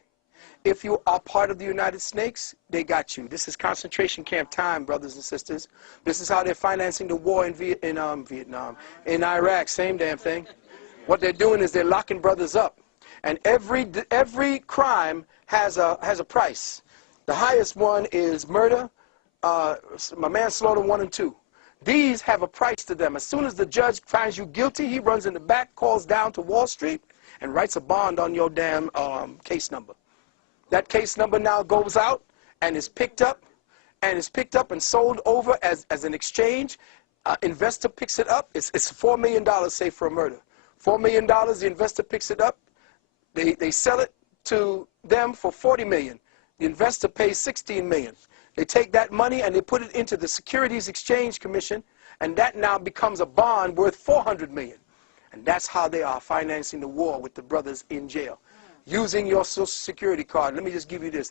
If you are part of the United States, they got you. This is concentration camp time, brothers and sisters. This is how they're financing the war in Vietnam, in Iraq, same damn thing. What they're doing is they're locking brothers up. And every crime has a price. The highest one is murder, manslaughter 1 and 2. These have a price to them. As soon as the judge finds you guilty, he runs in the back, calls down to Wall Street, and writes a bond on your damn case number. That case number now goes out and is picked up and sold over as an exchange. Investor picks it up. It's $4 million, say, for a murder. $4 million, the investor picks it up. They sell it to them for $40 million. The investor pays $16 million. They take that money and they put it into the Securities Exchange Commission, and that now becomes a bond worth $400 million. And that's how they are financing the war with the brothers in jail. Using your Social Security card. Let me just give you this.